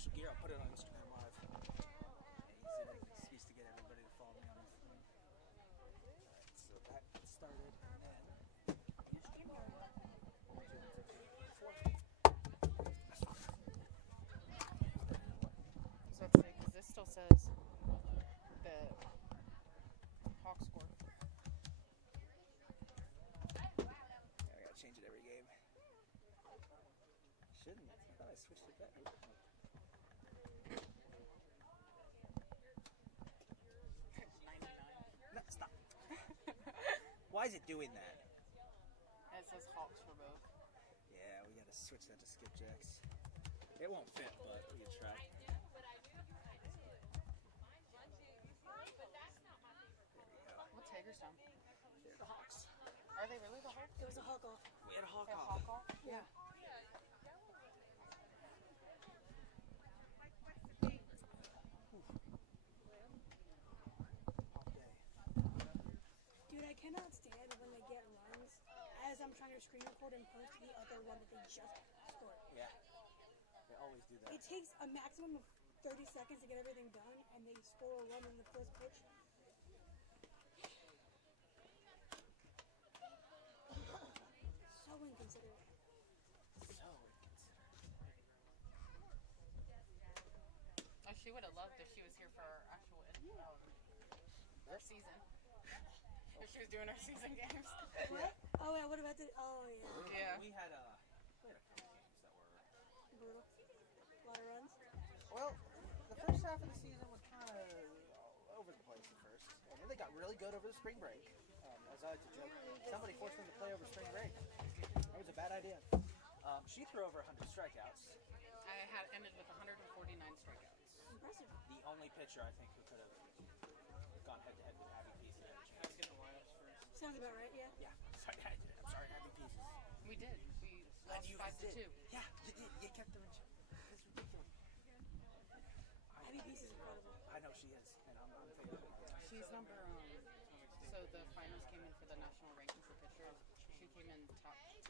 official gear. I'll put it on Instagram Live. Yeah, easy like excuse to get everybody to follow me on his thing. Alright, so that started, and then So let's see, because this still says the Hawk score. yeah, we gotta change it every game. Shouldn't. I thought I switched it back. No, stop. Why is it doing that? It says Hawks for both. Yeah, we gotta switch that to skipjacks. It won't fit, but we can try. What's Hagerstown? They're the Hawks. Are they really the Hawks? It was a Hawk off. We had a Hawk A off. Hawk off? Yeah. Dude, I cannot stand when they get runs as I'm trying to screen record and post the other one that they just scored. Yeah. They always do that. It takes a maximum of 30 seconds to get everything done, and they score a run in the first pitch. So inconsiderate. So inconsiderate. Oh, she would have loved if she was here for our actual our season. If she was doing our season games. What? Oh yeah, what about the? Oh yeah. Yeah. We had a couple games that were Brutal. A lot of runs. well. The first half of the season was kind of all over the place at first, and then they got really good over the spring break. As I like to joke, somebody forced them to play over spring break. That was a bad idea. She threw over 100 strikeouts. I had ended with 149 strikeouts. Impressive. The only pitcher I think who could have gone head to head with Abby Pieces. I was getting the lineups first. Sounds about right. Yeah. Yeah, sorry, I'm sorry, Abby Pieces. We did. We lost 5-2. Yeah, you did. You kept them in check. It's ridiculous. Abby Peace is incredible. I know she is, and I'm thinking. She's number so the finals came in for the national ranking for pitchers. She came in top 20.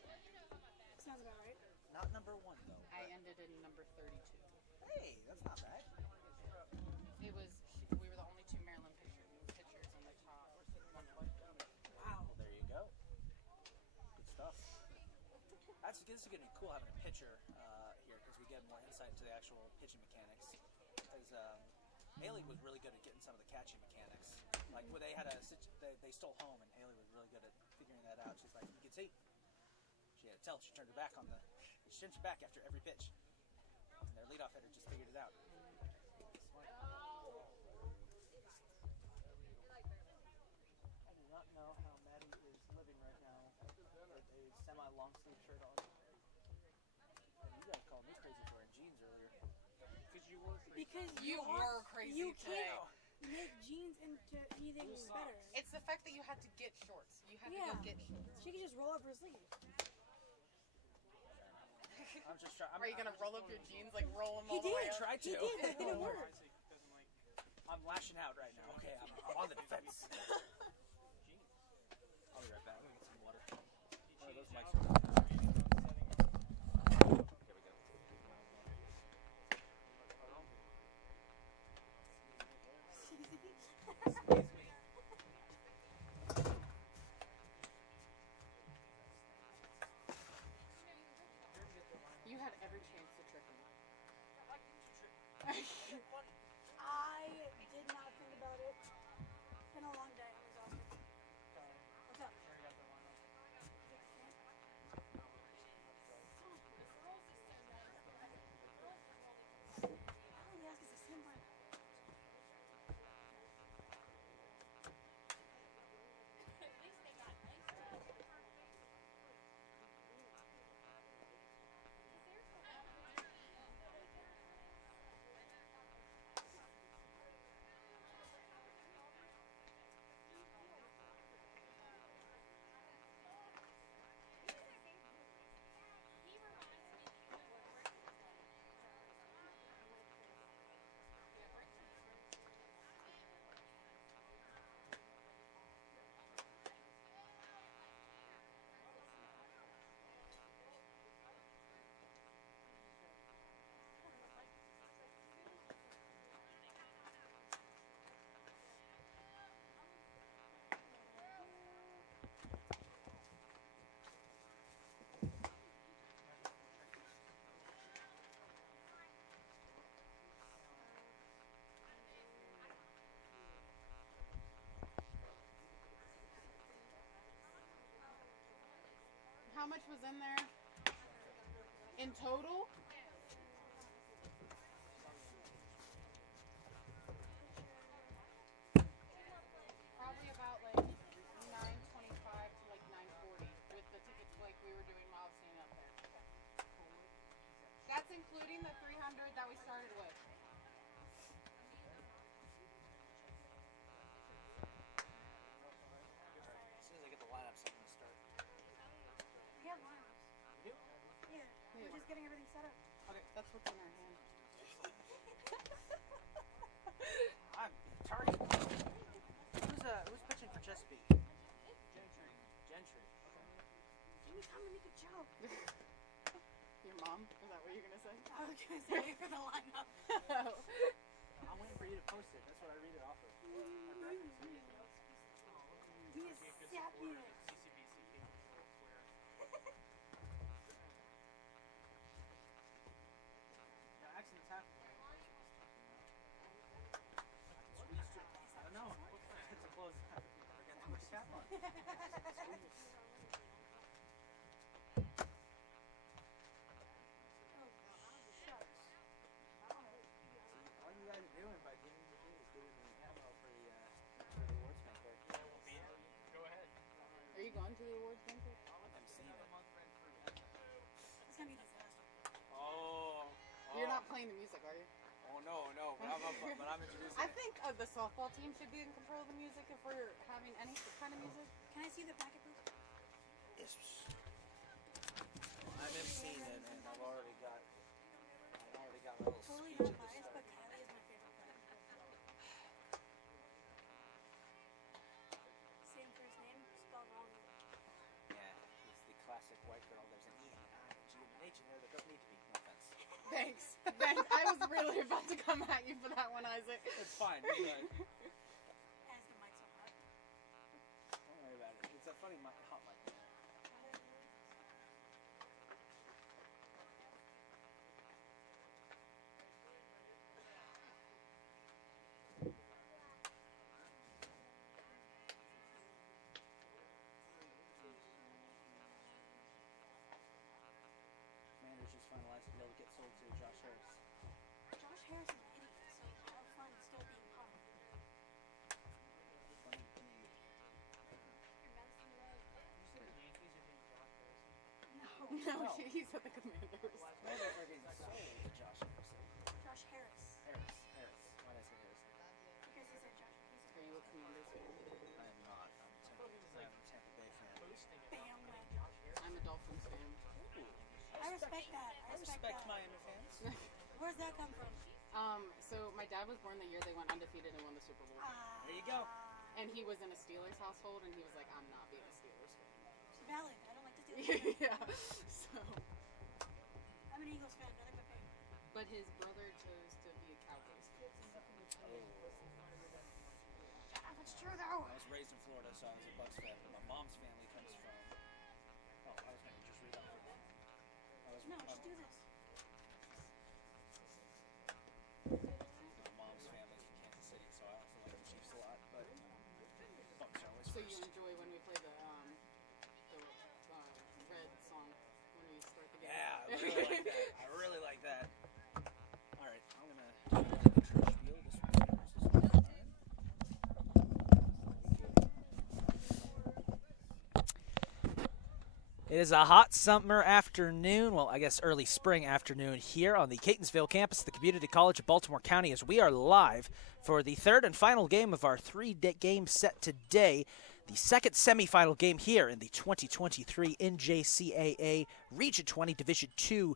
Sounds about right. Not number one though. I ended in number 32. Hey, that's not bad. It was we were the only two Maryland pitchers in the top 120. Wow. Well, there you go. Good stuff. This is going to be cool having a pitcher here because we get more insight into the actual pitching mechanics. Because Haley was really good at getting some of the catching mechanics. Like when they had they stole home, and Haley was really good at figuring that out. She's like, you can see. She had to tell. She turned her back on the. She turned her back after every pitch, and their leadoff hitter just figured it out. I do not know how Maddie is living right now with a semi-long sleeve shirt on. And you guys called me crazy for wearing jeans earlier. Because you were crazy. Because You were crazy You today. can't make jeans into anything better. It's the fact that you had to get shorts. You had to go get shorts. She could just roll up her sleeve. I'm just trying. Are you gonna roll up your jeans, like roll them He all the way did. up? Try to. He did. That didn't work. I'm lashing out right now. Okay, I'm on the defense. I'll be right back. Let me get some water. Oh, those mics are. Here we go. You had every chance to trick me. I did not think about it. It's been a long day. I'm exhausted. What's up? I only ask is the same one. much was in there in total? Probably about like $9.25 to like $9.40 with the tickets like we were doing while I was standing up there. That's including the 300 that we started with. As soon as I get the lineups, I'm gonna start. We have lineups. You do? Yeah. We're just getting everything set up. Okay. That's what's in our hand. I'm target. Who's pitching for Chesapeake? Gentry. Gentry. Okay. Give me time to make a joke. Your mom? Is that what you're gonna say? I was gonna say wait for the lineup. I'm waiting for you to post it. That's what I read it off of. Mississippi. No, accidents happen. I don't know. It's a close. I got too much cap on. All you guys are doing by giving me is giving me ammo for the awards banquet. Go ahead. Are you going to the awards banquet? I'm seeing it. It's gonna be a disaster. Oh. You're not playing the music, are you? Oh no, but I'm introducing I it. think the softball team should be in control of the music if we're having any kind of music. Can I see the packet, please? I'm emceeing it, and I've already got my little Totally speech not at the biased, start. but Kylie is my favorite player. Same first name, spelled wrong. Yeah, it's the classic white girl. There's an E and an I and a G and an H in there that doesn't need to be. No offense. Thanks. Thanks. I was really about to come at you for that one, Isaac. It's fine. It's good. As the mic's so hot. Don't worry about it. It's a funny hot mic. Commanders just finalized the deal to get sold to Josh Harris. Josh Harris is an idiot, so have fun still being hot. Funny indeed. No. No, he's at the Commanders. Commanders are getting sold to Josh Harrison. Josh Harris. Harris. Why did I say Harrison? Because he said Josh. He said Are you a Commanders fan? I am not. I'm a Tampa Bay fan. bandwagon. I'm a Dolphins fan. I respect that. I respect Miami fans. Where's that come from? So my dad was born the year they went undefeated and won the Super Bowl. There you go. And he was in a Steelers household, and he was like, I'm not being a Steelers fan. Valid. I don't like the Steelers. Yeah. So, I'm an Eagles fan. Nothing but pain. but his brother chose to be a Cowboys fan. That's true though. I was raised in Florida, so I was a Bucs fan. My mom's family comes from. Oh, I was going to just read off of it. No, just do this. My mom's family's from Kansas City, so I also like the Chiefs a lot. But Bucs are always So first. you enjoy when we play the red song when we start the game? Yeah, I really like that. I really like that. All right, I'm gonna do the church spiel. This one's yours. It is a hot summer afternoon, well, I guess early spring afternoon here on the Catonsville campus of the Community College of Baltimore County as we are live for the third and final game of our three-game set today. The second semifinal game here in the 2023 NJCAA Region 20 Division II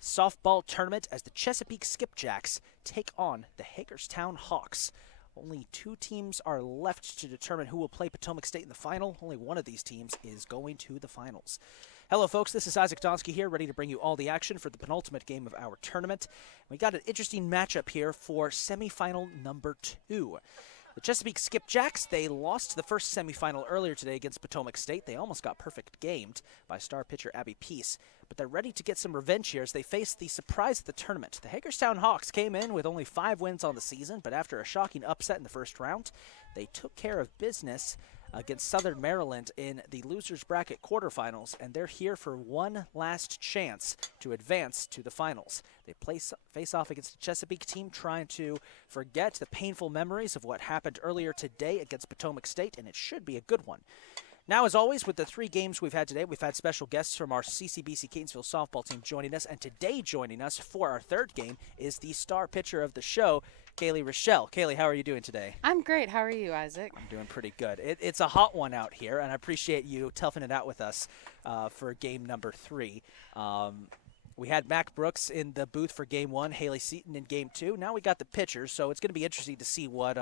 softball tournament as the Chesapeake Skipjacks take on the Hagerstown Hawks. Only two teams are left to determine who will play Potomac State in the final. Only one of these teams is going to the finals. Hello, folks. This is Isaac Donsky here, ready to bring you all the action for the penultimate game of our tournament. We got an interesting matchup here for semifinal number 2. The Chesapeake Skipjacks, they lost the first semifinal earlier today against Potomac State. They almost got perfect gamed by star pitcher Abby Peace. But they're ready to get some revenge here as they face the surprise of the tournament. The Hagerstown Hawks came in with only 5 wins on the season, but after a shocking upset in the first round, they took care of business against Southern Maryland in the losers bracket quarterfinals, and they're here for one last chance to advance to the finals. They face off against the Chesapeake team trying to forget the painful memories of what happened earlier today against Potomac State, and it should be a good one. Now, as always, with the 3 games we've had today, we've had special guests from our CCBC Catonsville softball team joining us, and today joining us for our 3rd game is the star pitcher of the show, Kaylee Rochelle. Kaylee, how are you doing today? I'm great. How are you, Isaac? I'm doing pretty good. It's a hot one out here, and I appreciate you toughing it out with us for game number 3. We had Mac Brooks in the booth for game 1, Haley Seaton in game 2. Now we got the pitchers, so it's going to be interesting to see what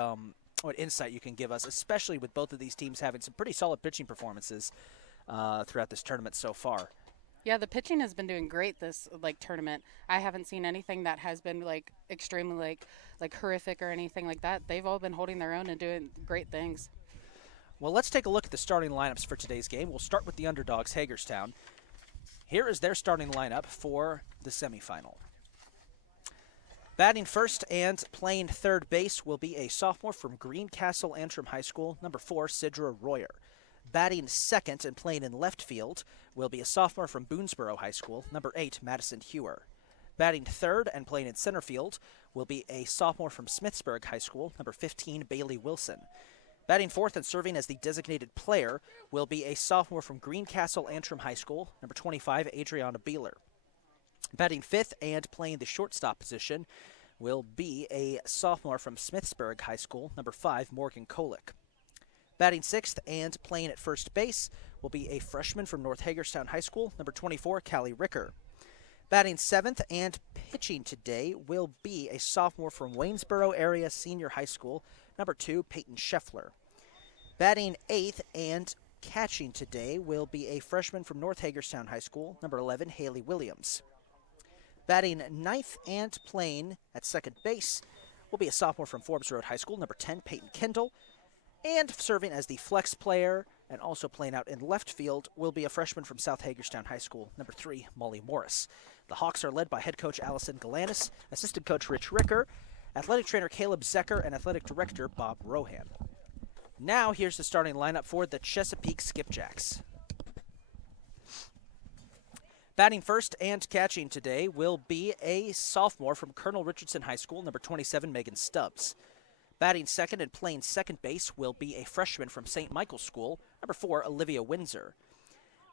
insight you can give us, especially with both of these teams having some pretty solid pitching performances throughout this tournament so far. Yeah, the pitching has been doing great this tournament. I haven't seen anything that has been extremely horrific or anything like that. They've all been holding their own and doing great things. Well, let's take a look at the starting lineups for today's game. We'll start with the underdogs, Hagerstown. Here is their starting lineup for the semifinal. Batting first and playing third base will be a sophomore from Greencastle Antrim High School, number 4, Sidra Royer. Batting second and playing in left field will be a sophomore from Boonesboro High School, number 8, Madison Hewer. Batting third and playing in center field will be a sophomore from Smithsburg High School, number 15, Bailey Wilson. Batting fourth and serving as the designated player will be a sophomore from Greencastle Antrim High School, number 25, Adriana Beeler. Batting fifth and playing the shortstop position will be a sophomore from Smithsburg High School, number 5, Morgan Kolick. Batting sixth and playing at first base will be a freshman from North Hagerstown High School, number 24, Callie Ricker. Batting seventh and pitching today will be a sophomore from Waynesboro Area Senior High School, number 2, Peyton Scheffler. Batting eighth and catching today will be a freshman from North Hagerstown High School, number 11, Haley Williams. Batting ninth and playing at second base will be a sophomore from Forbes Road High School, number 10, Peyton Kendall. And serving as the flex player and also playing out in left field will be a freshman from South Hagerstown High School, number 3, Molly Morris. The Hawks are led by head coach Allison Galanis, assistant coach Rich Ricker, athletic trainer Caleb Zecker, and athletic director Bob Rohan. Now here's the starting lineup for the Chesapeake Skipjacks. Batting first and catching today will be a sophomore from Colonel Richardson High School, number 27, Megan Stubbs. Batting second and playing second base will be a freshman from St. Michael's School, number 4, Olivia Windsor.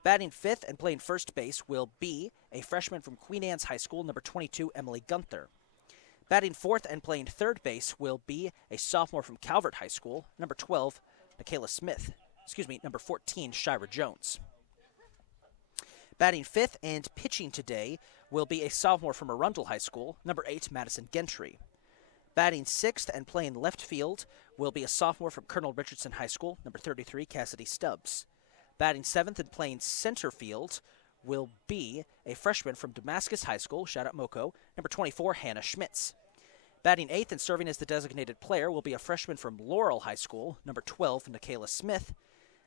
Batting fifth and playing first base will be a freshman from Queen Anne's High School, number 22, Emily Gunther. Batting fourth and playing third base will be a sophomore from Calvert High School, number 12, number 14, Shira Jones. Batting fifth and pitching today will be a sophomore from Arundel High School, number 8, Madison Gentry. Batting sixth and playing left field will be a sophomore from Colonel Richardson High School, number 33, Cassidy Stubbs. Batting seventh and playing center field will be a freshman from Damascus High School, shout out Moco, number 24, Hannah Schmitz. Batting eighth and serving as the designated player will be a freshman from Laurel High School, number 12, Nikayla Smith.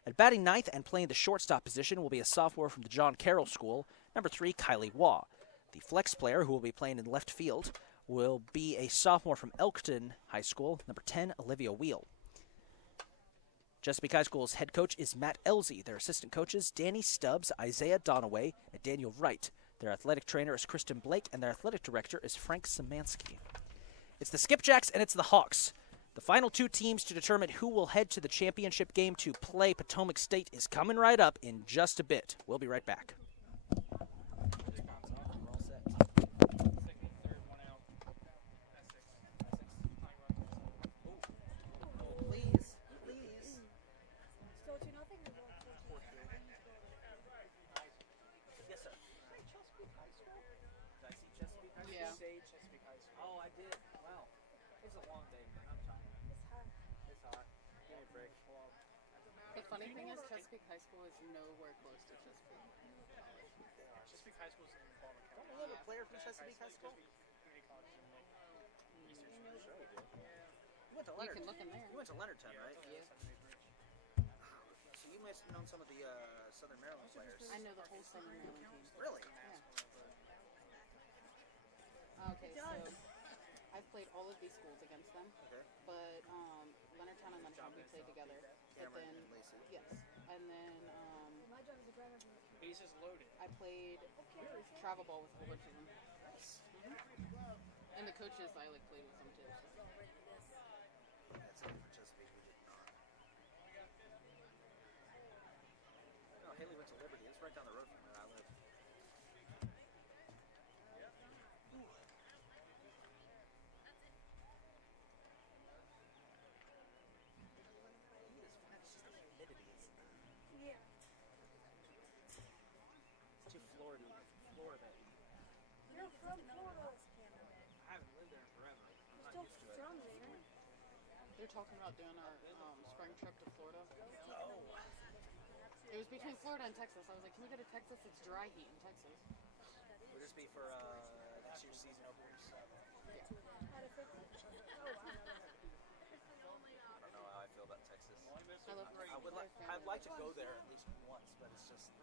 At batting ninth and playing the shortstop position will be a sophomore from the John Carroll School, number 3, Kylie Waugh. The flex player who will be playing in left field will be a sophomore from Elkton High School, number 10, Olivia Wheel. Chesapeake High School's head coach is Matt Elzey. Their assistant coaches, Danny Stubbs, Isaiah Donaway, and Daniel Wright. Their athletic trainer is Kristen Blake, and their athletic director is Frank Szymanski. It's the Skipjacks and it's the Hawks. The final 2 teams to determine who will head to the championship game to play Potomac State is coming right up in just a bit. We'll be right back. Still 2-0 or goal? Yes, sir. Chesapeake High School? Did I see Chesapeake High School? Yeah. Say Chesapeake High School. Oh, I did. Wow. It's a long day, man. I'm tired. It's hot. It's hot. Give me a break. The funny thing is Chesapeake High School is nowhere close to Chesapeake. Chesapeake High School is in Baltimore County. Don't we have a player from Chesapeake High School? Community College is in Eastern Sure we did. You went to You Leonard. can look in there. You went to Leonardtown, right? Yeah. So you must have known some of the Southern Maryland players. I know the whole Southern Maryland team. Really? Okay, so I've played all of these schools against them, Okay. but Leonardtown and Leonardtown we played together. Cameron then, and Lacey. yes. And then My job is a driver. Bases loaded. I played travel ball with a whole bunch of them. Nice. And the coaches I like played with them too. So. That's it for Chesapeake. We did not. No, Haley went to Liberty. It's right down the road from where I live. Yeah. It's too Florida. You're from Florida. I haven't lived there forever. I'm not Still used to it. from there. They're talking about doing our spring trip to Florida. Oh. It was between Florida and Texas. I was like, can we go to Texas? It's dry heat in Texas. Would this be for next year's season openers? Out of 50. Oh, wow. I don't know how I feel about Texas. I love I'd like to go there at least once, but it's just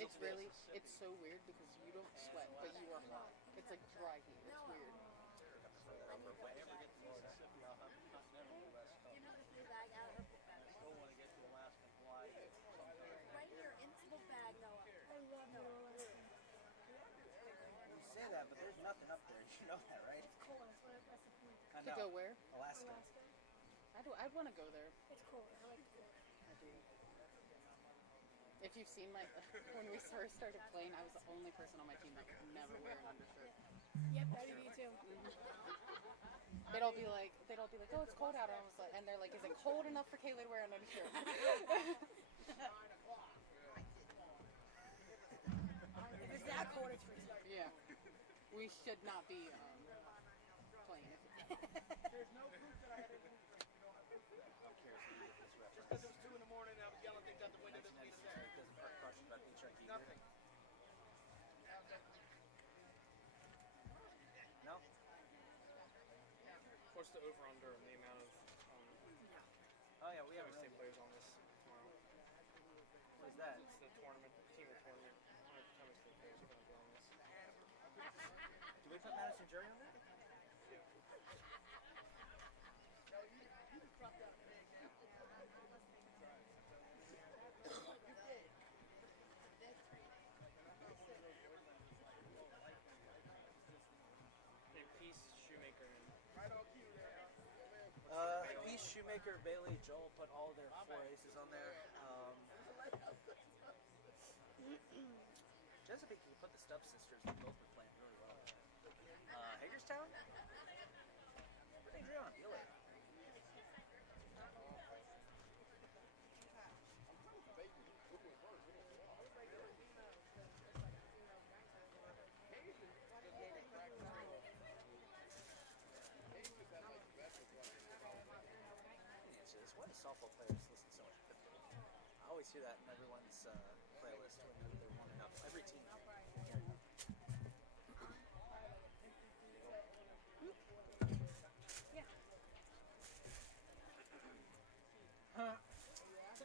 It's really, it's so weird because you don't sweat, but you are hot. It's like dry heat. It's weird. I love Alaska. You say that, but there's nothing up there. You know that, right? It's cold. That's the point. I To know. go where? Alaska. Alaska. I'd want to go there. It's cold. I like it. I do. If you've seen my, when we first started playing, I was the only person on my team that could never wear an undershirt. Yep, that would be too. They'd all be like, oh, it's cold out, and I was like, and they're like, is it cold enough for Kayla to wear an undershirt? If it's that cold, it's freezing. Yeah, we should not be playing. Just because it was 2 in the morning and I was yelling things out the window this week. Nothing. No? What's the over-under on the amount of Oh yeah, we have Chemistry players on this tomorrow? What is that? It's the tournament, team of tournament. How many chemistry players are going to be on this? Do we put Madison Jury on that? And Peace, Shoemaker, and Peace, Shoemaker, Bailey, Joel put all their 4 aces on there. Chesapeake, you put the Stubbs sisters. They both were playing really well. Hagerstown? Where they drew on Bueller? Why do softball players listen so much to crypto? I always hear that in everyone's playlist when they're warming up. Every team. Yeah.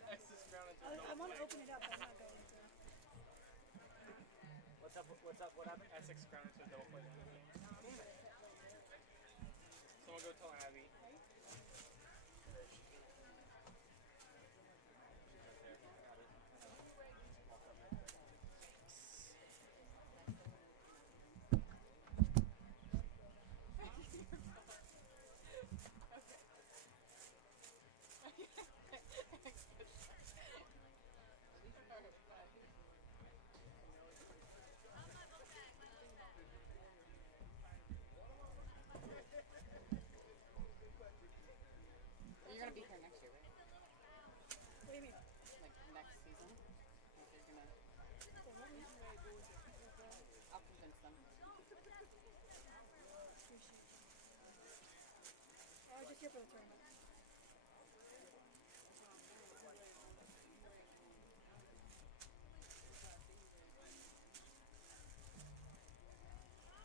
X's ground into a I want to open it up, but I'm not going to. What's up? What's up? What happened? Essex ground into a double play. Someone go tell Abby. You're gonna be here next year, right? What do you mean? Like next season? Like you're gonna. I'll convince them. I was just here for the tournament.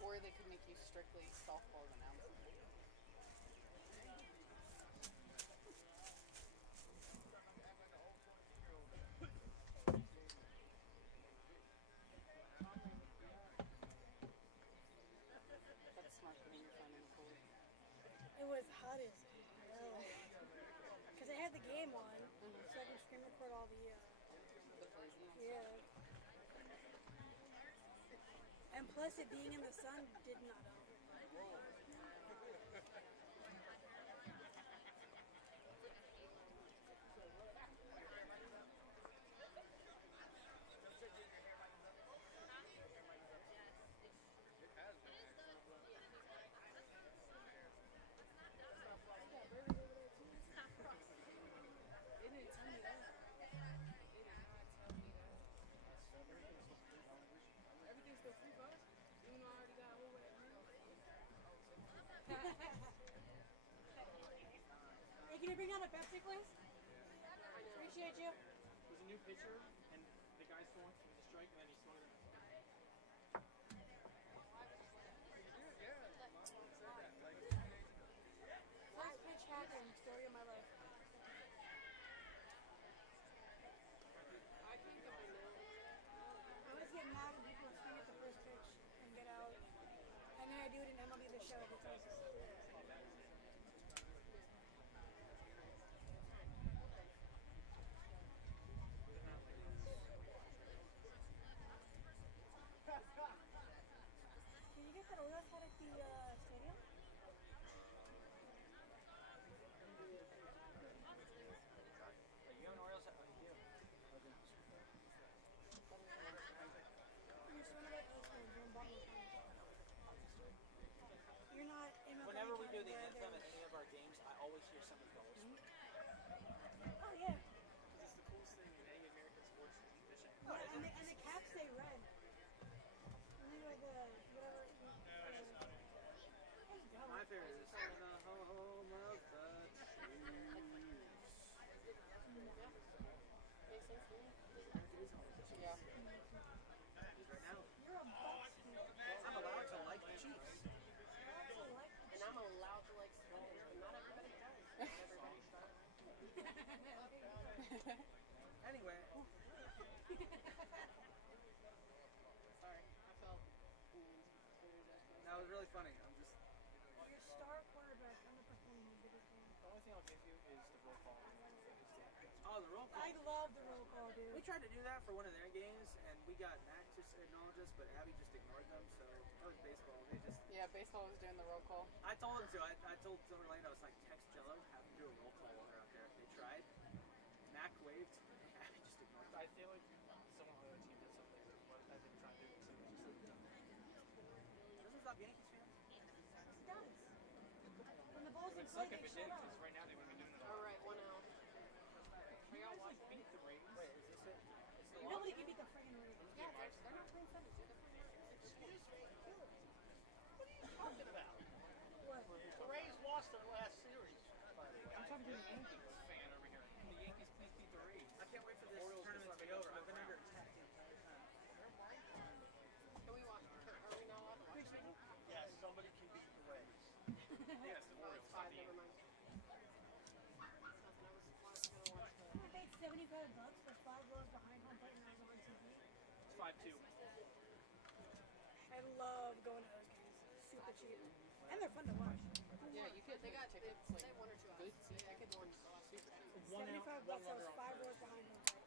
Or they could make you strictly softball announcement. That's smart when you're finding the cold. It was hot as hell. Because I had the game on, didn't record all the plays, yeah. And plus, it being in the sun did not help. They didn't tell me that. They did not tell me that. Everything's still free for us, even though I already got a whole way. Hey, can you bring out a Pepsi, please? Appreciate you. There's a new pitcher, and the guy swung with a strike, and then he swung it. First pitch happened, story of my life. I can't go now. I always get mad when people swing at the first pitch and get out. And then I do it in MLB The Show because can you get that Orioles hat at the stadium? You have an Orioles hat? Oh, you do. You're so mad at us fans, you're in Baltimore fans. You're not in a Whenever we do the where anthem at there's- any of our games, I always hear somebody goes. Oh yeah. It's the coolest thing in any American sports is fishing. Yeah, and the caps say red. And then like the whatever. My favorite is "In the home of the Chiefs." Yeah. Now, You're a Bucks fan. I'm allowed to like the Chiefs. That's a like. And I'm allowed to like Spanish, but not everybody does. Not everybody does. Anyway, Sorry, I felt. that was really funny. I'm just. Your star quarterback underperforming the biggest game. The only thing I'll give you is the roll call. Oh, the roll call. I love the roll call, dude. We tried to do that for one of their games, and we got Mac to acknowledge us, but Abby just ignored them. So that was baseball. They just. Yeah, baseball was doing the roll call. I told him to. I told Orlando, I was like, text Jello, have them do a roll call while they're out there. They tried. Mac waved. Abby just ignored them. I feel like someone on the other team did something that I've been trying to do. So it's just like, Doesn't stop Yankees fans. It does. When the Bulls it would play, suck if they it shut did, up. because right now they wouldn't be doing it. All right, 1 out. You guys like beat the Rays? Wait, is this it? It's the Nobody can beat the friggin' Ravens. Yeah, they're not playing sevens. They're playing What are you talking about? What? The Rays lost their last series. I'm talking to the Yankees fan over here. The Yankees please beat the Rays. I can't wait for this tournament to be over. I've been under attack the entire time. Can we watch? Are we not allowed to watch it? Yes, somebody can beat the Rays. Yes, the Oh, Orioles. it's 5. Never mind. Nothing. I was gonna watch the. I paid $75 for 5 rows behind home plate when I was on TV. It's 5-2. I love going to those games. Super cheap. And they're fun to watch. Yeah, you could. They got tickets they like have 1 or 2 good outs. seat tickets were super cheap. $75 I was 5 rows behind home plate.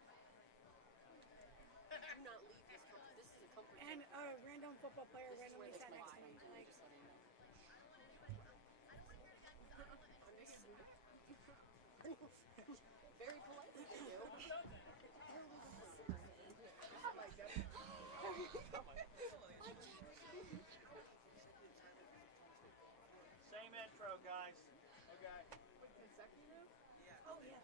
Do not leave this country. This is a comfort And zone. a random football player This is randomly where sat they next to fly. me. Like, Just letting you know. Very polite of you. Same intro, guys. Okay. oh yeah.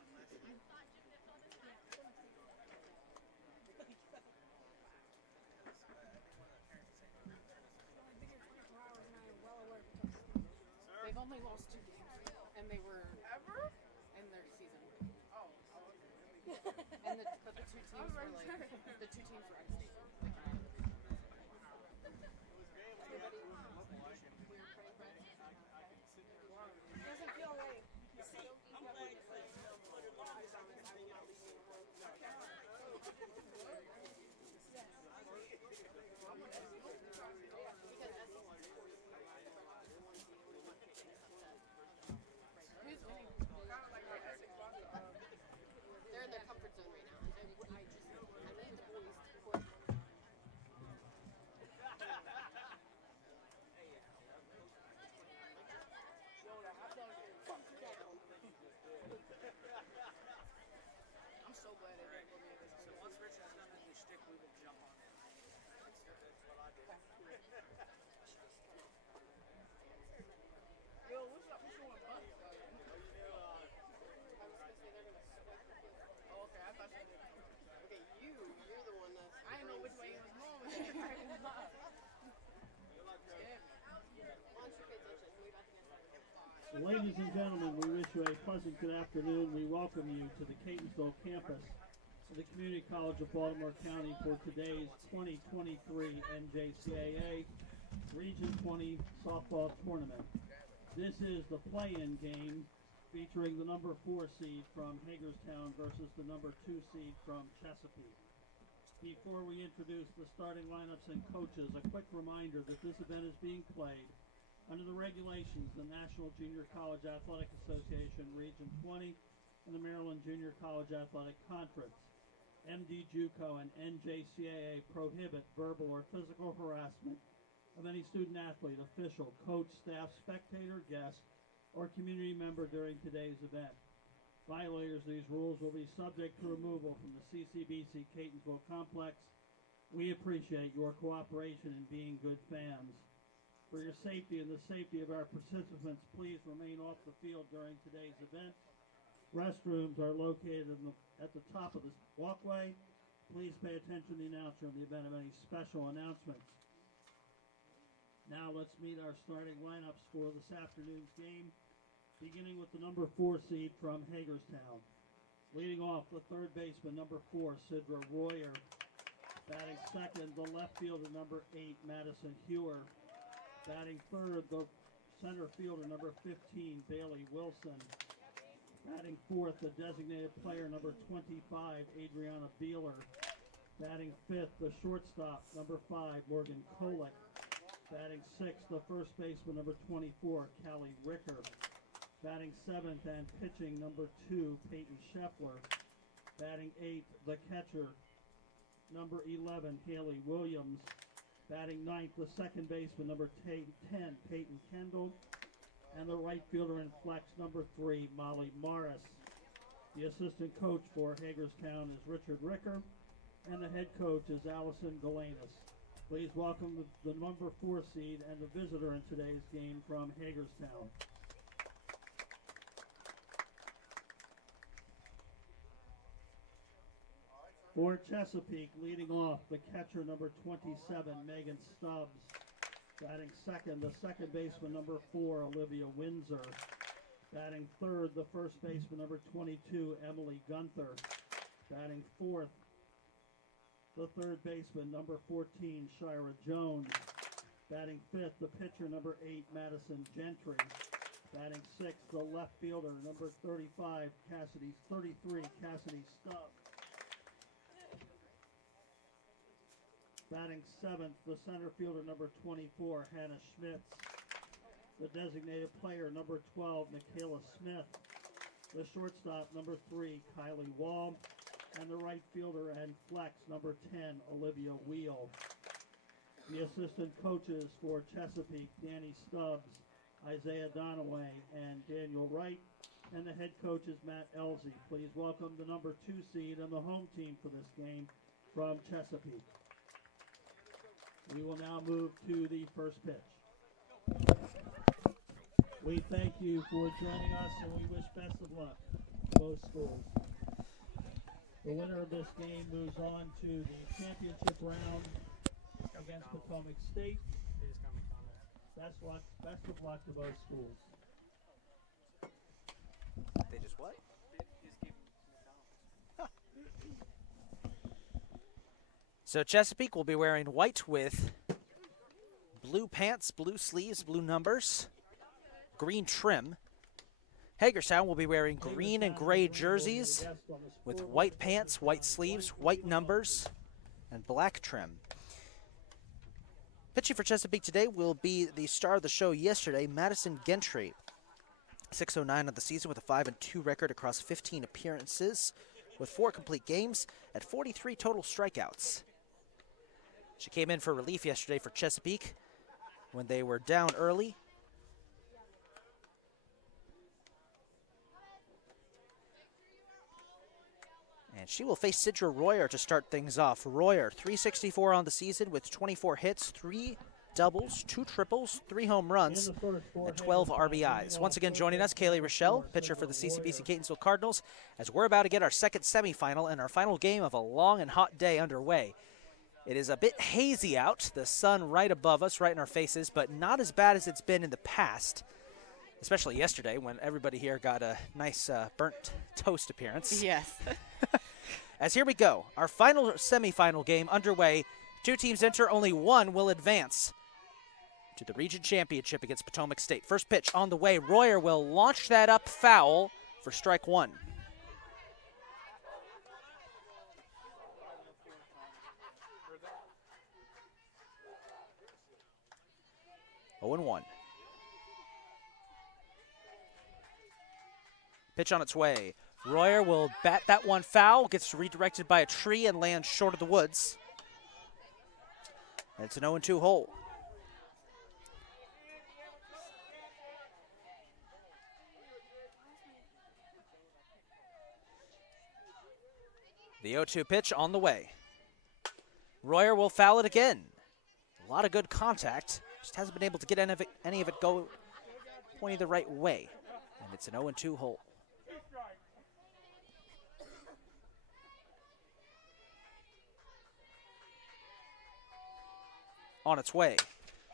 I've been here 24 hours and I am well aware of the tough. They've only lost 2 games, and they were in their season. And but the 2 teams were like the 2 teams were upstate. It doesn't feel right. Who's winning? They're in their comfort zone. Ladies and gentlemen, we wish you a pleasant good afternoon. We welcome you to the Catonsville campus of the Community College of Baltimore County for today's 2023 NJCAA Region 20 softball tournament. This is the play-in game featuring the number 4 seed from Hagerstown versus the number 2 seed from Chesapeake. Before we introduce the starting lineups and coaches, a quick reminder that this event is being played under the regulations of the National Junior College Athletic Association Region 20 and the Maryland Junior College Athletic Conference. MD JUCO and NJCAA prohibit verbal or physical harassment of any student athlete, official, coach, staff, spectator, guest, or community member during today's event. Violators of these rules will be subject to removal from the CCBC Catonsville complex. We appreciate your cooperation in being good fans. For your safety and the safety of our participants, please remain off the field during today's event. Restrooms are located at the top of the walkway. Please pay attention to the announcer in the event of any special announcements. Now let's meet our starting lineups for this afternoon's game, beginning with the number 4 seed from Hagerstown. Leading off, the third baseman, number 4, Sidra Royer. Batting second, the left fielder, number 8, Madison Hewer. Batting third, the center fielder, number 15, Bailey Wilson. Batting fourth, the designated player, number 25, Adriana Beeler. Batting fifth, the shortstop, number 5, Morgan Kolick. Batting sixth, the first baseman, number 24, Callie Ricker. Batting seventh and pitching, number 2, Peyton Scheffler. Batting eighth, the catcher, number 11, Haley Williams. Batting ninth, the second baseman, number 10, Peyton Kendall. And the right fielder in flex, number 3, Molly Morris. The assistant coach for Hagerstown is Richard Ricker, and the head coach is Allison Galanis. Please welcome the number 4 seed and the visitor in today's game from Hagerstown. For Chesapeake, leading off, the catcher, number 27, Megan Stubbs. Batting second, the second baseman, number 4, Olivia Windsor. Batting third, the first baseman, number 22, Emily Gunther. Batting fourth, the third baseman, number 14, Shira Jones. Batting fifth, the pitcher, number 8, Madison Gentry. Batting sixth, the left fielder, number 33, Cassidy Stubbs. Batting seventh, the center fielder, number 24, Hannah Schmitz. The designated player, number 12, Michaela Smith. The shortstop, number 3, Kylie Wall. And the right fielder and flex, number 10, Olivia Wheel. The assistant coaches for Chesapeake, Danny Stubbs, Isaiah Donaway, and Daniel Wright. And the head coach is Matt Elzey. Please welcome the number 2 seed and the home team for this game from Chesapeake. We will now move to the first pitch. We thank you for joining us, and we wish best of luck to both schools. The winner of this game moves on to the championship round against Potomac State. Best of luck to both schools. They just what? So Chesapeake will be wearing white with blue pants, blue sleeves, blue numbers, green trim. Hagerstown will be wearing green and gray jerseys with white pants, white sleeves, white numbers, and black trim. Pitching for Chesapeake today will be the star of the show yesterday, Madison Gentry. 609 on the season with a 5-2 record across 15 appearances with 4 complete games at 43 total strikeouts. She came in for relief yesterday for Chesapeake when they were down early. And she will face Sidra Royer to start things off. Royer, 364 on the season with 24 hits, 3 doubles, 2 triples, 3 home runs, and 12 RBIs. Once again joining us, Kaylee Rochelle, pitcher for the CCBC Catonsville Cardinals, as we're about to get our second semifinal and our final game of a long and hot day underway. It is a bit hazy out, the sun right above us, right in our faces, but not as bad as it's been in the past. especially yesterday when everybody here got a nice burnt toast appearance. Yes. As here we go, our final semifinal game underway. 2 teams enter, only one will advance to the region championship against Potomac State. First pitch on the way. Royer will launch that up foul for strike 1. Oh and 1. Pitch on its way. Royer will bat that one foul, gets redirected by a tree and lands short of the woods. And it's an 0-2 hole. The 0-2 pitch on the way. Royer will foul it again. A lot of good contact. Just hasn't been able to get any of it go pointing the right way. And it's an 0-2 hole. On its way.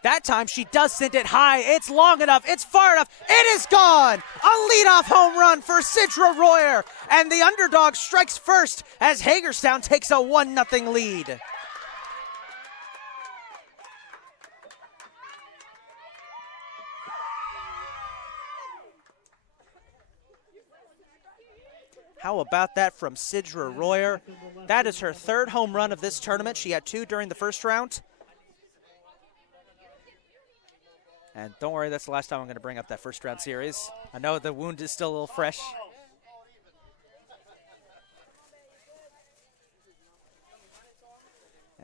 That time she does send it high. It's long enough. It's far enough. It is gone. A leadoff home run for Sidra Royer. And the underdog strikes first as Hagerstown takes a 1-0 lead. How about that from Sidra Royer? That is her 3rd home run of this tournament. She had 2 during the first round. And don't worry, that's the last time I'm going to bring up that first round series. I know the wound is still a little fresh.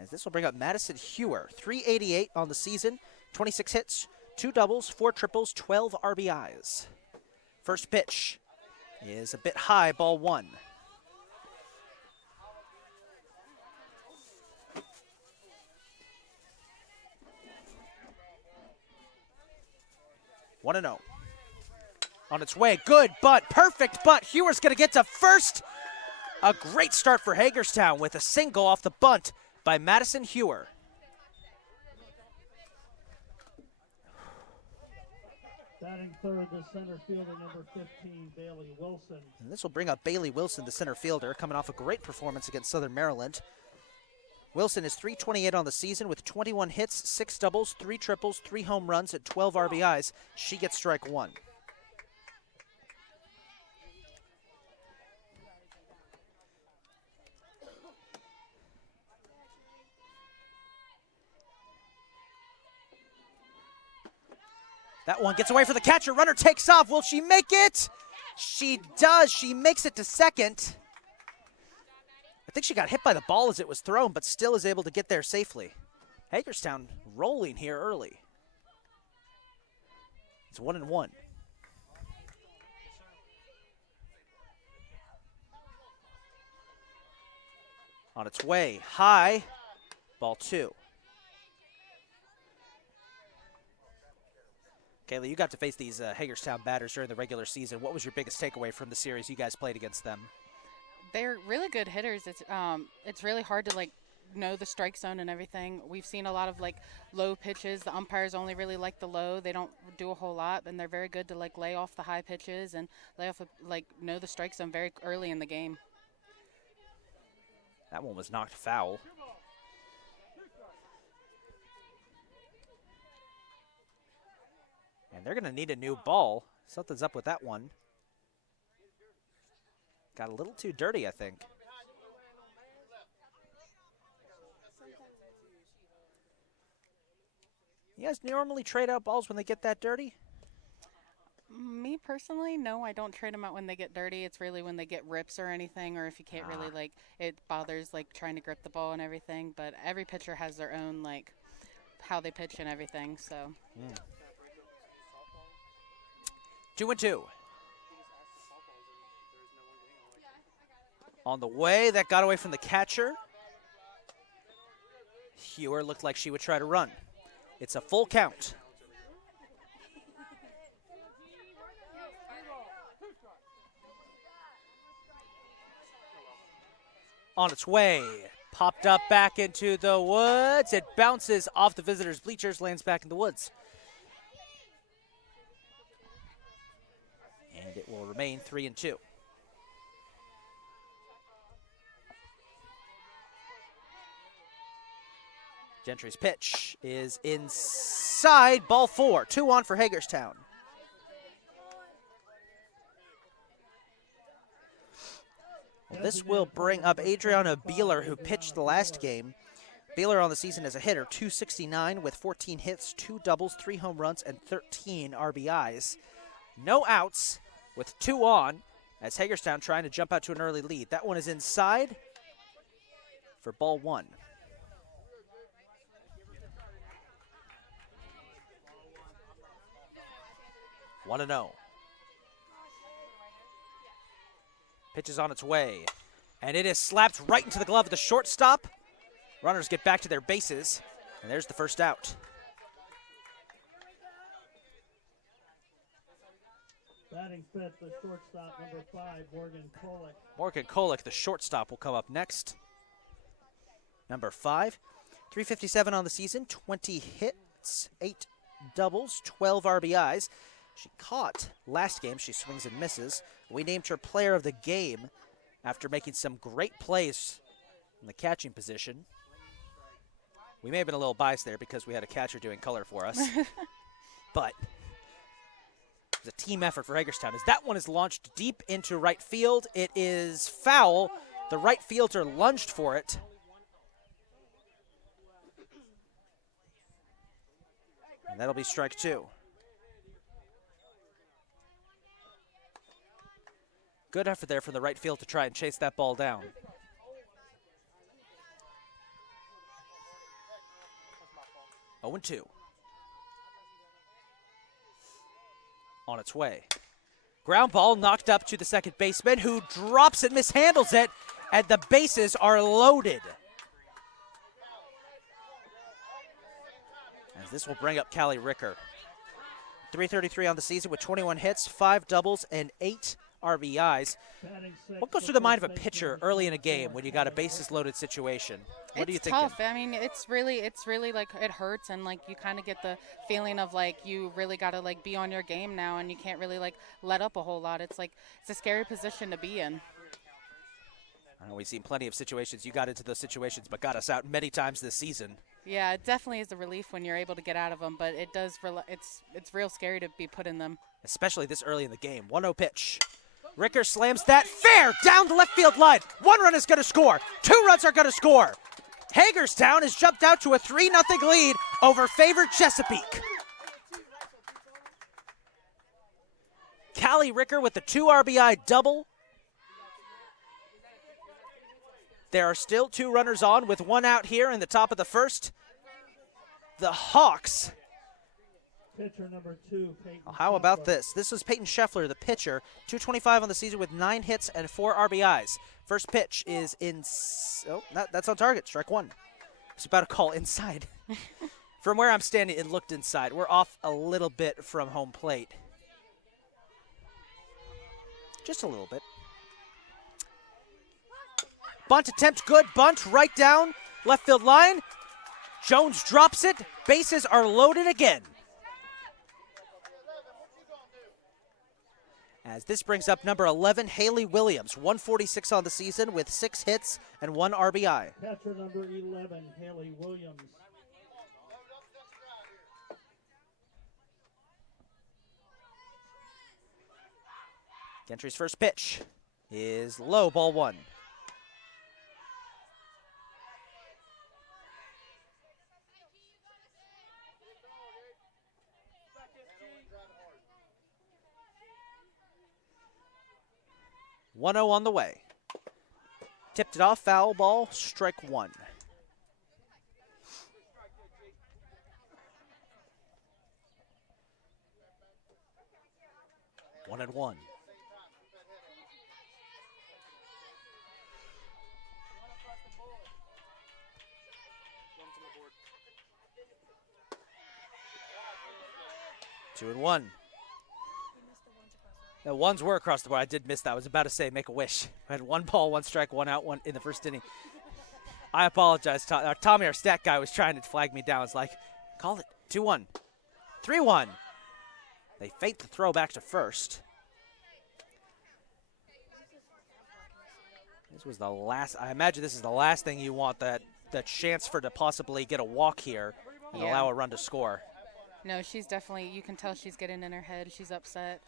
As this will bring up Madison Hewer, 388 on the season, 26 hits, 2 doubles, 4 triples, 12 RBIs. First pitch is a bit high, ball 1. One and 0. On its way, good bunt, perfect bunt. Hewer's going to get to first. A great start for Hagerstown with a single off the bunt by Madison Hewer. Batting third, the center fielder, number 15, Bailey Wilson. And this will bring up Bailey Wilson, the center fielder, coming off a great performance against Southern Maryland. Wilson is 328 on the season with 21 hits, 6 doubles, 3 triples, 3 home runs, and 12 RBIs. She gets strike 1. That one gets away for the catcher. Runner takes off. Will she make it? She does. She makes it to second. I think she got hit by the ball as it was thrown, but still is able to get there safely. Hagerstown rolling here early. It's 1-1. On its way, high, ball 2. Kayla, you got to face these Hagerstown batters during the regular season. What was your biggest takeaway from the series you guys played against them? They're really good hitters. It's really hard to know the strike zone and everything. We've seen a lot of low pitches. The umpires only really like the low. They don't do a whole lot, and they're very good to lay off the high pitches and lay off know the strike zone very early in the game. That one was knocked foul. And they're going to need a new ball. Something's up with that one. Got a little too dirty, I think. You guys normally trade out balls when they get that dirty? Me personally, no, I don't trade them out when they get dirty. It's really when they get rips or anything, or if you can't really it bothers trying to grip the ball and everything. But every pitcher has their own how they pitch and everything. So. 2-2. On the way, that got away from the catcher. Hewer looked like she would try to run. It's a full count. On its way, popped up back into the woods. It bounces off the visitors' bleachers, lands back in the woods. And it will remain 3-2. Gentry's pitch is inside, ball 4. 2 on for Hagerstown. Well, this will bring up Adriana Beeler, who pitched the last game. Beeler on the season as a hitter, 269 with 14 hits, 2 doubles, 3 home runs, and 13 RBIs. No outs with 2 on as Hagerstown trying to jump out to an early lead. That one is inside for ball 1. One and 0. Pitch is on its way, and it is slapped right into the glove of the shortstop. Runners get back to their bases, and there's the first out. Batting fifth, the shortstop, number 5, Morgan Kolick. Morgan Kolick, the shortstop, will come up next. Number 5, 357 on the season, 20 hits, 8 doubles, 12 RBIs. She caught last game. She swings and misses. We named her player of the game after making some great plays in the catching position. We may have been a little biased there because we had a catcher doing color for us. But it was a team effort for Hagerstown as that one is launched deep into right field. It is foul. The right fielder lunged for it. And that'll be strike 2. Good effort there from the right field to try and chase that ball down. Oh, 0-2. On its way. Ground ball knocked up to the second baseman, who drops it, mishandles it, and the bases are loaded. As this will bring up Callie Ricker. 333 on the season with 21 hits, 5 doubles, and 8 RBIs. What goes through the mind of a pitcher early in a game when you got a bases loaded situation? What do you think? It's tough. I mean, it's really like it hurts, and like you kind of get the feeling of like you really got to like be on your game now, and you can't really like let up a whole lot. It's a scary position to be in. I know we've seen plenty of situations. You got into those situations, but got us out many times this season. Yeah, it definitely is a relief when you're able to get out of them, but it does. It's real scary to be put in them, especially this early in the game. 1-0 pitch. Ricker slams that fair down the left field line. 1 run is going to score. 2 runs are going to score. Hagerstown has jumped out to a 3-0 lead over favored Chesapeake. Callie Ricker with the 2 RBI double. There are still 2 runners on with 1 out here in the top of the first. The Hawks. Pitcher number 2, Peyton How about this? This was Peyton Scheffler, the pitcher. 225 on the season with 9 hits and 4 RBIs. First pitch is that's on target. Strike 1. I was about to call inside. From where I'm standing, it looked inside. We're off a little bit from home plate. Just a little bit. Bunt attempt, good bunt, right down left field line. Jones drops it. Bases are loaded again. As this brings up number 11, Haley Williams, 146 on the season with 6 hits and 1 RBI. Catcher number 11, Haley Williams. Gentry's first pitch is low, ball 1. One 0 on the way. Tipped it off, foul ball, strike 1. One and 1. Two and 1. The ones were across the board. I did miss that. I was about to say make a wish. I had 1 ball, 1 strike, 1 out, 1 in the first inning. I apologize. Tommy, our stat guy, was trying to flag me down. It's like, call it 2-1. 3-1. They fake the throw back to first. This was the last. I imagine this is the last thing you want, that chance for to possibly get a walk here and allow a run to score. No, she's definitely, you can tell she's getting in her head. She's upset.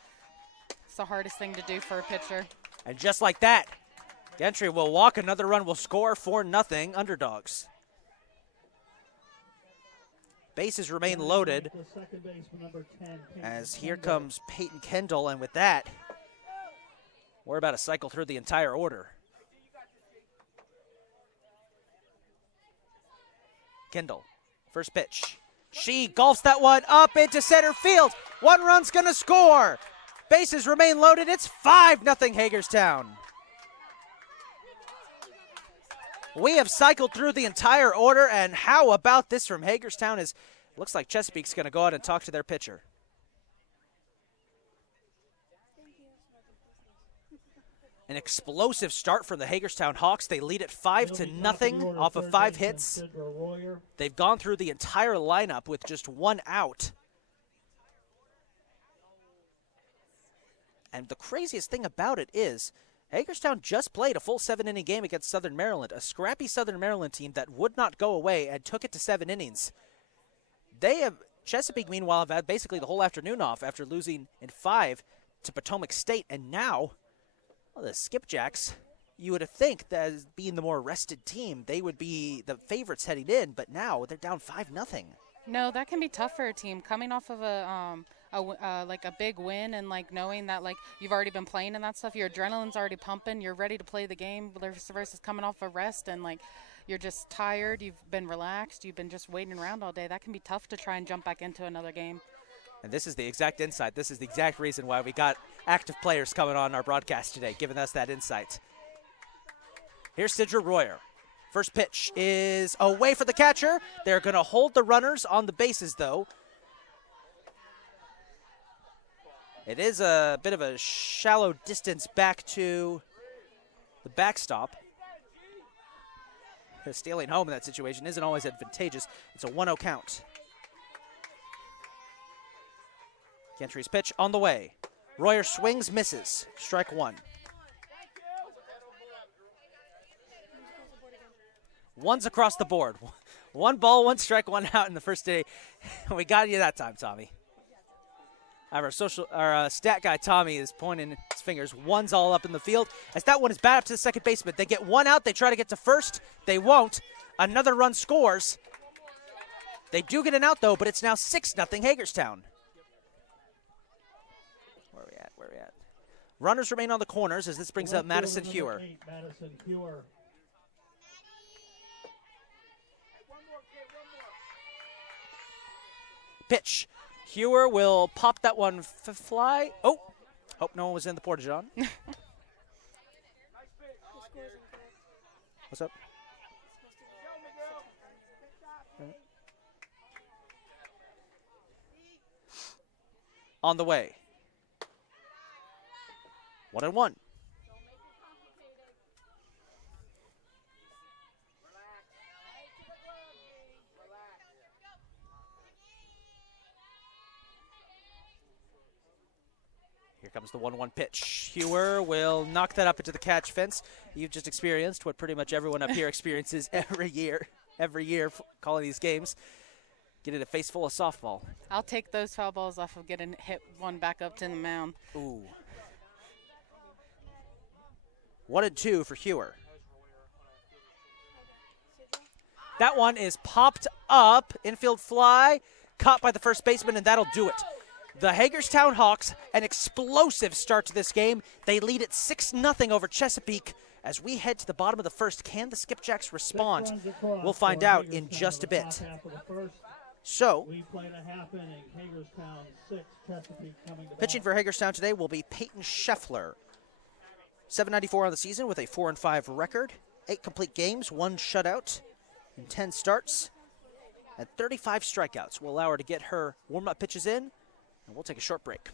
It's the hardest thing to do for a pitcher. And just like that, Gentry will walk, another run will score, 4-0 underdogs. Bases remain loaded as here comes Peyton Kendall, and with that, we're about to cycle through the entire order. Kendall, first pitch. She golfs that one up into center field. One run's gonna score. Bases remain loaded. It's 5-0 Hagerstown. We have cycled through the entire order, and how about this from Hagerstown? Is looks like Chesapeake's going to go out and talk to their pitcher. An explosive start from the Hagerstown Hawks. They lead it 5-0 off of 5 hits. They've gone through the entire lineup with just one out. And the craziest thing about it is Hagerstown just played a full 7-inning game against Southern Maryland, a scrappy Southern Maryland team that would not go away and took it to 7 innings. Chesapeake, meanwhile, have had basically the whole afternoon off after losing in 5 to Potomac State, and now, well, the Skipjacks, you would think that as being the more rested team, they would be the favorites heading in, but now they're down 5-0. No, that can be tough for a team coming off of a big win, and like knowing that like you've already been playing and that stuff. Your adrenaline's already pumping. You're ready to play the game versus coming off a rest and like you're just tired. You've been relaxed. You've been just waiting around all day. That can be tough to try and jump back into another game. And this is the exact insight. This is the exact reason why we got active players coming on our broadcast today, giving us that insight. Here's Sidra Royer. First pitch is away for the catcher. They're going to hold the runners on the bases, though. It is a bit of a shallow distance back to the backstop. Stealing home in that situation isn't always advantageous. It's a 1-0 count. Gentry's pitch on the way. Royer swings, misses. Strike one. One's across the board. 1 ball, 1 strike, 1 out in the first inning. We got you that time, Tommy. Our stat guy, Tommy, is pointing his fingers. One's all up in the field. As that one is batted up to the second baseman. They get 1 out. They try to get to first. They won't. Another run scores. They do get an out, though, but it's now 6-0 Hagerstown. Where are we at? Runners remain on the corners as this brings up Madison Hewer. Madison Hewer. Pitch. Hewer will pop that one fly. Oh, hope no one was in the porta john. What's up? On the way. 1-1. Here comes the 1-1 pitch. Hewer will knock that up into the catch fence. You've just experienced what pretty much everyone up here experiences every year calling these games. Getting a face full of softball. I'll take those foul balls off of getting hit one back up to the mound. Ooh. 1-2 for Hewer. That one is popped up. Infield fly. Caught by the first baseman, and that'll do it. The Hagerstown Hawks, an explosive start to this game. They lead it 6-0 over Chesapeake. As we head to the bottom of the first, can the Skipjacks respond? We'll find out in just a bit. So, we played a half inning. Hagerstown 6, Chesapeake coming to pitching for Hagerstown today will be Peyton Scheffler. 794 on the season with a 4-5 record. 8 complete games, 1 shutout in 10 starts. And 35 strikeouts will allow her to get her warm-up pitches in. And we'll take a short break.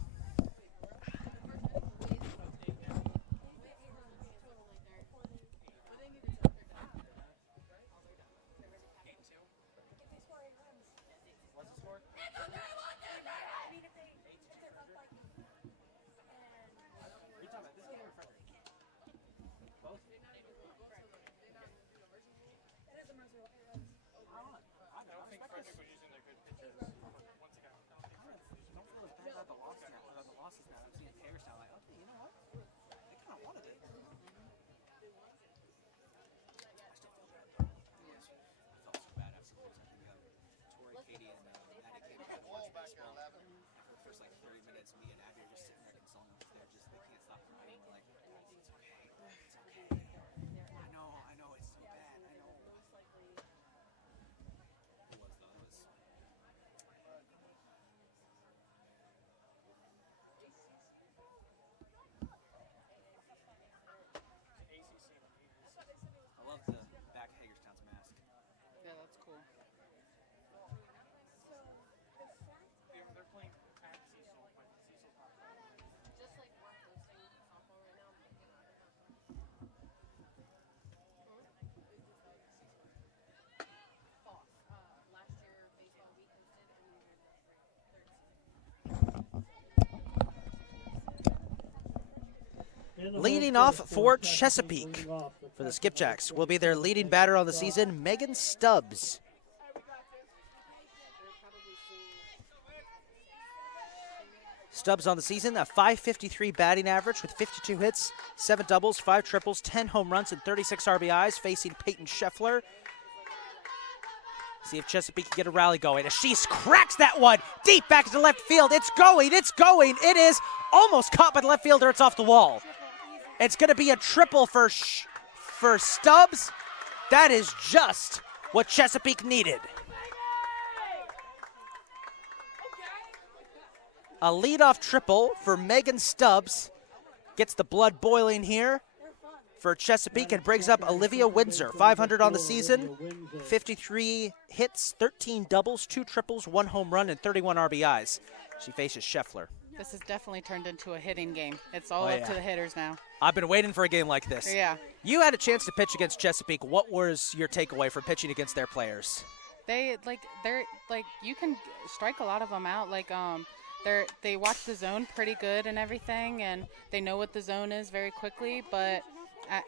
baseball. For the first like 30 minutes, me and Abby are just sitting there consoling them. They can't stop crying. Like, it's okay. I know, it's so bad. I know. It was though. It was. I love the back Hagerstown's mask. Yeah, that's cool. They're playing at Cecil, but Cecil's not playing. Just like we're hosting softball right now, but fall. Last year baseball we hosted, and we were the third seed. Leading off for Chesapeake for the Skipjacks will be their leading batter on the season, Megan Stubbs. Stubbs on the season, a .553 batting average with 52 hits, 7 doubles, 5 triples, 10 home runs, and 36 RBIs, facing Peyton Scheffler. See if Chesapeake can get a rally going. As she cracks that one deep back into left field. It's going. It is almost caught by the left fielder. It's off the wall. It's going to be a triple for Stubbs. That is just what Chesapeake needed. A leadoff triple for Megan Stubbs gets the blood boiling here for Chesapeake and brings up Olivia Windsor. 500 on the season, 53 hits, 13 doubles, 2 triples, 1 home run, and 31 RBIs. She faces Scheffler. This has definitely turned into a hitting game. It's all up to the hitters now. I've been waiting for a game like this. Yeah. You had a chance to pitch against Chesapeake. What was your takeaway from pitching against their players? They're you can strike a lot of them out. They watch the zone pretty good and everything, and they know what the zone is very quickly. But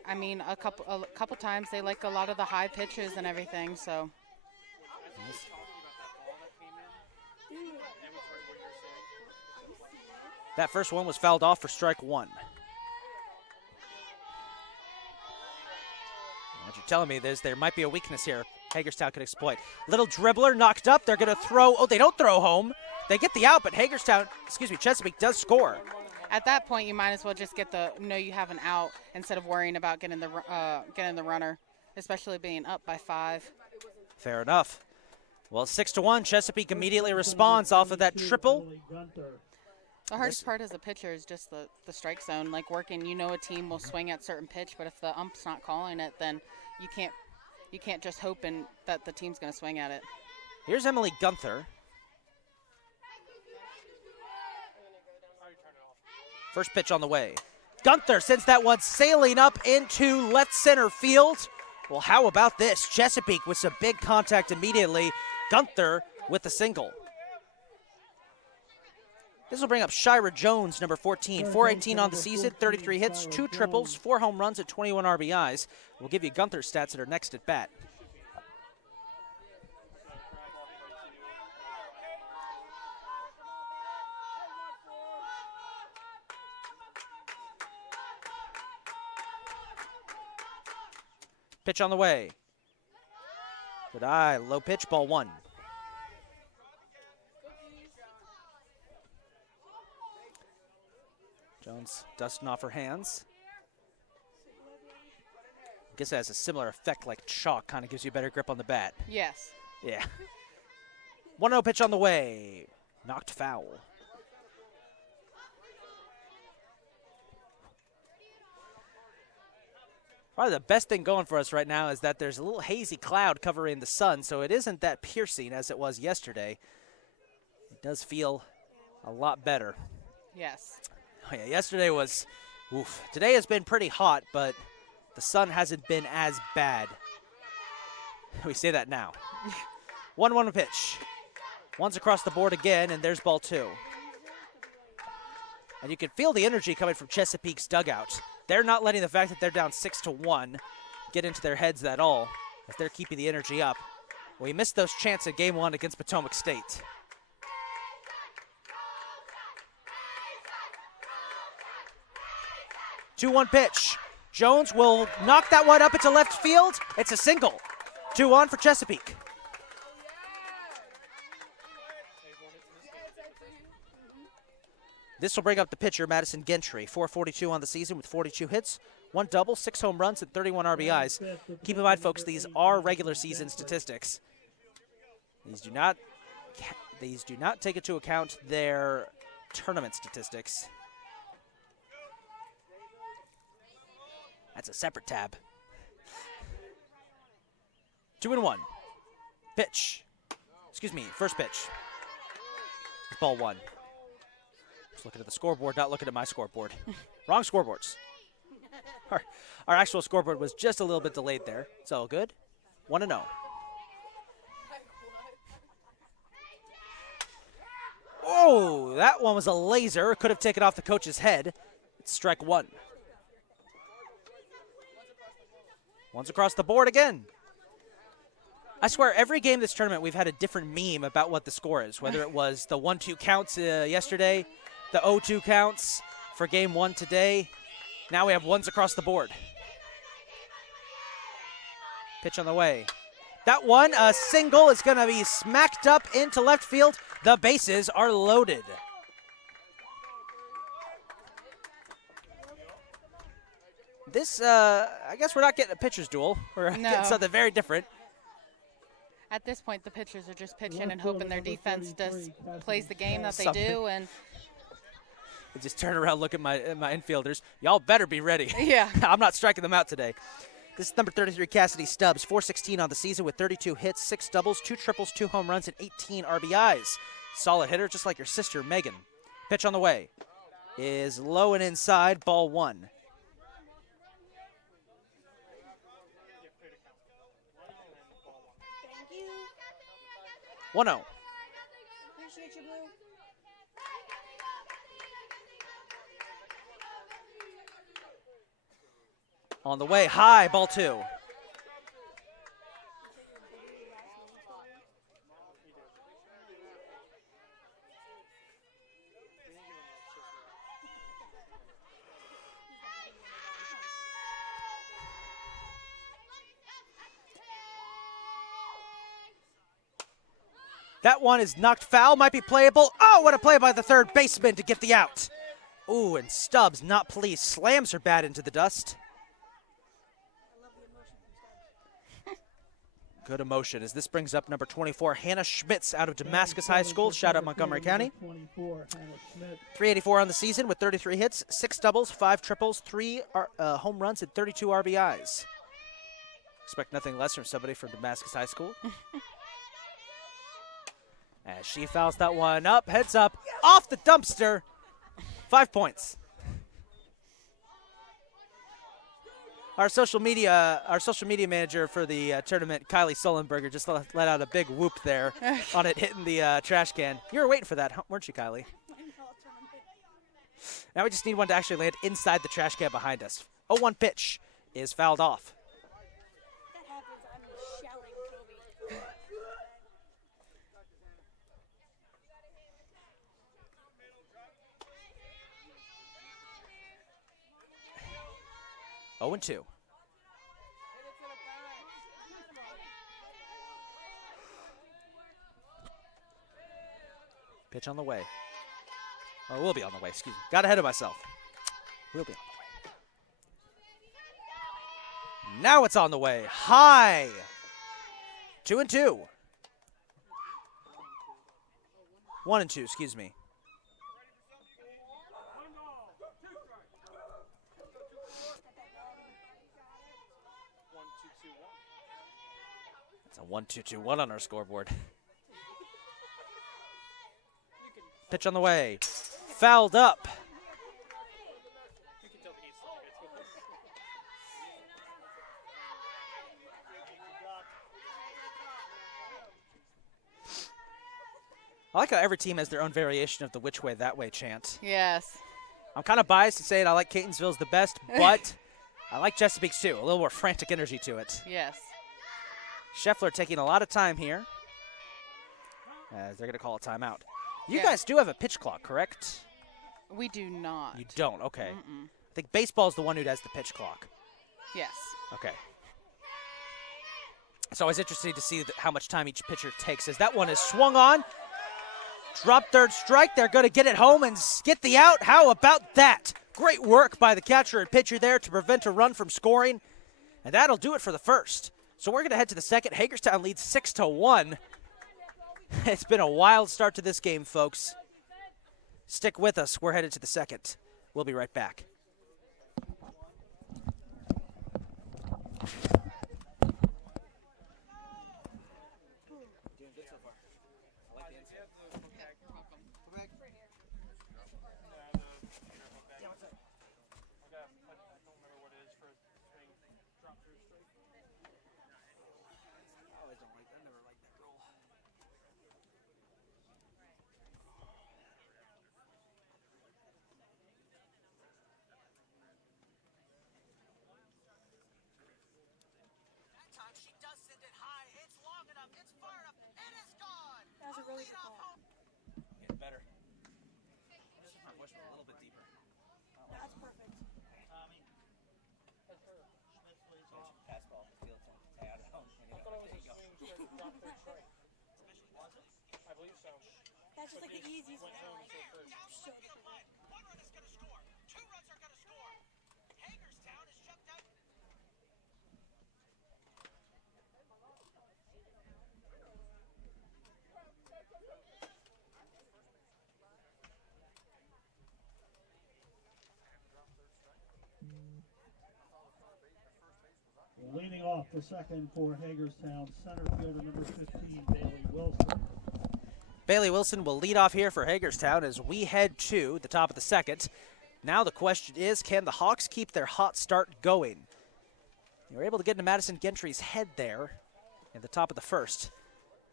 I mean, a couple times they like a lot of the high pitches and everything. So. That first one was fouled off for strike 1. What you're telling me is there might be a weakness here Hagerstown could exploit. Little dribbler knocked up. They're going to throw. Oh, they don't throw home. They get the out, but Chesapeake does score. At that point, you might as well just know you have an out instead of worrying about getting the runner, especially being up by 5. Fair enough. Well, 6-1. Chesapeake immediately responds off of that triple. The hardest part as a pitcher is just the strike zone, like working. You know a team will swing at certain pitch, but if the ump's not calling it, then you can't just hope that the team's going to swing at it. Here's Emily Gunther. First pitch on the way. Gunther sends that one sailing up into left center field. Well, how about this? Chesapeake with some big contact immediately. Gunther with the single. This will bring up Shira Jones, number 14. 418 on the season, 33 hits, 2 triples, 4 home runs, and 21 RBIs. We'll give you Gunther's stats that are next at bat. Pitch on the way. Good eye, low pitch, ball 1. Jones dusting off her hands. I guess it has a similar effect like chalk, kind of gives you a better grip on the bat. Yes. Yeah. 1-0 pitch on the way. Knocked foul. Probably the best thing going for us right now is that there's a little hazy cloud covering the sun, so it isn't that piercing as it was yesterday. It does feel a lot better. Yes. Oh yeah, yesterday was, oof. Today has been pretty hot, but the sun hasn't been as bad. We say that now. 1-1 pitch. One's across the board again, and there's ball 2. And you can feel the energy coming from Chesapeake's dugout. They're not letting the fact that they're down 6-1 get into their heads at all, as they're keeping the energy up. We missed those chances in Game 1 against Potomac State. Two-one pitch. Jones will knock that one up into left field. It's a single. 2-1 for Chesapeake. This will bring up the pitcher, Madison Gentry, 442 on the season with 42 hits, 1 double, 6 home runs, and 31 RBIs. Keep in mind, folks, these are regular season statistics. These do not take into account their tournament statistics. That's a separate tab. 2-1. Pitch. Excuse me, first pitch. It's ball 1. Just looking at the scoreboard, not looking at my scoreboard. Wrong scoreboards. Our actual scoreboard was just a little bit delayed there. It's all good. 1-0. Oh, that one was a laser. Could have taken off the coach's head. It's strike 1. One's across the board again. I swear, every game this tournament, we've had a different meme about what the score is, whether it was the 1-2 counts yesterday, the 0-2 counts for game 1 today. Now we have ones across the board. Pitch on the way. That one, a single, is going to be smacked up into left field. The bases are loaded. This, I guess we're not getting a pitcher's duel. We're getting something very different. At this point, the pitchers are just pitching and hoping their defense just plays the game that they do. And I just turn around, look at my infielders. Y'all better be ready. Yeah. I'm not striking them out today. This is number 33, Cassidy Stubbs, 416 on the season with 32 hits, 6 doubles, 2 triples, 2 home runs, and 18 RBIs. Solid hitter, just like your sister, Megan. Pitch on the way is low and inside, ball 1. Thank you. 1-0. Appreciate you, Blue. On the way, high, ball 2. That one is knocked foul, might be playable. Oh, what a play by the third baseman to get the out. Ooh, and Stubbs, not pleased, slams her bat into the dust. Good emotion as this brings up number 24, Hannah Schmitz out of Damascus High School. Shout out Montgomery County. 384 on the season with 33 hits, 6 doubles, 5 triples, 3 home runs, and 32 RBIs. Expect nothing less from somebody from Damascus High School. As she fouls that one up, heads up, off the dumpster. 5 points. Our social media manager for the tournament, Kylie Sullenberger, just let out a big whoop there on it hitting the trash can. You were waiting for that, weren't you, Kylie? Now we just need one to actually land inside the trash can behind us. 0-1 pitch is fouled off. That happens. I'm just shouting, Kobe. Oh, 0-2. Pitch on the way. Or will be on the way, excuse me. Got ahead of myself. Will be on the way. Now it's on the way. High. 2-2. 1-2, excuse me. It's a 1-2-2-1 on our scoreboard. Pitch on the way. Fouled up. I like how every team has their own variation of the which way, that way chant. Yes. I'm kind of biased to say it. I like Catonsville's the best, but I like Chesapeake's too. A little more frantic energy to it. Yes. Scheffler taking a lot of time here. As they're going to call a timeout. You Yeah. guys do have a pitch clock, correct? We do not. You don't, okay. Mm-mm. I think baseball is the one who has the pitch clock. Yes. Okay. It's always interesting to see how much time each pitcher takes as that one is swung on. Drop third strike. They're going to get it home and get the out. How about that? Great work by the catcher and pitcher there to prevent a run from scoring. And that'll do it for the first. So we're going to head to the second. Hagerstown leads 6-1. It's been a wild start to this game, folks. Stick with us. We're headed to the second. We'll be right back. That's a really good call. Getting better. Just my push a little bit deeper. That's perfect. Pass ball, field to stay out of home. I thought it was a swing straight drop third strike. I believe so. That's just like the easiest way. Went home and threw first. So good. One run is going to score. Two runs are going to score. Hagerstown has jumped out. Leading off the second for Hagerstown, center fielder number 15, Bailey Wilson. Bailey Wilson will lead off here for Hagerstown as we head to the top of the second. Now the question is, can the Hawks keep their hot start going? They were able to get into Madison Gentry's head there at the top of the first.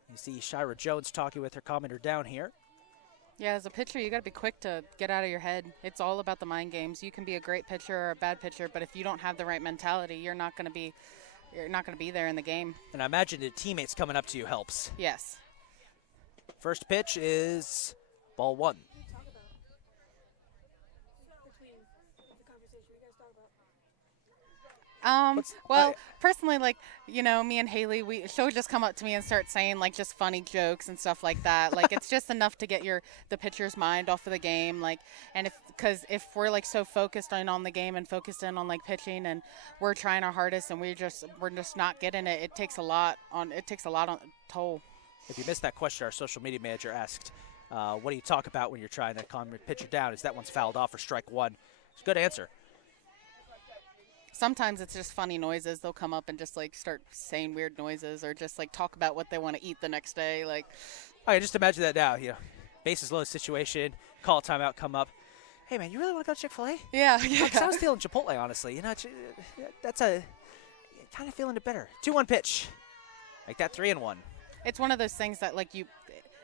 You see Shira Jones talking with her commenter down here. Yeah, as a pitcher, you got to be quick to get out of your head. It's all about the mind games. You can be a great pitcher or a bad pitcher, but if you don't have the right mentality, you're not going to be there in the game. And I imagine the teammates coming up to you helps. Yes. First pitch is ball one. Between the conversation you guys talk about. Well, personally, like, you know, me and Haley, she'll just come up to me and start saying, like, just funny jokes and stuff like that. Like, it's just enough to get the pitcher's mind off of the game. Like, and because if we're, like, so focused on the game and focused in on, like, pitching and we're trying our hardest and we're just not getting it, it takes a lot on toll. If you missed that question, our social media manager asked, what do you talk about when you're trying to calm your pitcher down? Is that one's fouled off for strike one? It's a good answer. Sometimes it's just funny noises. They'll come up and just, like, start saying weird noises or just, like, talk about what they want to eat the next day. Like, all right, just imagine that now. You know, bases loaded situation, call a timeout, come up. Hey, man, you really want to go to Chick-fil-A? yeah. 'Cause I was feeling Chipotle, honestly. You know, that's kind of feeling it better. 2-1 pitch. Like that 3-1. It's one of those things that, like,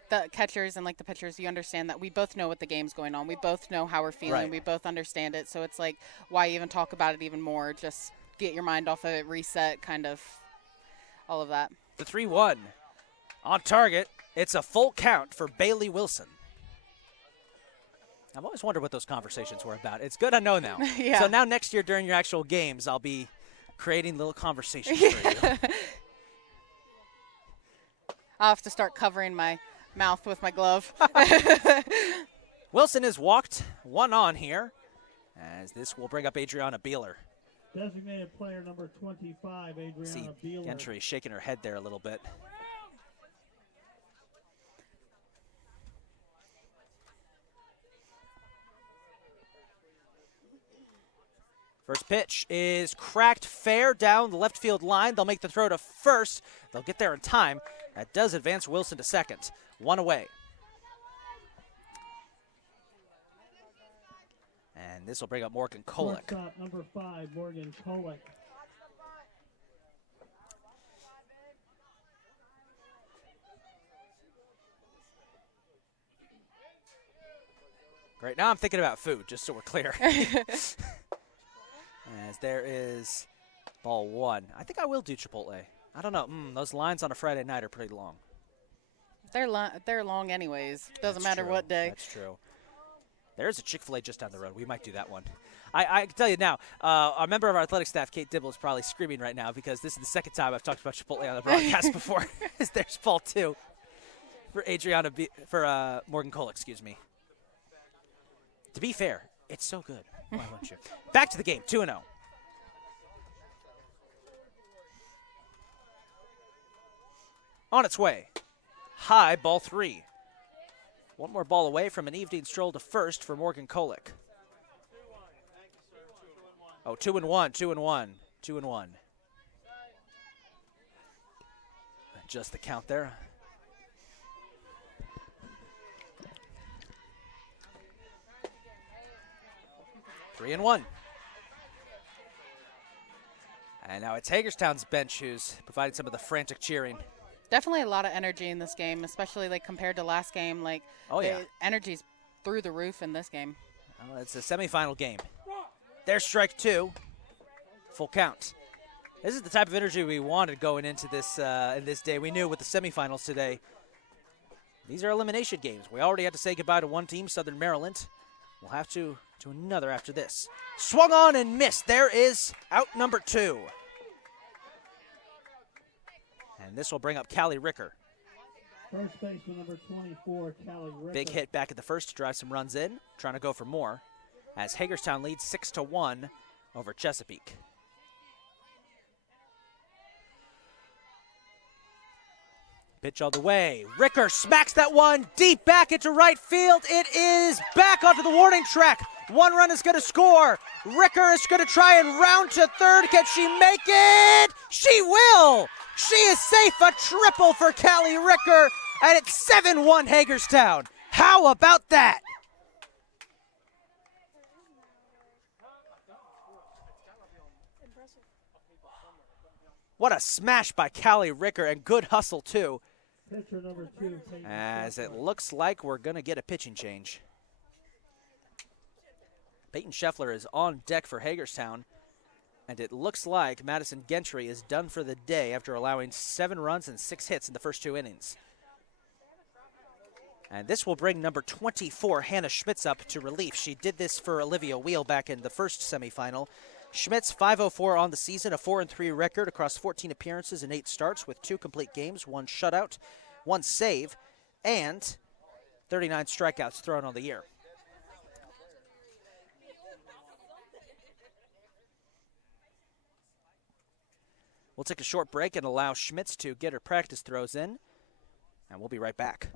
the catchers and, like, the pitchers, you understand that we both know what the game's going on. We both know how we're feeling. Right. We both understand it. So it's like, why even talk about it even more? Just get your mind off of it, reset, kind of all of that. The 3-1 on target. It's a full count for Bailey Wilson. I've always wondered what those conversations were about. It's good I know now. Yeah. So now next year during your actual games, I'll be creating little conversations for you. I'll have to start covering my mouth with my glove. Wilson has walked one on here, as this will bring up Adriana Beeler. Designated player number 25, Adriana See Beeler. Gentry shaking her head there a little bit. First pitch is cracked fair down the left field line. They'll make the throw to first. They'll get there in time. That does advance Wilson to second. One away. And this will bring up Morgan Kolick. Shortstop number 5, Morgan Kolick. Great. Now I'm thinking about food, just so we're clear. As there is ball one. I think I will do Chipotle. I don't know. Those lines on a Friday night are pretty long. They're long anyways. Doesn't matter true. what day. That's true. There's a Chick-fil-A just down the road. We might do that one. I can tell you now, a member of our athletic staff, Kate Dibble, is probably screaming right now because this is the second time I've talked about Chipotle on the broadcast before. There's ball two. for Morgan Cole, excuse me. To be fair, it's so good. Why wouldn't you? Back to the game, 2-0. On its way. High, ball 3. One more ball away from an evening stroll to first for Morgan Kolick. Oh, 2-1, 2-1, 2-1. Just the count there. Three and one. And now it's Hagerstown's bench who's providing some of the frantic cheering. Definitely a lot of energy in this game, especially like compared to last game. Like, the energy's through the roof in this game. Well, it's a semifinal game. There's strike 2. Full count. This is the type of energy we wanted going into this in this day. We knew with the semifinals today, these are elimination games. We already had to say goodbye to one team, Southern Maryland. We'll have to another after this. Swung on and missed. There is out number 2. And this will bring up Callie Ricker. First baseman number 24, Callie Ricker. Big hit back at the first to drive some runs in, trying to go for more, as Hagerstown leads 6-1 over Chesapeake. Pitch all the way. Ricker smacks that one deep back into right field. It is back onto the warning track. One run is going to score. Ricker is going to try and round to third. Can she make it? She will. She is safe. A triple for Callie Ricker. And it's 7-1 Hagerstown. How about that? What a smash by Callie Ricker, and good hustle, too. Pitcher number 2, as it looks like we're going to get a pitching change. Peyton Scheffler is on deck for Hagerstown, and it looks like Madison Gentry is done for the day after allowing 7 runs and 6 hits in the first 2 innings. And this will bring number 24, Hannah Schmitz, up to relief. She did this for Olivia Wheel back in the first semifinal. Schmitz, 504 on the season, a 4-3 record across 14 appearances and 8 starts with 2 complete games, 1 shutout, 1 save, and 39 strikeouts thrown on the year. We'll take a short break and allow Schmitz to get her practice throws in, and we'll be right back.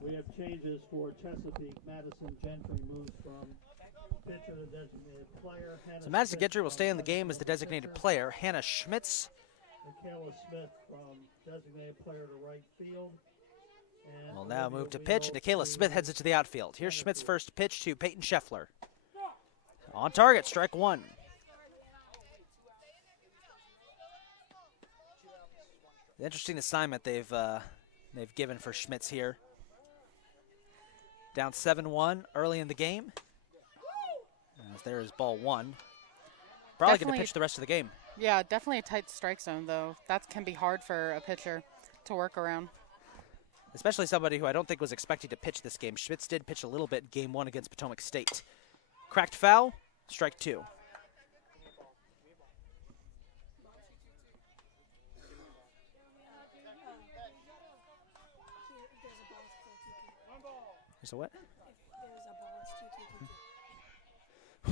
We have changes for Chesapeake. Madison Gentry moves from pitcher to designated player. So Madison Gentry will stay in the game as the designated player. Hannah Schmitz. Michaela Smith from designated player to right field. Will now move to pitch, and Michaela Smith heads it to the outfield. Here's Schmidt's first pitch to Peyton Scheffler. On target, strike 1. The interesting assignment they've given for Schmitz here. Down 7-1 early in the game. As there is ball 1. Probably going to pitch the rest of the game. Yeah, definitely a tight strike zone, though. That can be hard for a pitcher. to work around. Especially somebody who I don't think was expecting to pitch this game. Schmitz did pitch a little bit in game 1 against Potomac State. Cracked foul, strike 2. There's a what?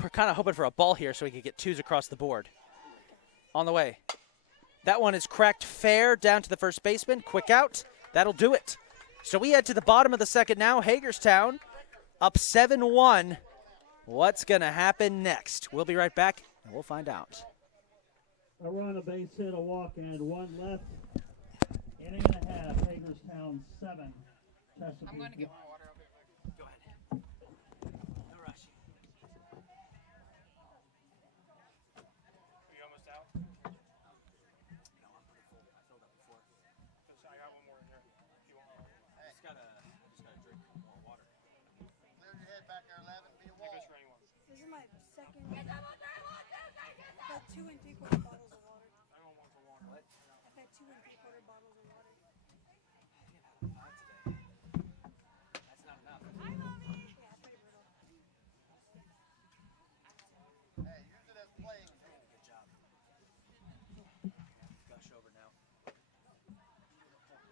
We're kind of hoping for a ball here so we can get 2s across the board. On the way. That one is cracked fair down to the first baseman. Quick out. That'll do it. So we head to the bottom of the second now. Hagerstown up 7-1. What's going to happen next? We'll be right back, and we'll find out. A run, a base hit, a walk, and 1 left. Inning and a half. Hagerstown 7. Chesapeake. I'm going to get my water over here. Go ahead. No rush. Are you almost out? No, I'm pretty full. I filled up before. I got one more in here. If you want. I just gotta drink more water. Clear your head back there, 11. Be a That wall. goes for anyone. This is my second. I've had 2 3/4 bottles of water. I don't want for water. What? I've had 2 3/4 bottles of water. That's not enough. Yeah, it's pretty brutal. Hey, use it as playing tool. Good job. Gush over now.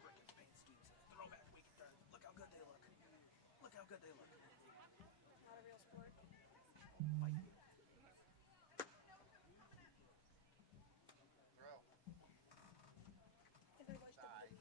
Ricketts paint schemes. Throwback, weak turn. Look how good they look. Look how good they look. Not a real sport. Throw. If everybody's still playing,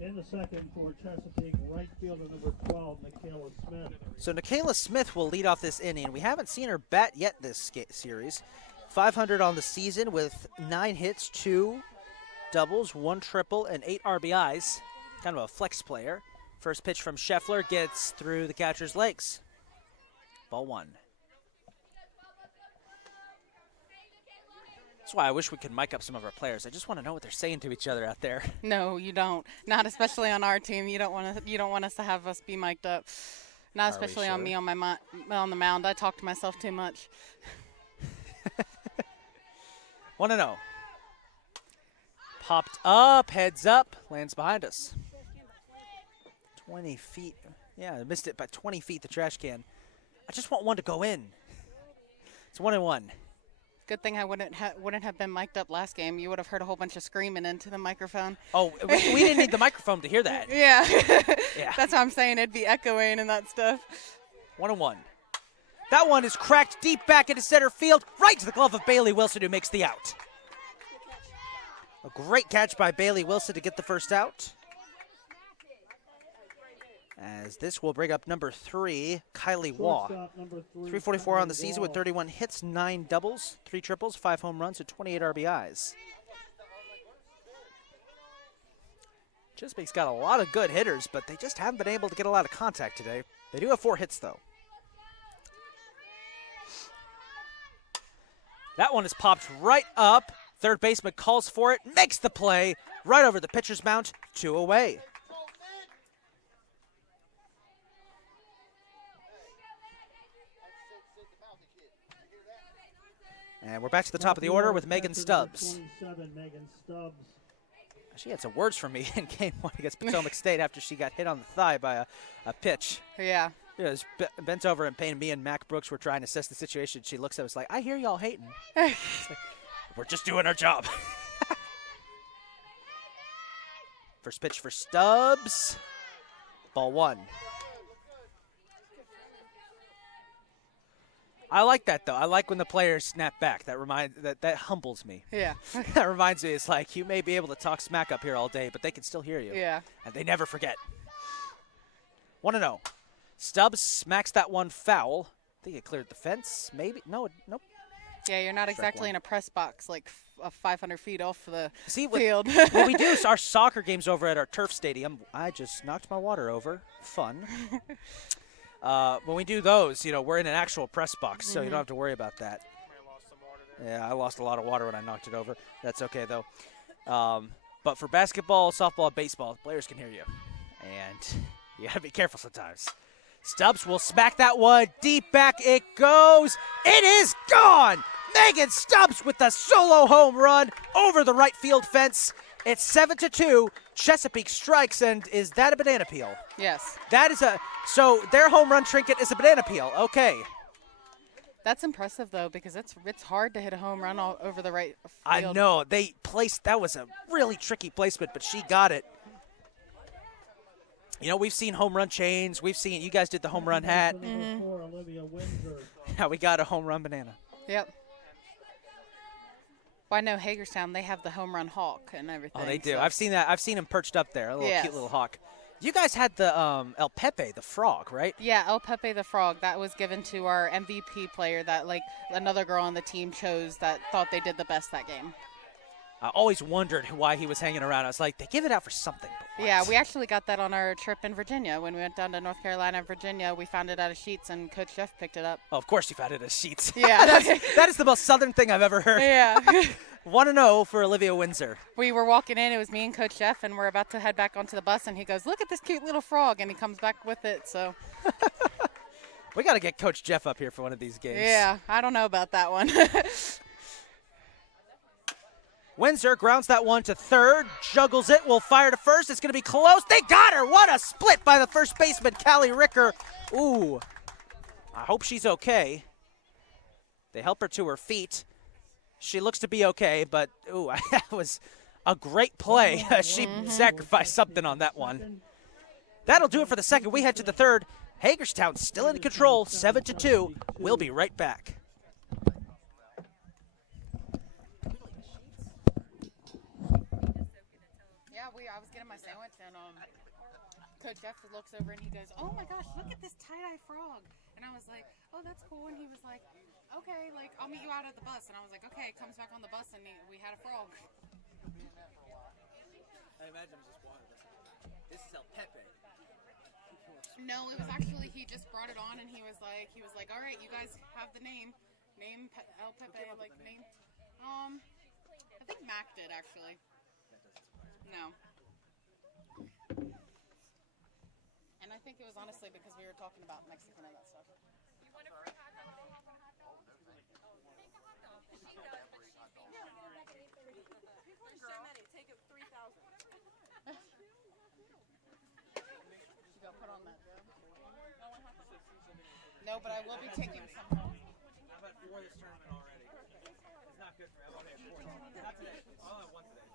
In the second for Chesapeake, right fielder number 12, Michaela Smith. So Nikayla Smith will lead off this inning. We haven't seen her bat yet this series. 500 on the season with 9 hits, 2 doubles, 1 triple, and 8 RBIs. Kind of a flex player. First pitch from Scheffler gets through the catcher's legs. Ball 1. That's why I wish we could mic up some of our players. I just want to know what they're saying to each other out there. No, you don't. Not especially on our team. You don't want us to have us be mic'd up. Not Are we especially on sure? me on the mound. I talk to myself too much. 1-0. Popped up, heads up, lands behind us. 20 feet. Yeah, I missed it by 20 feet, the trash can. I just want one to go in. It's 1-1. Good thing I wouldn't have been mic'd up last game. You would have heard a whole bunch of screaming into the microphone. Oh, we didn't need the microphone to hear that. Yeah. Yeah. That's what I'm saying. It'd be echoing and that stuff. 1-1. That one is cracked deep back into center field, right to the glove of Bailey Wilson, who makes the out. A great catch by Bailey Wilson to get the first out. As this will bring up number 3, Kylie Waugh. Shortstop number 3, 344 on the Kylie season with Waugh. 31 hits, 9 doubles, 3 triples, 5 home runs, and 28 RBIs. Chesapeake's got a lot of good hitters, but they just haven't been able to get a lot of contact today. They do have 4 hits, though. That one is popped right up. Third baseman calls for it, makes the play, right over the pitcher's mound, 2 away. And we're back to the top of the order with Megan Stubbs. 27, Megan Stubbs. She had some words for me in game 1 against Potomac State after she got hit on the thigh by a pitch. Yeah. It was bent over in pain. Me and Mac Brooks were trying to assess the situation. She looks at us like, I hear y'all hating. It's like, we're just doing our job. First pitch for Stubbs. Ball 1. I like that, though. I like when the players snap back. That humbles me. Yeah. That reminds me, it's like you may be able to talk smack up here all day, but they can still hear you. Yeah. And they never forget. 1-0. Stubbs smacks that one foul. I think it cleared the fence. Maybe. No, nope. Yeah, you're not Strike exactly 1. in a press box like 500 feet off the See, field. when we do our soccer games over at our turf stadium, I just knocked my water over. Fun. When we do those, we're in an actual press box, so you don't have to worry about that. I lost some water there. Yeah, I lost a lot of water when I knocked it over. That's okay, though. But for basketball, softball, baseball, players can hear you. And you got to be careful sometimes. Stubbs will smack that one deep back. It goes. It is gone. Megan Stubbs with the solo home run over the right field fence. It's 7-2. Chesapeake strikes, and is that a banana peel? Yes. That is so their home run trinket is a banana peel. Okay. That's impressive, though, because it's hard to hit a home run all over the right field. I know. They placed, that was a really tricky placement, but she got it. You know, we've seen home run chains. We've seen, you guys did the home run hat. Now we got a home run banana. Yep. Well, I know Hagerstown, they have the home run hawk and everything. Oh, they do. So. I've seen that. I've seen him perched up there, a little Yes. cute little hawk. You guys had the El Pepe, the frog, right? Yeah, El Pepe the frog. That was given to our MVP player that, like, another girl on the team chose that thought they did the best that game. I always wondered why he was hanging around. I was like, they give it out for something. But Yeah, what? we actually got that on our trip in Virginia. When we went down to North Carolina and Virginia, we found it out of Sheets, and Coach Jeff picked it up. Oh, of course you found it as sheets. Yeah. that is the most Southern thing I've ever heard. Yeah. 1-0 for Olivia Windsor. We were walking in. It was me and Coach Jeff, and we're about to head back onto the bus, and he goes, look at this cute little frog, and he comes back with it. So. We got to get Coach Jeff up here for one of these games. Yeah, I don't know about that one. Windsor grounds that one to third, juggles it, will fire to first. It's going to be close. They got her. What a split by the first baseman, Callie Ricker. Ooh, I hope she's okay. They help her to her feet. She looks to be okay, but ooh, that was a great play. She sacrificed something on that one. That'll do it for the second. We head to the third. Hagerstown still in control, 7-2. We'll be right back. I was getting my sandwich, and Coach Jeff looks over and he goes, oh my gosh, look at this tie-dye frog. And I was like, oh, that's cool. And he was like, okay, like, I'll meet you out at the bus. And I was like, okay, comes back on the bus, and we had a frog. I imagine it was just one of us. This is El Pepe. No, it was actually, he just brought it on, and he was like, all right, you guys have the name El Pepe, like, name. I think Mac did, actually. No. And I think it was honestly because we were talking about Mexican and that stuff. You want a free hot dog? Do you want one hot dog? Take a hot dog. She does, but she can't. There's so many. Take it 3,000. You go put on that, Joe. No, but I will be taking some home. I've had 4 this tournament already. It's not good for me. I'm only at 4. Not today. I'll have 1 today.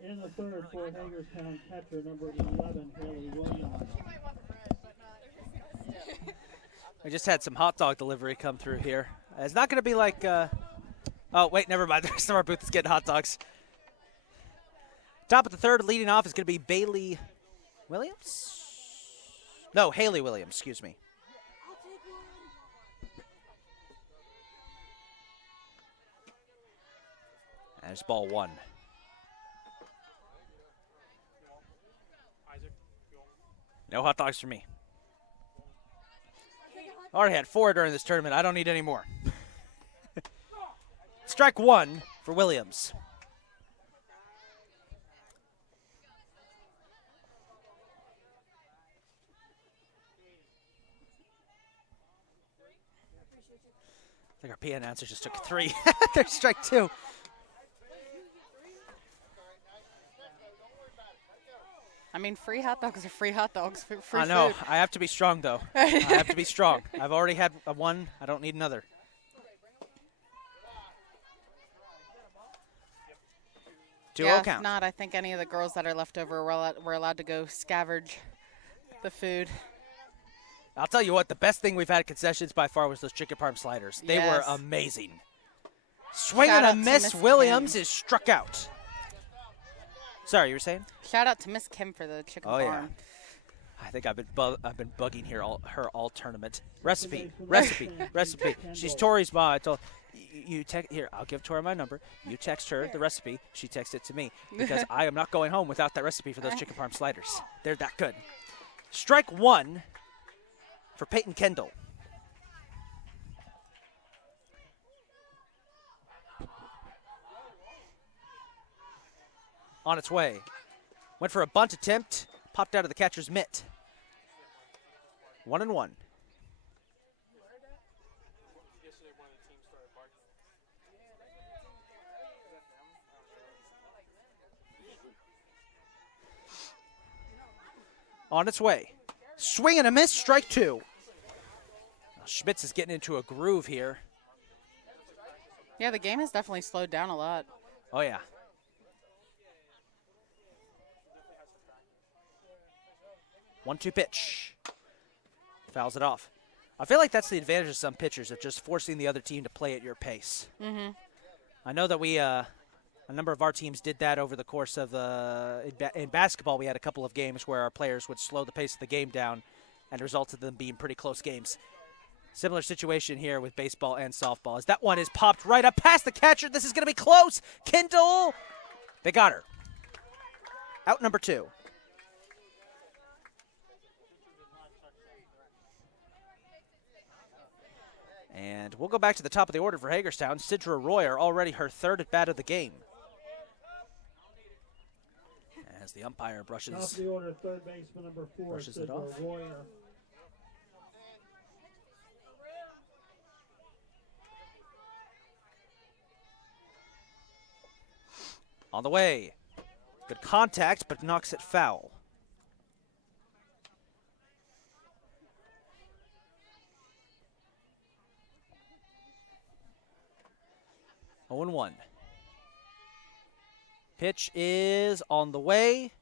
In the third for Hagerstown catcher number 11, Haley Williams. We just had some hot dog delivery come through here. It's not going to be like, oh, wait, never mind. The rest of our booth is getting hot dogs. Top of the third, leading off is going to be Bailey Williams? No, Haley Williams, excuse me. And it's ball 1. No hot dogs for me. Already had 4 during this tournament. I don't need any more. Strike 1 for Williams. I think our PA announcer just took 3. There's strike 2. I mean, free hot dogs are free hot dogs. Free I know. food. I have to be strong, though. I have to be strong. I've already had a 1. I don't need another. Yeah, count. if not, I think any of the girls that are left over were allowed to go scavenge the food. I'll tell you what, the best thing we've had at concessions by far was those chicken parm sliders. They were Yes. amazing. Swing Shout and a out to miss. Miss Williams Kim. is struck out. Sorry, you were saying? Shout out to Miss Kim for the chicken Oh, parm. yeah. I think I've been bugging her all tournament. Recipe. She's Tori's mom. I told you text here. I'll give Tori my number. You text her the recipe. She texts it to me because I am not going home without that recipe for those chicken parm sliders. They're that good. Strike 1 for Peyton Kendall. On its way. Went for a bunt attempt. Popped out of the catcher's mitt. 1-1. Yesterday when the team started barking. On its way. Swing and a miss, strike 2. Schmitz is getting into a groove here. Yeah, the game has definitely slowed down a lot. Oh, yeah. One-two pitch. Fouls it off. I feel like that's the advantage of some pitchers, of just forcing the other team to play at your pace. Mm-hmm. I know that a number of our teams did that over the course of in basketball. We had a couple of games where our players would slow the pace of the game down and resulted in them being pretty close games. Similar situation here with baseball and softball, as that one is popped right up past the catcher. This is going to be close. Kindle. They got her. Out number 2. And we'll go back to the top of the order for Hagerstown. Sidra Royer, already her 3rd at bat of the game. As the umpire brushes, Top of the order, third baseman number 4, brushes it off. Royer. On the way. Good contact, but knocks it foul. Oh, 0-1. Pitch is on the way.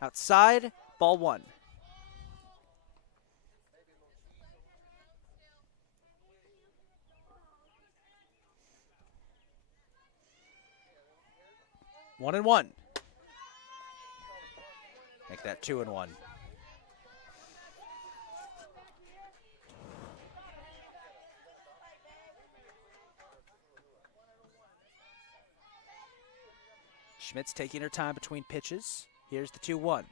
Outside, ball 1. One and one. Make that 2-1. Schmitz taking her time between pitches. Here's the 2-1.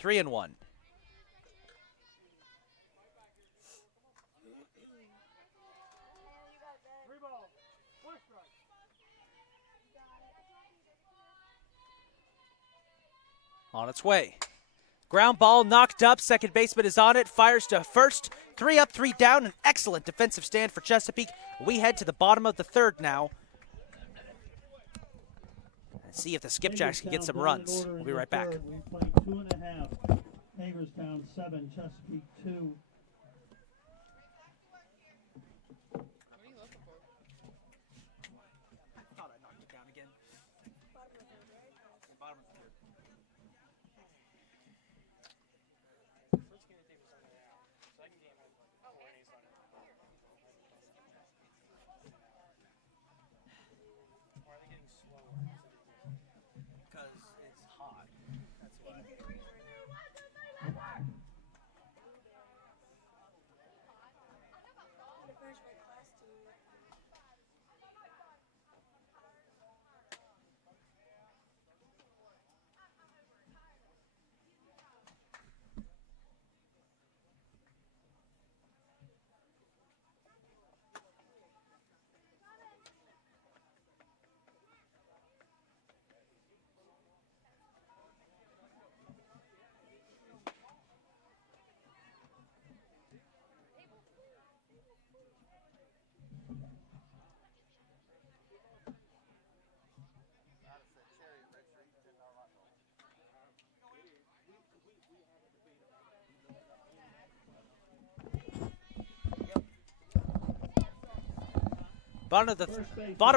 3-1. On its way. Ground ball knocked up. Second baseman is on it. Fires to first. 3 up, 3 down. An excellent defensive stand for Chesapeake. We head to the bottom of the 3rd now. And see if the Skipjacks can get some runs. We'll be right back. We played 2.5. Hagerstown 7, Chesapeake 2. Bottom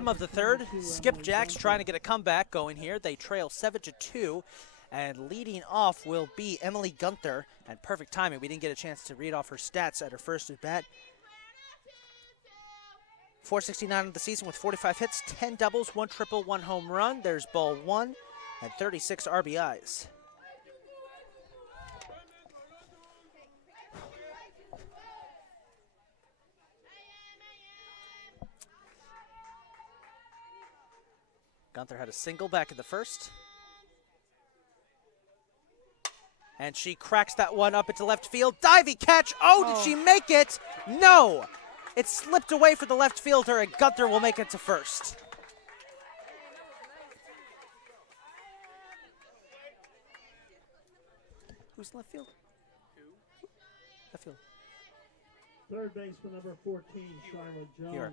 of the 3rd, Skipjacks trying to get a comeback going here. They trail 7-2, and leading off will be Emily Gunther. And perfect timing. We didn't get a chance to read off her stats at her first at bat. 469 of the season with 45 hits, 10 doubles, 1 triple, 1 home run. There's ball 1 and 36 RBIs. Gunther had a single back in the 1st. And she cracks that one up into left field. Diving catch. Oh, did she make it? No. It slipped away for the left fielder, and Gunther will make it to 1st. Who's in left field? Left field. Third baseman number 14, Shira Jones. Here.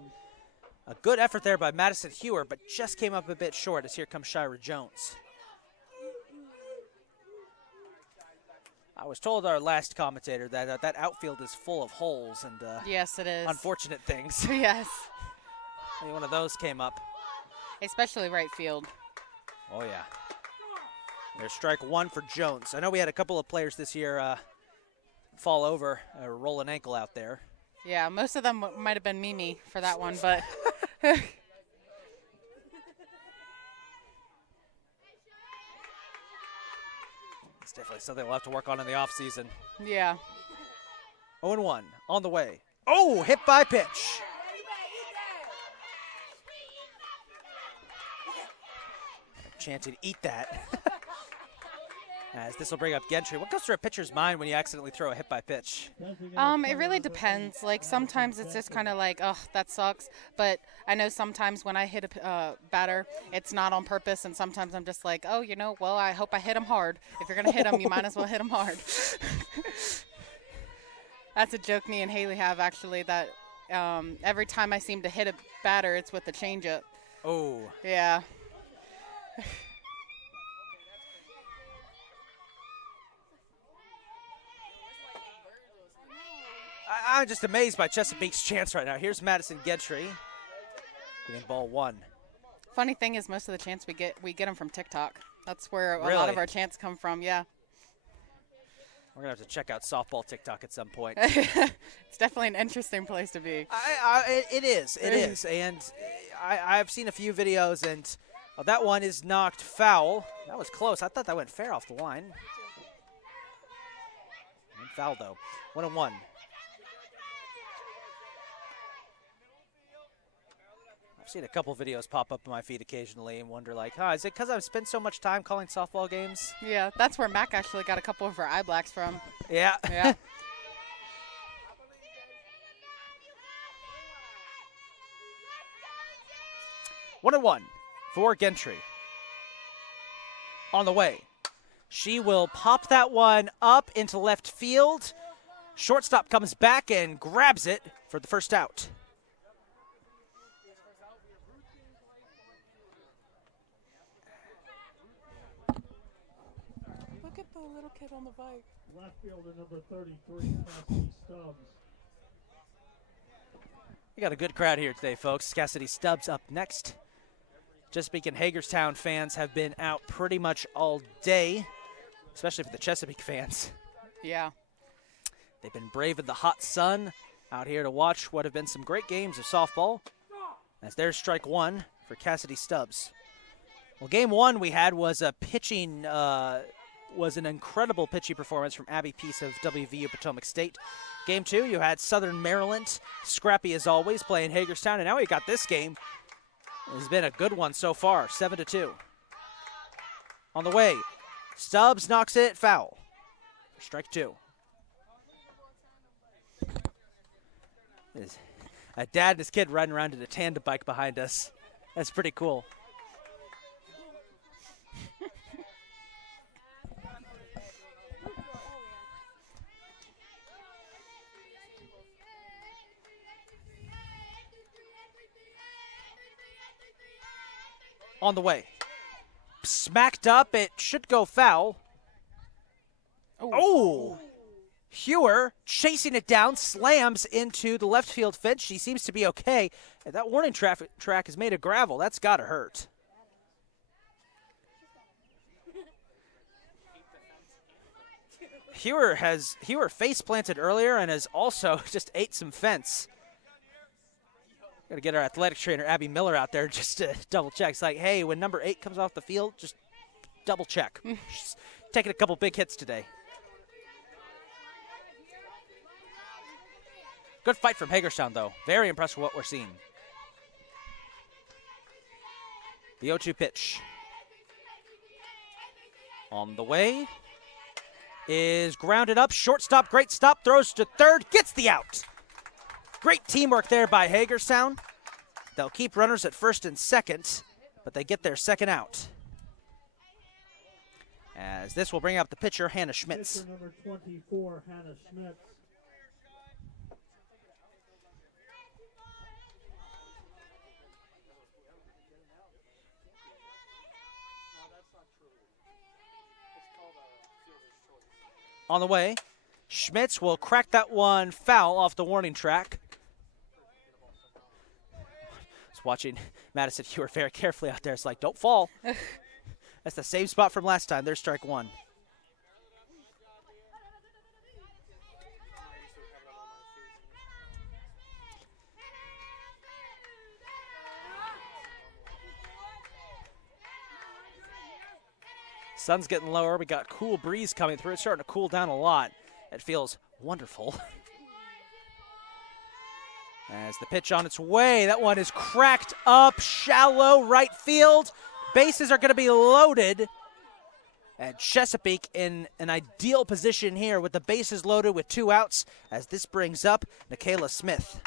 A good effort there by Madison Hewer, but just came up a bit short as here comes Shira Jones. I was told our last commentator that that outfield is full of holes and Yes, it is. unfortunate things. Yes, Maybe one of those came up. especially right field. Oh, yeah. There's strike one for Jones. I know we had a couple of players this year fall over or roll an ankle out there. Yeah, most of them might have been Mimi for that one, but It's definitely something we'll have to work on in the offseason. yeah. 0-1 on the way. Oh, hit by pitch. Chanting, eat that. As this will bring up Gentry. What goes through a pitcher's mind when you accidentally throw a hit by pitch? It really depends. Like sometimes it's just kind of like, oh, that sucks. But I know sometimes when I hit a batter, it's not on purpose, and sometimes I'm just like, oh, well, I hope I hit him hard. If you're gonna hit him, you might as well hit him hard. That's a joke me and Haley have actually. That every time I seem to hit a batter, it's with a changeup. Oh. Yeah. I'm just amazed by Chesapeake's chance right now. Here's Madison Gentry getting ball one. Funny thing is, most of the chants we get them from TikTok. That's where a lot Really? of our chants come from. Yeah. We're going to have to check out softball TikTok at some point. It's definitely an interesting place to be. It is. And I've seen a few videos, and that one is knocked foul. That was close. I thought that went fair off the line. And foul, though. 1-1. I've seen a couple videos pop up on my feed occasionally and wonder, like, is it because I've spent so much time calling softball games? Yeah, that's where Mac actually got a couple of her eye blacks from. Yeah. Yeah. 1-1 for Gentry. On the way. She will pop that one up into left field. Shortstop comes back and grabs it for the first out. Look at the little kid on the bike. Left fielder number 33, Cassidy Stubbs. We got a good crowd here today, folks. Cassidy Stubbs up next. Chesapeake and Hagerstown fans have been out pretty much all day, especially for the Chesapeake fans. Yeah. They've been brave in the hot sun out here to watch what have been some great games of softball. As there's strike one for Cassidy Stubbs. Well, game one we had was a pitching, was an incredible pitching performance from Abby Peace of WVU Potomac State. Game two, you had Southern Maryland, scrappy as always, playing Hagerstown, and now we got this game. It's been a good one so far, 7-2. On the way, Stubbs knocks it foul. Strike two. There's a dad and his kid riding around in a tandem bike behind us. That's pretty cool. On the way. Smacked up. It should go foul. Oh! Hewer chasing it down, slams into the left field fence. She seems to be okay. And that warning track is made of gravel. That's got to hurt. Hewer face planted earlier and has also just ate some fence. Got to get our athletic trainer, Abby Miller, out there just to double check. It's like, hey, when number 8 comes off the field, just double check. She's taking a couple big hits today. Good fight from Hagerstown, though. Very impressed with what we're seeing. The 0-2 pitch. On the way is grounded up. Shortstop, great stop, throws to third, gets the out. Great teamwork there by Hagerstown. They'll keep runners at first and second, but they get their second out. As this will bring up the pitcher, Hannah Schmitz. Pitcher number 24, Hannah Schmitz. On the way. Schmitz will crack that one foul off the warning track. Just watching Madison Hewer very carefully out there. It's like, don't fall. That's the same spot from last time. There's strike one. Sun's getting lower. We got cool breeze coming through. It's starting to cool down a lot. It feels wonderful. As the pitch on its way, that one is cracked up, shallow right field. Bases are going to be loaded. And Chesapeake in an ideal position here with the bases loaded with 2 outs as this brings up Nikayla Smith.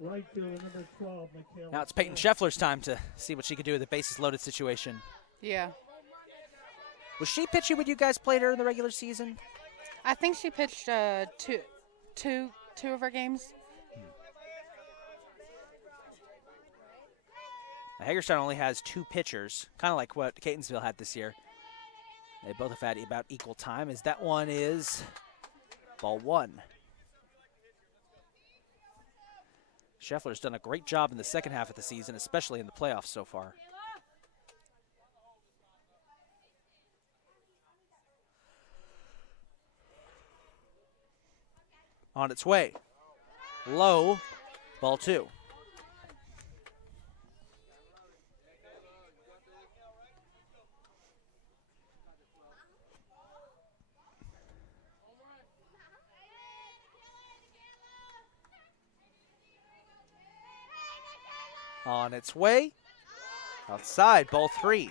Right fielder number 12, Michaela. Now it's Peyton Scheffler's time to see what she can do with the bases loaded situation. Yeah. Was she pitching when you guys played her in the regular season? I think she pitched two of her games. Hagerstown only has 2 pitchers, kind of like what Catonsville had this year. They both have had about equal time, as that one is ball 1. Scheffler's done a great job in the second half of the season, especially in the playoffs so far. On its way. Low, ball 2. On its way. Outside, ball 3.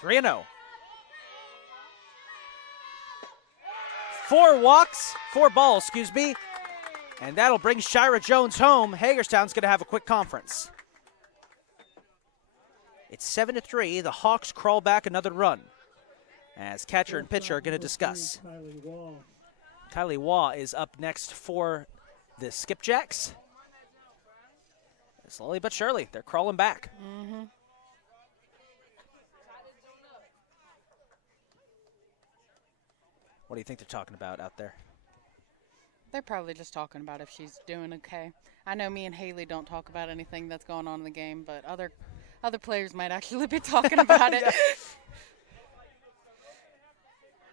Three and 0. 4 walks, 4 balls, excuse me. And that'll bring Shira Jones home. Hagerstown's going to have a quick conference. It's 7-3. The Hawks crawl back another run as catcher and pitcher are going to discuss. Kylie Waugh is up next for the Skipjacks. Slowly but surely, they're crawling back. Mm-hmm. What do you think they're talking about out there? They're probably just talking about if she's doing okay. I know me and Haley don't talk about anything that's going on in the game, but other players might actually be talking about it.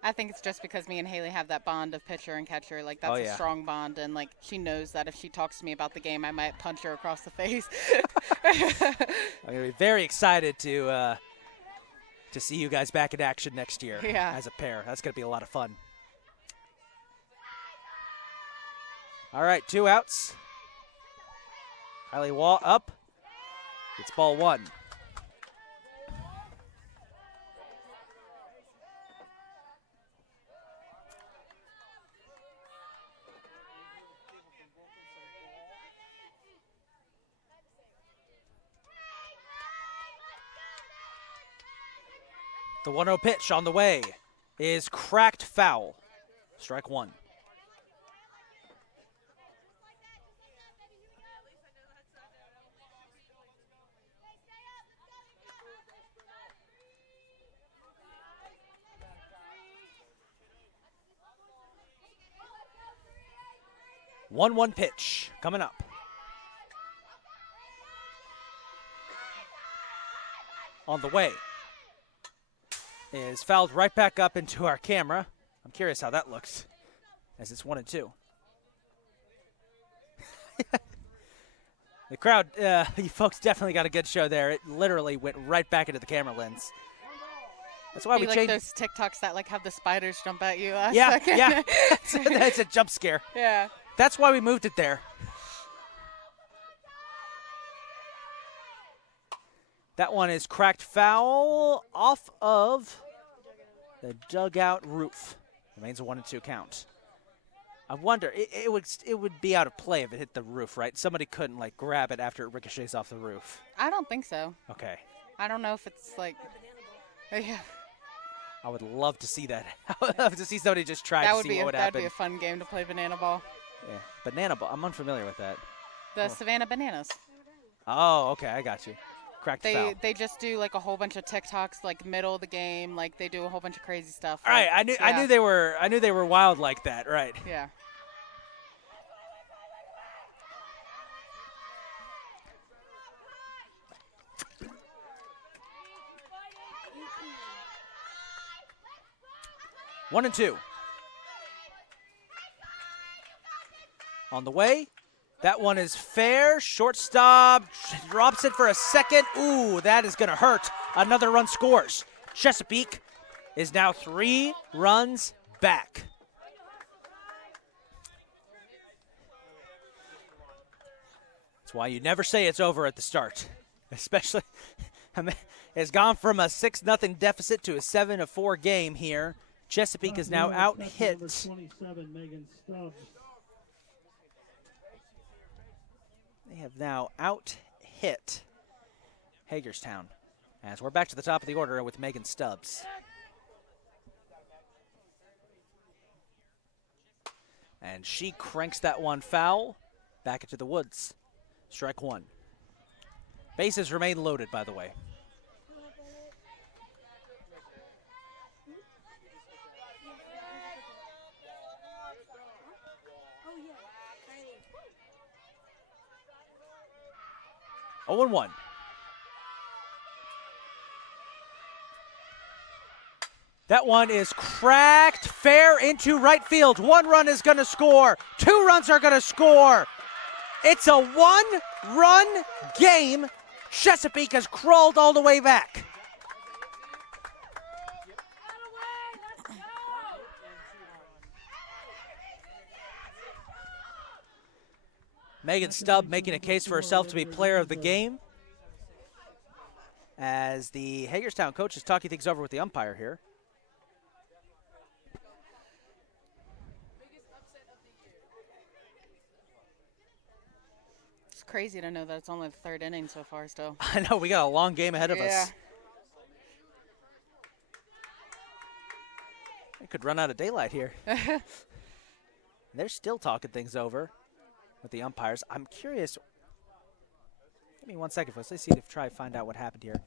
I think it's just because me and Haley have that bond of pitcher and catcher. Like, that's a strong bond, and, like, she knows that if she talks to me about the game, I might punch her across the face. I'm going to be very excited to see you guys back in action next year as a pair. That's going to be a lot of fun. All right, 2 outs. Kylie Waugh up. It's ball 1. The 1-0 pitch on the way is cracked foul. Strike 1. One pitch coming up. On the way is fouled right back up into our camera. I'm curious how that looks as it's 1-2. The crowd, you folks definitely got a good show there. It literally went right back into the camera lens. That's why we like changed. Those TikToks that like have the spiders jump at you. Yeah. That's a jump scare. Yeah. That's why we moved it there. That one is cracked foul off of the dugout roof. Remains a 1-2 count. I wonder, it would be out of play if it hit the roof, right? Somebody couldn't like grab it after it ricochets off the roof. I don't think so. Okay. I don't know if it's like, yeah. I would love to see that. I would love to see somebody just try That to would see be what would that'd happen. be a fun game to play banana ball. Yeah. Banana ball. I'm unfamiliar with that. The Savannah Bananas. Oh, okay. I got you. Cracked the foul. They just do like a whole bunch of TikToks like middle of the game, like they do a whole bunch of crazy stuff. All right, I knew they were wild like that, right? Yeah. One and two. On the way. That one is fair. Shortstop drops it for a second. Ooh, that is going to hurt. Another run scores. Chesapeake is now 3 runs back. That's why you never say it's over at the start. Especially, it's gone from a 6-0 deficit to a 7-4 game here. Chesapeake is now out hit. Number 27, Megan Stubbs. They have now out hit Hagerstown. As we're back to the top of the order with Megan Stubbs. And she cranks that one foul. Back into the woods. Strike one. Bases remain loaded, by the way. Oh, 0-1. That one is cracked fair into right field. 1 run is going to score. 2 runs are going to score. It's a 1-run game. Chesapeake has crawled all the way back. Megan Stubb making a case for herself to be player of the game. As the Hagerstown coach is talking things over with the umpire here. It's crazy to know that it's only the 3rd inning so far still. I know, we got a long game ahead of us. It could run out of daylight here. They're still talking things over with the umpires. I'm curious. Give me 1 second, folks. Let's see if try to find out what happened here.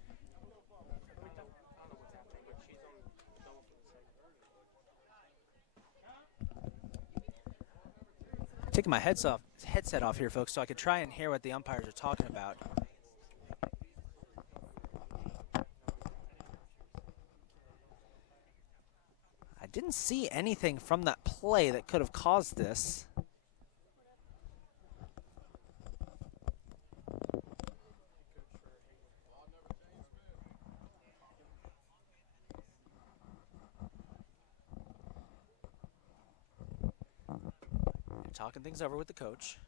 Taking my headset off here, folks, so I could try and hear what the umpires are talking about. I didn't see anything from that play that could have caused this. Talking things over with the coach.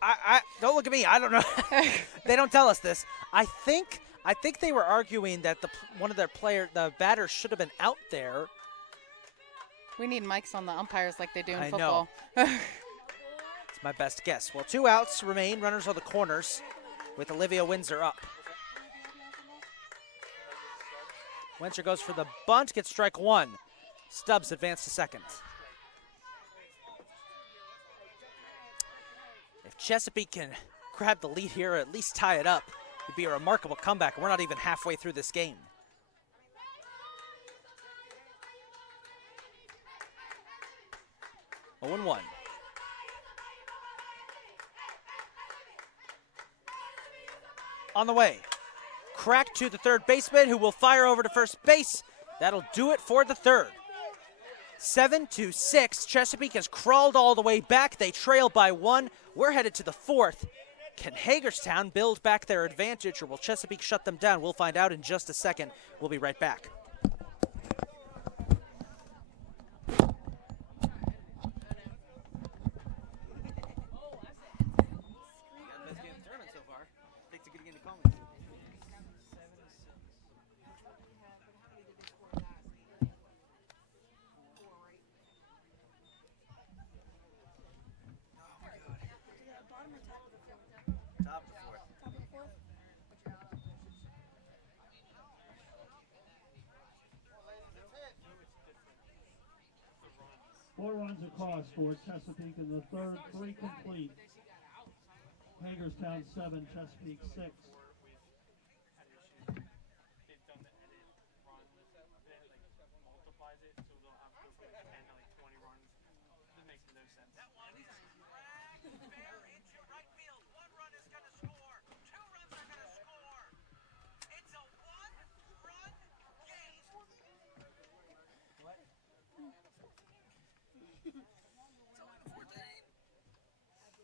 I don't look at me. I don't know. They don't tell us this. I think they were arguing that one of their the batter should have been out there. We need mics on the umpires like they do in I football. know. It's my best guess. Well, 2 outs remain. Runners on the corners with Olivia Windsor up. Windsor goes for the bunt, gets strike 1. Stubbs advanced to second. If Chesapeake can grab the lead here or at least tie it up, it'd be a remarkable comeback. We're not even halfway through this game. Oh, 0-1. On the way. Crack to the third baseman, who will fire over to first base. That'll do it for the 3rd. 7-6. Chesapeake has crawled all the way back. They trail by 1. We're headed to the 4th. Can Hagerstown build back their advantage, or will Chesapeake shut them down? We'll find out in just a second. We'll be right back. runs across for Chesapeake in the third, 3 complete. Hagerstown 7, Chesapeake 6.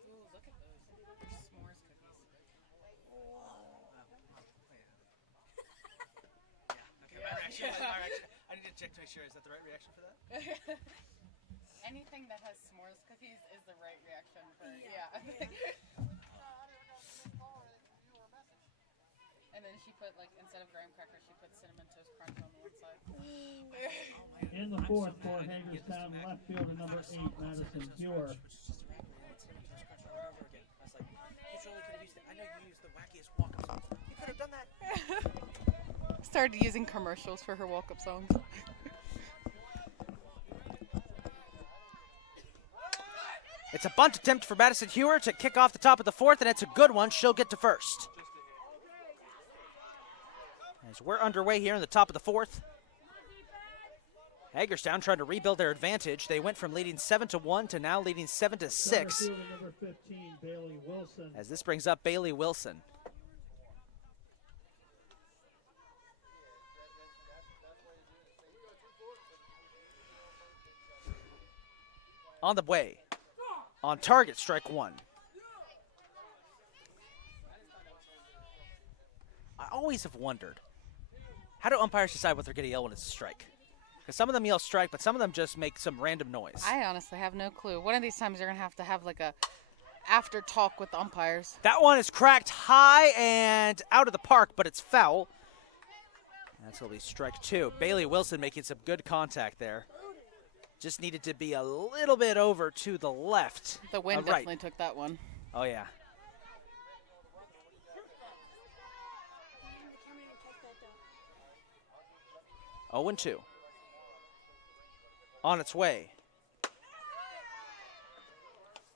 Ooh, look at those. They're s'mores cookies. Okay, my reaction. I need to check to make sure. Is that the right reaction for that? Anything that has s'mores cookies is the right reaction for And then she put, like, instead of graham crackers, she put cinnamon toast crunch on the one side. In the fourth for Hagerstown, left fielder number 8, Madison Hewer. Which is just a regular one. Cinnamon toast crunch all over again. I was like, you surely could have used it. I know you used the wackiest walk-up songs. You could have done that. Started using commercials for her walk-up songs. It's a bunt attempt for Madison Hewer to kick off the top of the fourth, and it's a good one. She'll get to first. As we're underway here in the top of the fourth. Hagerstown trying to rebuild their advantage. They went from leading 7-1 to now leading 7-6. Center fielder number 15, Bailey Wilson. As this brings up Bailey Wilson. On the way. On target, strike one. I always have wondered, how do umpires decide what they're going to yell when it's a strike? Because some of them yell strike, but some of them just make some random noise. I honestly have no clue. One of these times you're going to have like a after talk with the umpires. That one is cracked high and out of the park, but it's foul. That's going to be strike two. Bailey Wilson making some good contact there. Just needed to be a little bit over to the left. The wind right. definitely took that one. Oh, yeah. Oh, and 2. On its way.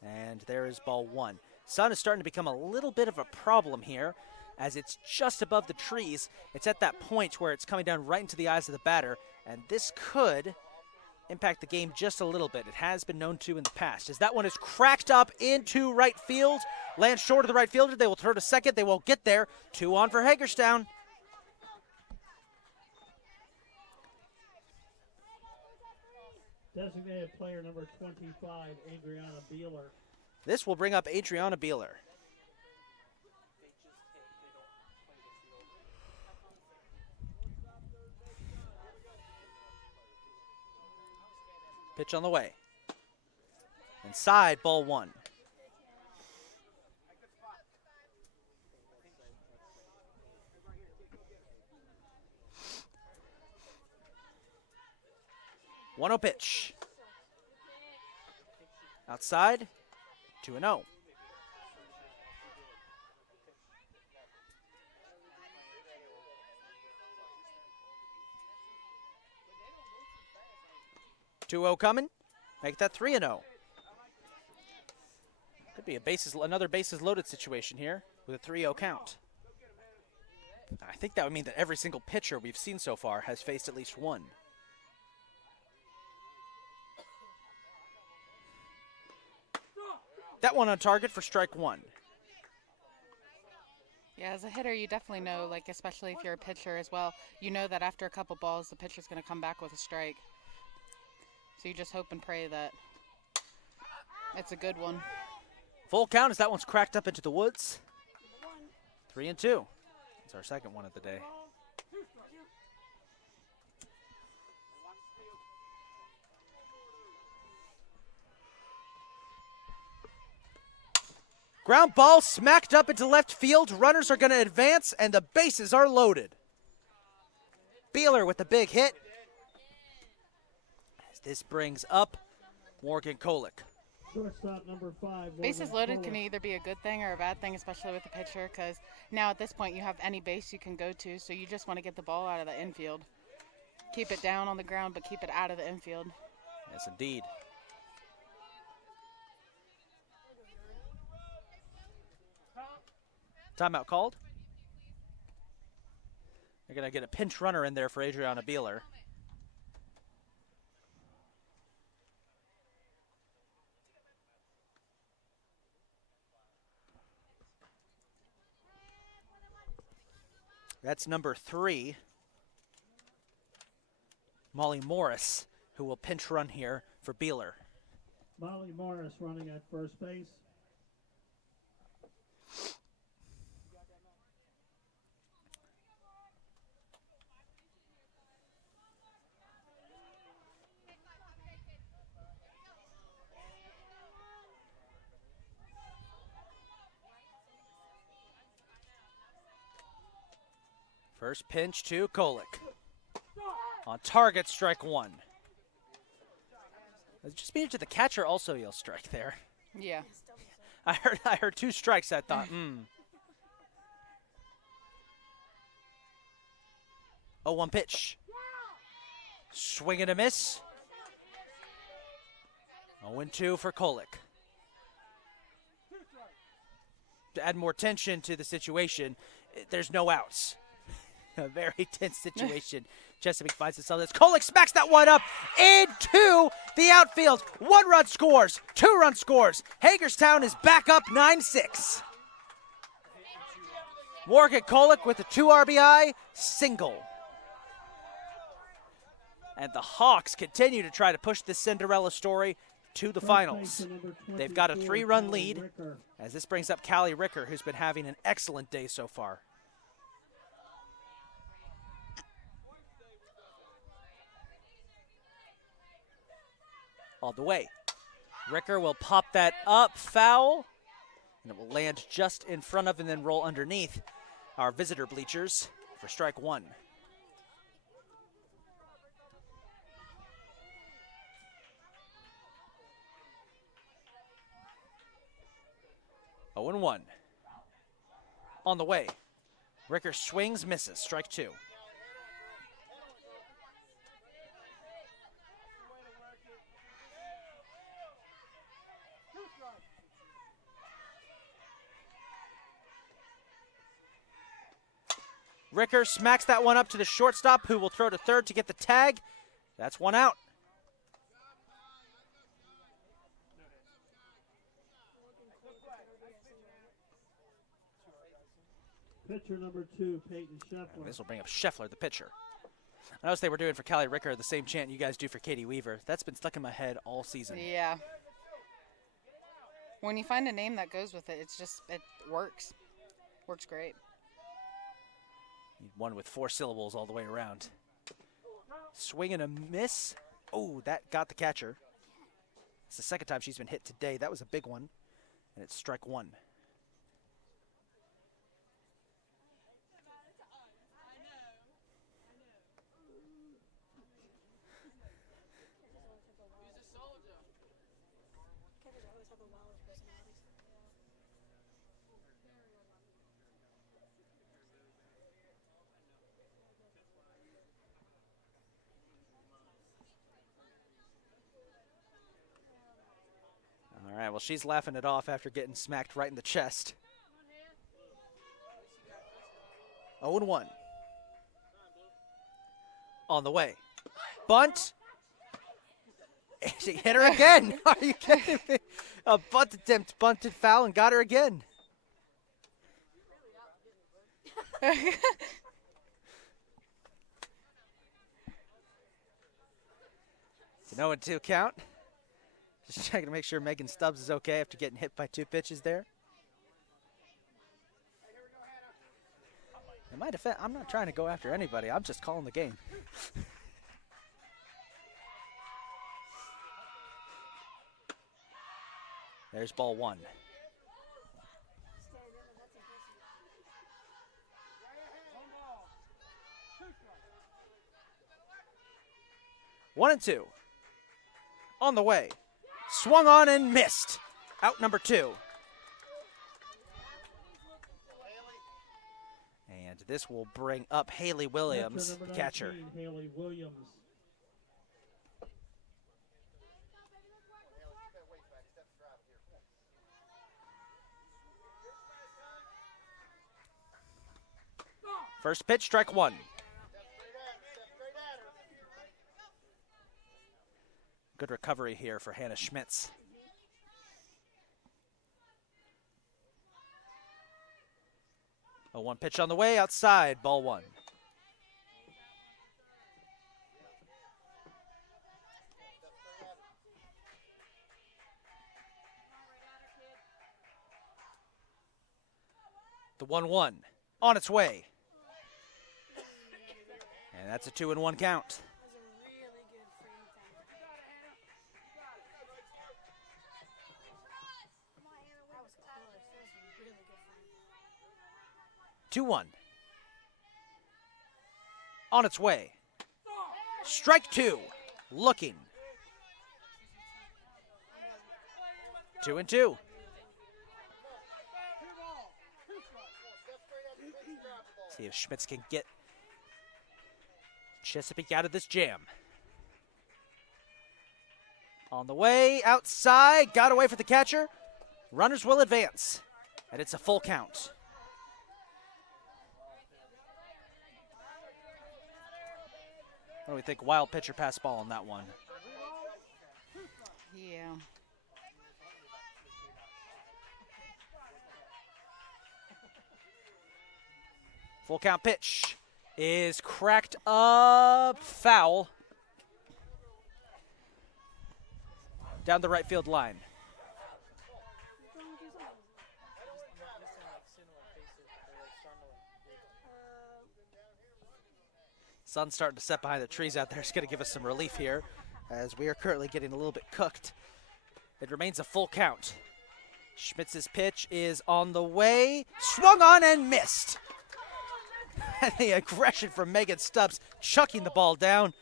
And there is ball one. Sun is starting to become a little bit of a problem here as it's just above the trees. It's at that point where it's coming down right into the eyes of the batter, and this could impact the game just a little bit. It has been known to in the past. As that one is cracked up into right field, lands short of the right fielder. They will throw to second. They won't get there. 2 on for Hagerstown. Designated player number 25, Adriana Beeler. This will bring up Adriana Beeler. Pitch on the way. Inside, ball one. One-0 pitch. Outside, 2-0. Coming. Make that 3-0. Could be another bases loaded situation here with a 3-0 count. I think that would mean that every single pitcher we've seen so far has faced at least one. That one on target for strike one. Yeah, as a hitter, you definitely know, like, especially if you're a pitcher as well, you know that after a couple balls, the pitcher's going to come back with a strike. So you just hope and pray that it's a good one. Full count as that one's cracked up into the woods. 3-2. It's our second one of the day. Ground ball smacked up into left field. Runners are going to advance, and the bases are loaded. Beeler with the big hit. As this brings up Morgan Kolick. Shortstop number 5. Bases Morgan loaded Kolick. can either be a good thing or a bad thing, especially with the pitcher, because now at this point you have any base you can go to, so you just want to get the ball out of the infield. Keep it down on the ground, but keep it out of the infield. Yes, indeed. Timeout called. They're going to get a pinch runner in there for Adriana Beeler. That's number 3, Molly Morris, who will pinch run here for Beeler. Molly Morris running at first base. First pinch to Kolick. On target, strike 1. It just means to the catcher also you'll strike there. Yeah. I heard 2 strikes. I thought, 0-1 pitch. Swing and a miss. 0-2 for Kolick. To add more tension to the situation, there's no outs. A very tense situation. Chesapeake finds itself. Kolick smacks that one up into the outfield. 1 run scores. 2 run scores. Hagerstown is back up 9-6. Morgan Kolick with a 2 RBI single. And the Hawks continue to try to push this Cinderella story to the finals. They've got a 3-run lead as this brings up Callie Ricker, who's been having an excellent day so far. All the way. Ricker will pop that up, foul, and it will land just in front of and then roll underneath our visitor bleachers for strike 1. Oh, 0-1. On the way. Ricker swings, misses, strike 2. Ricker smacks that one up to the shortstop, who will throw to third to get the tag. That's 1 out. Pitcher number 2, Peyton Scheffler. This will bring up Scheffler, the pitcher. I noticed they were doing for Callie Ricker the same chant you guys do for Katie Weaver. That's been stuck in my head all season. Yeah. When you find a name that goes with it, it works. Works great. One with 4 syllables all the way around. Swing and a miss. Oh, that got the catcher. It's the second time she's been hit today. That was a big one. And it's strike 1. All right, well, she's laughing it off after getting smacked right in the chest. 0-1. On the way. Bunt. She hit her again. Are you kidding me? A bunt attempt, bunted foul, and got her again. It's an 0-2 count. Just checking to make sure Megan Stubbs is okay after getting hit by 2 pitches there. In my defense, I'm not trying to go after anybody. I'm just calling the game. There's ball 1. One and 2. On the way. Swung on and missed. Out number 2. And this will bring up Haley Williams, the catcher. Haley Williams. First pitch, strike one. Good recovery here for Hannah Schmitz. A 1 pitch on the way, outside, ball one. The 1-1 on its way. And that's a 2-1 count. That was a really good frame thing. That was close. That was a really good frame. 2-1. On its way. Strike two. Looking. 2-2. See if Schmitz can get Chesapeake out of this jam. On the way, outside, got away for the catcher. Runners will advance, and it's a full count. What do we think? Wild pitcher pass ball on that one. Yeah. Full count pitch is cracked up, foul. Down the right field line. Sun's starting to set behind the trees out there. It's going to give us some relief here as we are currently getting a little bit cooked. It remains a full count. Schmitz's pitch is on the way. Swung on and missed. And the aggression from Megan Stubbs chucking the ball down.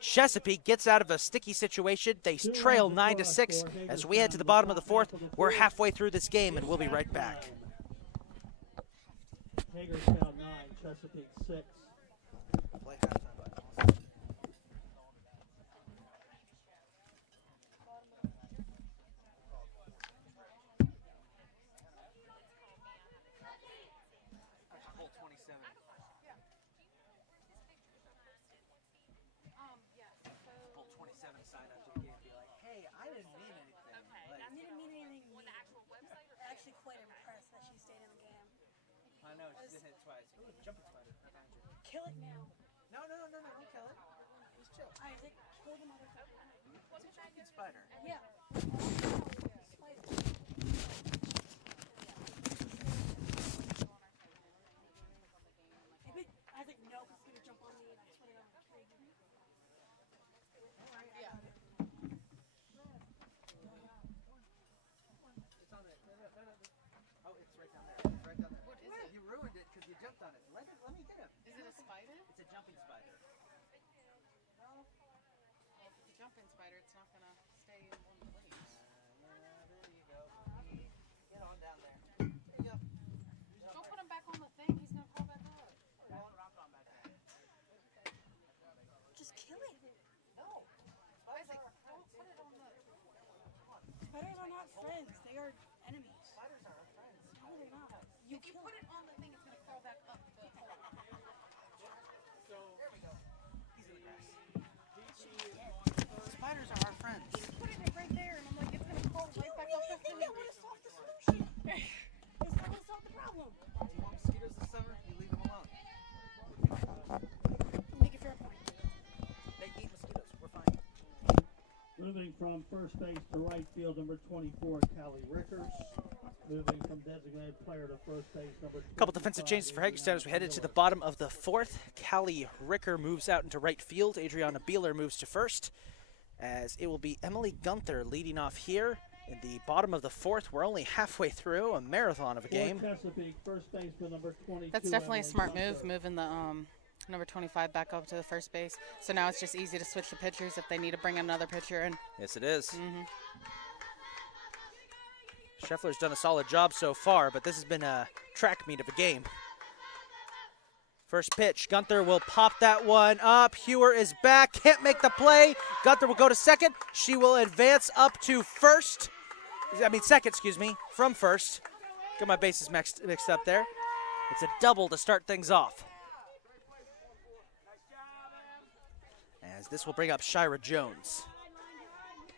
Chesapeake gets out of a sticky situation. They trail 9-6 as we head to the bottom of the fourth. We're halfway through this game and we'll be right back. Hagerstown 9, Chesapeake 6. Actually quite impressed that she stayed in the game. I know, she did hit twice. Ooh, jumping spider. Kill it now. No, don't kill it. Just chill. Isaac, kill the motherfucker. It's a jumping spider. Yeah. Isaac, no, it's gonna jump on me. I swear to God, I'm gonna kill you. It's on there. Oh, it's right down there. It's right down there. What is it? You ruined it because you jumped on it. Let me get him. Is it a spider? It's a jumping spider. Well, if it's a jumping spider, it's not going to stay in one place. There you go. Get on down there. There you go. Don't put him back on the thing. He's going to crawl back out. Just kill it. No. Isaac, don't put it on the... Spiders are not friends. They are enemies. Spiders are our friends. No, they're not. If you put it on the thing, it's going to crawl back up the hole. There we go. He's in the grass. Spiders are our friends. He's putting it right there, and I'm like, it's going to crawl right back up the think thing. that would have solved the solution. It's not gonna solve the problem. Do you want mosquitoes this summer? You leave them alone. Make a fair point. They eat mosquitoes. We're fine. Moving from first base to right field, number 24, Callie Rickers. Moving from designated player to first base, number 25. Couple defensive changes for Hagerstown as we headed to the bottom of the fourth. Callie Ricker moves out into right field. Adriana Beeler moves to first, as it will be Emily Gunther leading off here in the bottom of the fourth. We're only halfway through a marathon of a game. Chesapeake, first baseman, number 22. That's definitely a Emily smart Gunther. move, moving the number 25 back up to the first base. So now it's just easy to switch the pitchers if they need to bring another pitcher in. Yes, it is. Mm-hmm. Scheffler's done a solid job so far, but this has been a track meet of a game. First pitch, Gunther will pop that one up. Hewer is back, can't make the play. Gunther will go to second. She will advance up to second, from first. Got my bases mixed up there. It's a double to start things off. As this will bring up Shira Jones.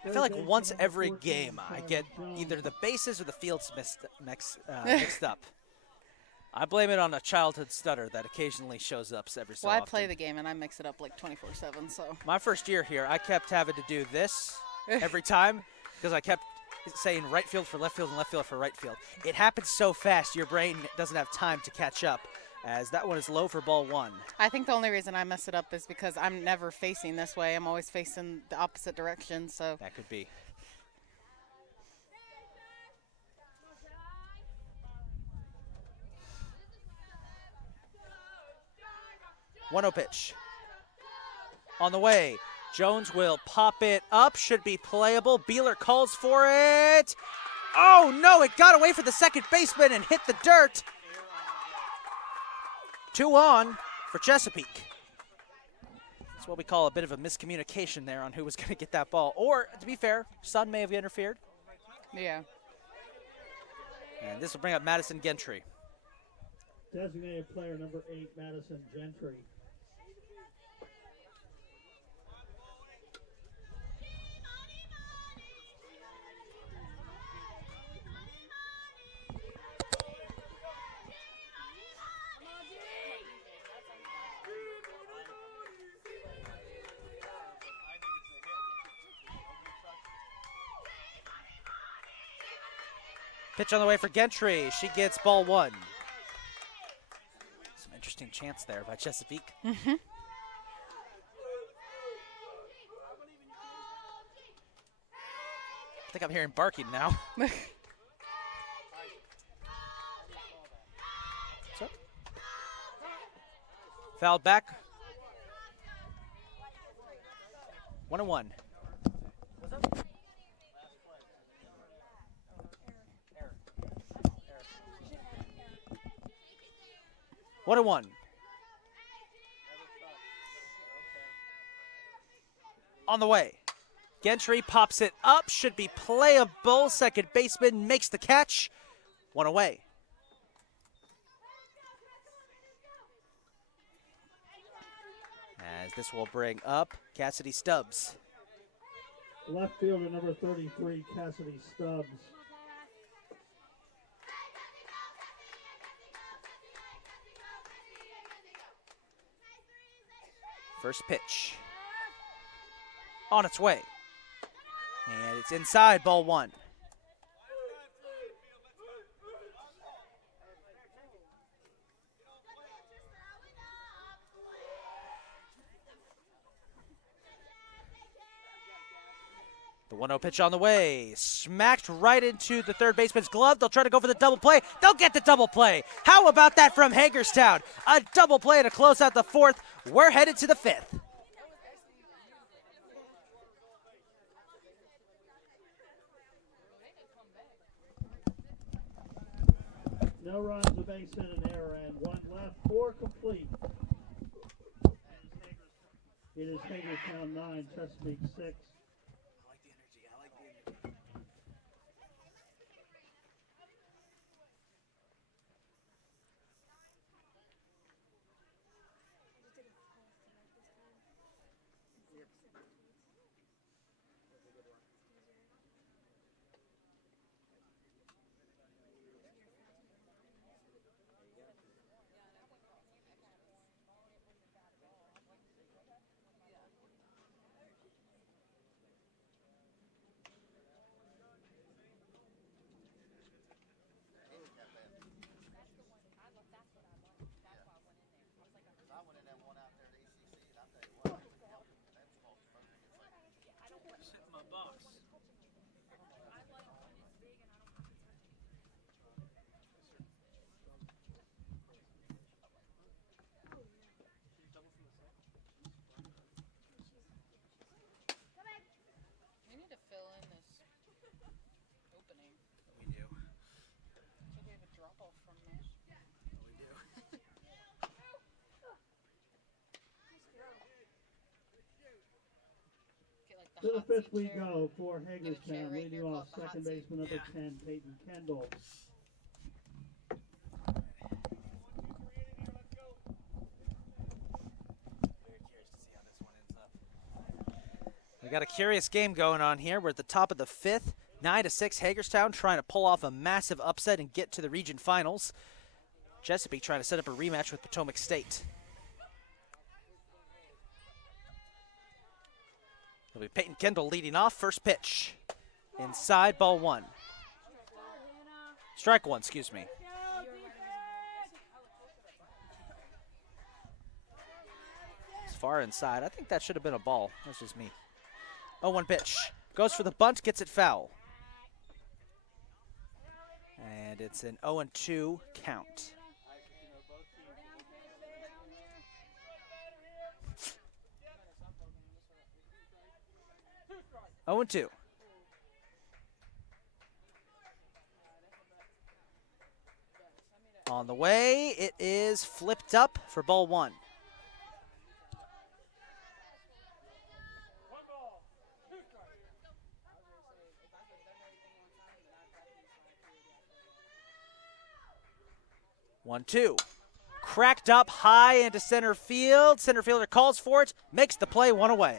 I feel like once every game I get either the bases or the fields mixed up. I blame it on a childhood stutter that occasionally shows up every so often. Well, I play the game and I mix it up like 24/7. So my first year here, I kept having to do this every time because I kept saying right field for left field and left field for right field. It happens so fast, your brain doesn't have time to catch up. As that one is low for ball 1. I think the only reason I mess it up is because I'm never facing this way. I'm always facing the opposite direction. So that could be. 1-0 pitch. On the way. Jones will pop it up. Should be playable. Beeler calls for it. Oh, no. It got away from the second baseman and hit the dirt. 2 on for Chesapeake. That's what we call a bit of a miscommunication there on who was going to get that ball. Or, to be fair, Sun may have interfered. Yeah. And this will bring up Madison Gentry. Designated player number 8, Madison Gentry. Pitch on the way for Gentry. She gets ball 1. Some interesting chance there by Chesapeake. Mm-hmm. I think I'm hearing barking now. So, fouled back. 1-1. 1-1. On the way. Gentry pops it up. Should be playable. Second baseman makes the catch. 1 away. As this will bring up Cassidy Stubbs. Left fielder number 33, Cassidy Stubbs. First pitch. On its way. And it's inside, ball 1. The 1-0 pitch on the way. Smacked right into the third baseman's glove. They'll try to go for the double play. They'll get the double play. How about that from Hagerstown? A double play to close out the 4th. We're headed to the 5th. No runs, a base hit, an error, and 1 left, 4 complete. It is Hagerstown 9, Chesapeake 6. We need to fill in this opening. We do. So we have a drop off from this. We do. Get like To the hot 5th seat we chair. go for chair Hagerstown, right leading here off called the hot second seat. baseman number 10, Peyton Kendall. We got a curious game going on here. We're at the top of the 5th. 9-6 Hagerstown trying to pull off a massive upset and get to the region finals. Chesapeake trying to set up a rematch with Potomac State. It'll be Peyton Kendall leading off. First pitch. Inside, ball 1. Strike 1, excuse me. It's far inside. I think that should have been a ball. That's just me. 0-1 pitch. Goes for the bunt, gets it foul. And it's an 0-2 count. Oh and 2. On the way, it is flipped up for ball 1. One, two. Cracked up high into center field. Center fielder calls for it, makes the play, 1 away.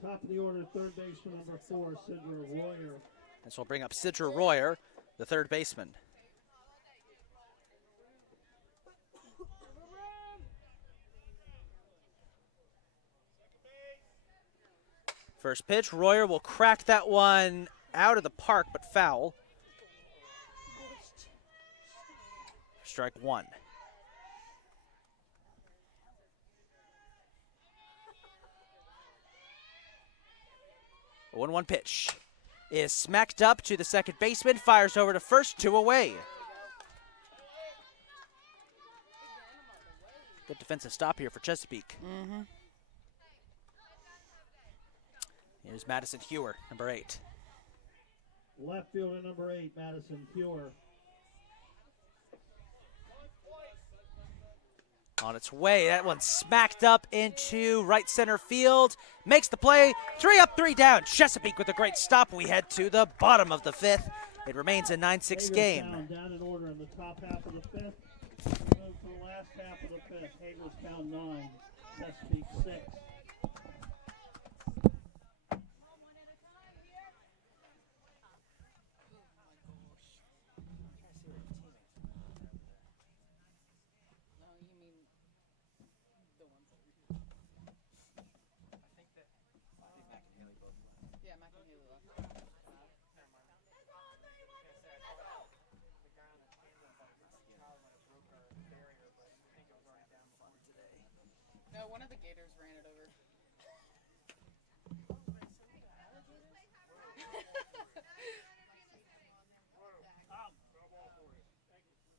Top of the order, third baseman number 4, Sidra Royer. This will bring up Sidra Royer, the third baseman. First pitch, Royer will crack that one out of the park, but foul. Strike 1. A 1-1 pitch is smacked up to the second baseman, fires over to first, 2 away. Good defensive stop here for Chesapeake. Here's Madison Hewer, number 8. Left fielder number 8, Madison Hewer. On its way, that one smacked up into right center field. Makes the play, 3 up, 3 down. Chesapeake with a great stop. We head to the bottom of the 5th. It remains a 9-6 game. Down in order in the top half of the 5th. Move to the last half of the 5th. Hagerstown 9, Chesapeake 6. No, one of the Gators ran it over.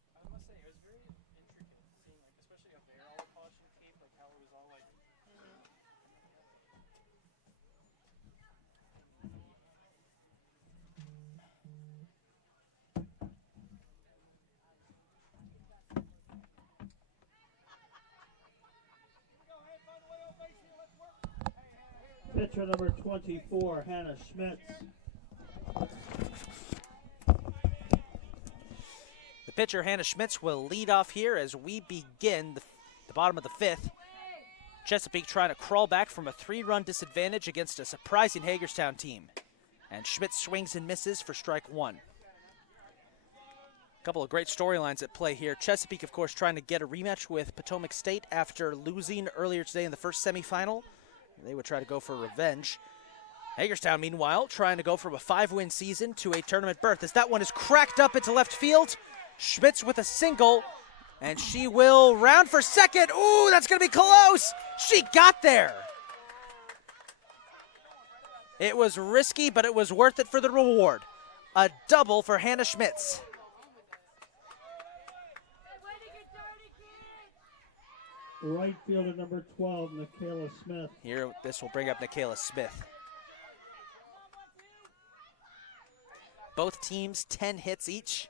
I must say, it was very intricate seeing, like, especially up there, all the polishing tape, like how it was all like. Pitcher number 24, Hannah Schmitz. The pitcher, Hannah Schmitz, will lead off here as we begin the bottom of the 5th. Chesapeake trying to crawl back from a 3-run disadvantage against a surprising Hagerstown team. And Schmitz swings and misses for strike 1. A couple of great storylines at play here. Chesapeake, of course, trying to get a rematch with Potomac State after losing earlier today in the first semifinal. They would try to go for revenge. Hagerstown, meanwhile, trying to go from a 5-win season to a tournament berth as that one is cracked up into left field. Schmitz with a single, and she will round for second. Ooh, that's going to be close. She got there. It was risky, but it was worth it for the reward. A double for Hannah Schmitz. Right fielder number 12, Nikayla Smith. Here, this will bring up Nikayla Smith. Both teams 10 hits each.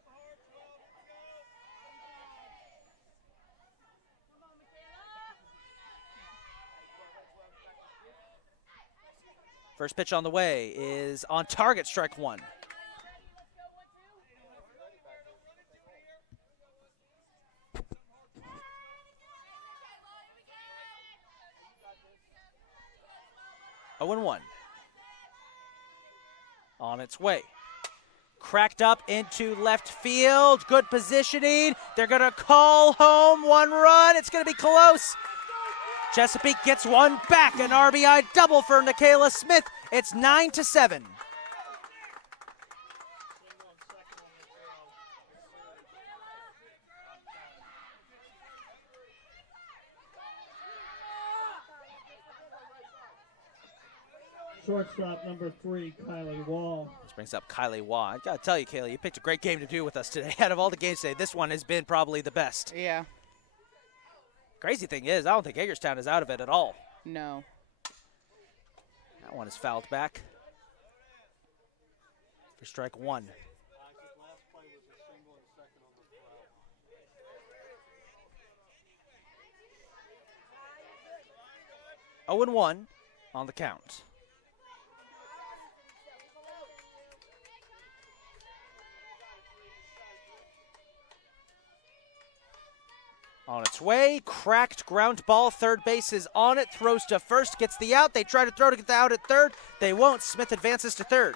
First pitch on the way is on target, strike 1. 0-1. On its way. Cracked up into left field. Good positioning. They're going to call home 1 run. It's going to be close. Chesapeake gets one back. An RBI double for Nikayla Smith. It's 9-7. Shortstop number 3, Kylie Wall. This brings up Kylie Waugh. I got to tell you, Kaylee, you picked a great game to do with us today. Out of all the games today, this one has been probably the best. Yeah. Crazy thing is, I don't think Hagerstown is out of it at all. No. That one is fouled back for strike 1. Oh and 1 on the count. On its way, cracked ground ball. Third base is on it. Throws to first, gets the out. They try to throw to get the out at third. They won't. Smith advances to third.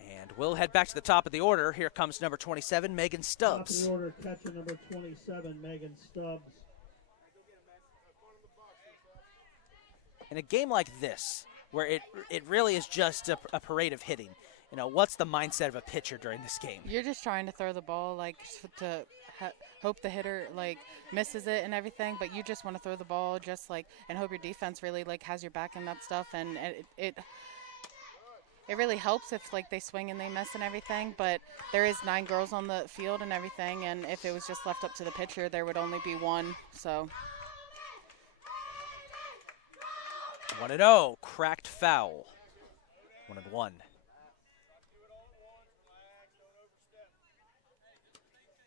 And we'll head back to the top of the order. Here comes number 27, Megan Stubbs. Top of the order, catcher number 27, Megan Stubbs. In a game like this, where it really is just a parade of hitting, you know, what's the mindset of a pitcher during this game? You're just trying to throw the ball, like, to hope the hitter, like, misses it and everything, but you just want to throw the ball just, like, and hope your defense really, like, has your back and that stuff, and it really helps if, like, they swing and they miss and everything, but there is 9 girls on the field and everything, and if it was just left up to the pitcher, there would only be 1, so. 1-0, cracked foul. 1-1.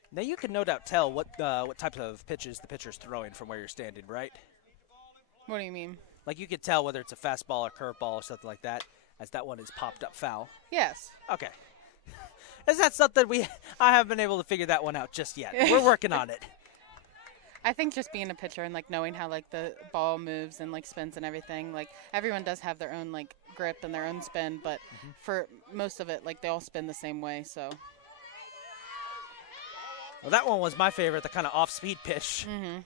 Now you can no doubt tell what types of pitches the pitcher's throwing from where you're standing, right? What do you mean? Like you could tell whether it's a fastball or curveball or something like that, as that one is popped up foul. Yes. Okay. Is that something I haven't been able to figure that one out just yet. We're working on it. I think just being a pitcher and, like, knowing how, like, the ball moves and, like, spins and everything, like, everyone does have their own, like, grip and their own spin, but for most of it, like, they all spin the same way, so. Well, that one was my favorite, the kind of off-speed pitch. Mm-hmm.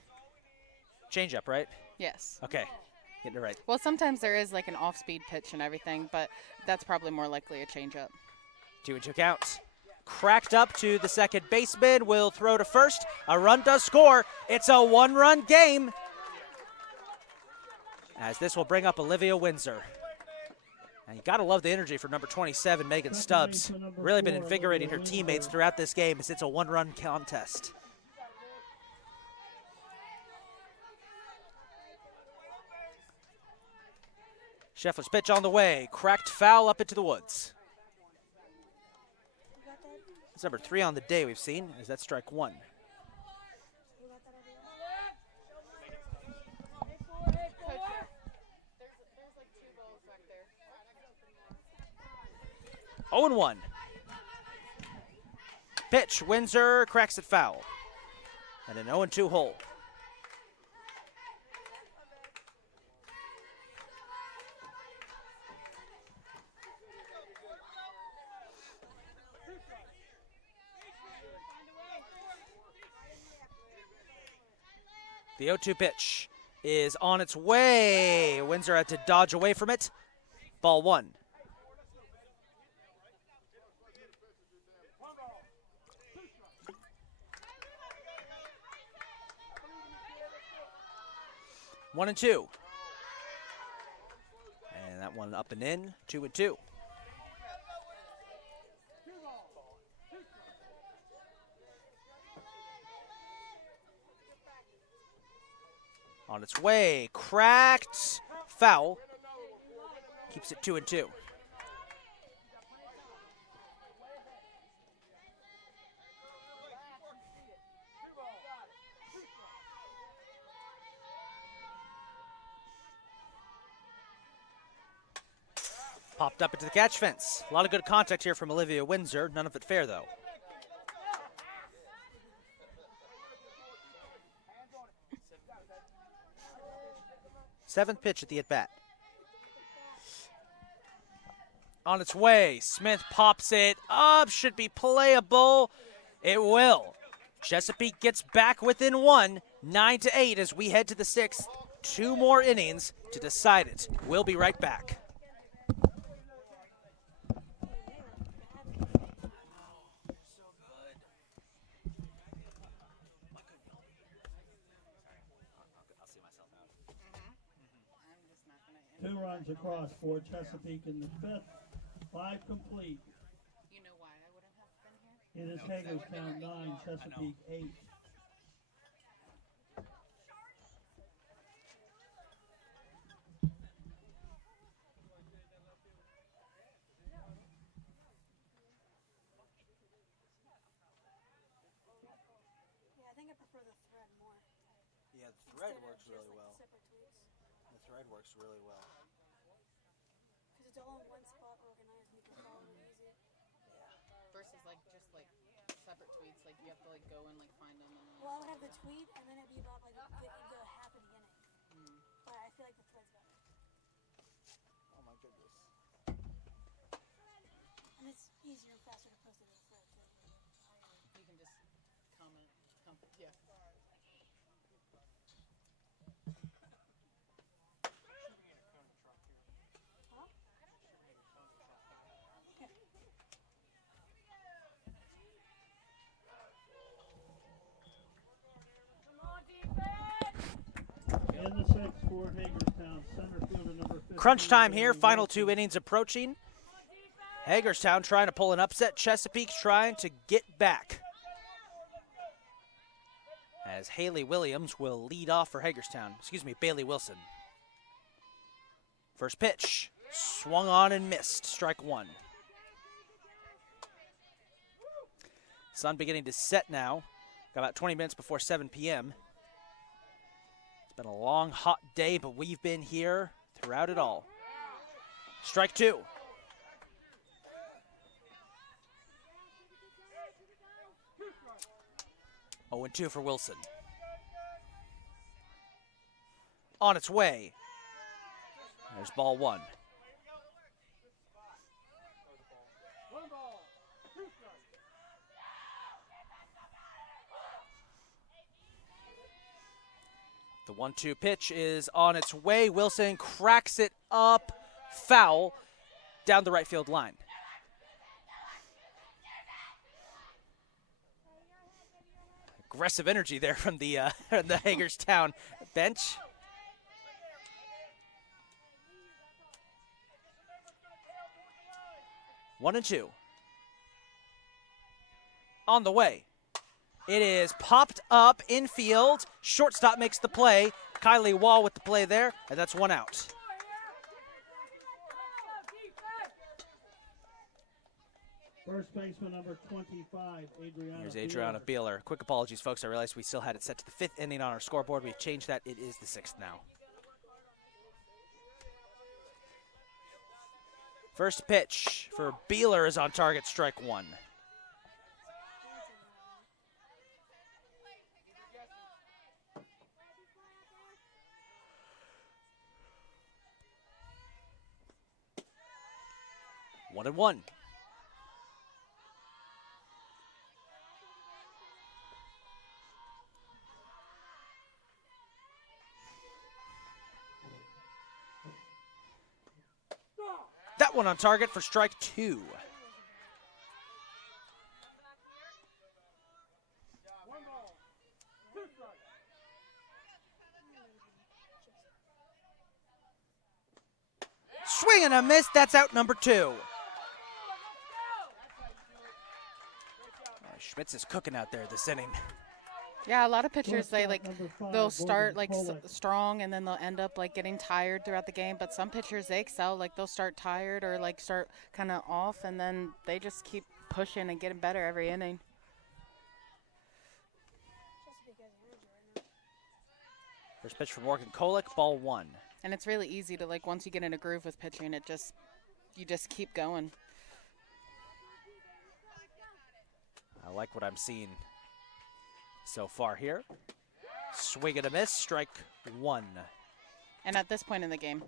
Change-up, right? Yes. Okay. Getting it right. Well, sometimes there is, like, an off-speed pitch and everything, but that's probably more likely a change-up. 2-2 count. Cracked up to the second baseman, will throw to first. A run does score. It's a 1-run game. As this will bring up Olivia Windsor. And you got to love the energy for number 27, Megan Stubbs. Really been invigorating her teammates throughout this game as it's a 1-run contest. Scheffler's pitch on the way. Cracked foul up into the woods. It's number 3 on the day we've seen. Is that strike 1? Oh and 1. Pitch. Windsor cracks it foul. And an 0-2 hole. The 0-2 pitch is on its way. Windsor had to dodge away from it. Ball 1. One and 2. And that one up and in. 2-2. On its way, cracked, foul. Keeps it 2-2. Popped up into the catch fence. A lot of good contact here from Olivia Windsor. None of it fair, though. 7th pitch at the at-bat. On its way, Smith pops it up, should be playable. It will. Chesapeake gets back within 1, 9-8 as we head to the 6th. 2 more innings to decide it. We'll be right back. Two runs across for Chesapeake in the 5th. 5 complete. You know why I wouldn't have been here? It is Hagerstown 9, Chesapeake 8. Yeah, I think I prefer the thread more. Yeah, the thread Instead of works just, really like, well. separate tweets. The thread works really well. Because it's all in one spot organized and you can follow it easy. Versus like just like separate tweets, like you have to like go and like find them. And Well, I would have the tweet and then it'd be about like the half of the inning. But I feel like the thread's better. Oh my goodness. And it's easier and faster to post it as a thread too. you can just comment. Yeah. In the 6th for Hagerstown, center fielder number 15. Crunch time here, final 2 innings approaching. Hagerstown trying to pull an upset. Chesapeake trying to get back. As Haley Williams will lead off for Hagerstown. Excuse me, Bailey Wilson. First pitch, swung on and missed. Strike 1. Sun beginning to set now. Got about 20 minutes before 7 p.m. It's been a long, hot day, but we've been here throughout it all. Strike 2. 0-2 for Wilson. On its way. There's ball 1. The 1-2 pitch is on its way. Wilson cracks it up, foul, down the right field line. Aggressive energy there from the the Hagerstown bench. One and 2. On the way. It is popped up infield. Shortstop makes the play. Kylie Wall with the play there, and that's 1 out. First baseman number 25, Adriana. Here's Adriana Beeler. Quick apologies, folks. I realized we still had it set to the 5th inning on our scoreboard. We've changed that. It is the 6th now. First pitch for Beeler is on target, strike 1. One and 1. That one on target for strike 2. Swing and a miss. That's out number 2. Schmitz is cooking out there this inning. Yeah, a lot of pitchers, they like Number 5, they'll start Morgan like Pollock. strong and then they'll end up like getting tired throughout the game. But some pitchers, they excel. Like they'll start tired or like start kind of off, and then they just keep pushing and getting better every inning. Chesapeake has energy right now. First pitch for Morgan Kolick, ball 1. And it's really easy to like once you get in a groove with pitching, you just keep going. I like what I'm seeing so far here. Swing and a miss, strike 1. And at this point in the game,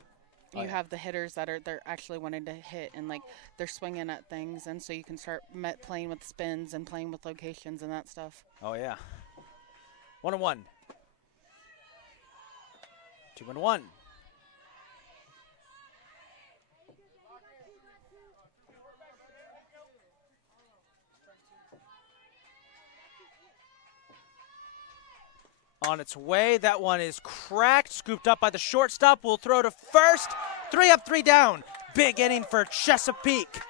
Oh, you yeah. have the hitters they're actually wanting to hit, and like they're swinging at things, and so you can start playing with spins and playing with locations and that stuff. Oh, yeah. 1-1. 2-1. On its way, that one is cracked, scooped up by the shortstop. We'll throw to first. 3 up, 3 down. Big inning for Chesapeake.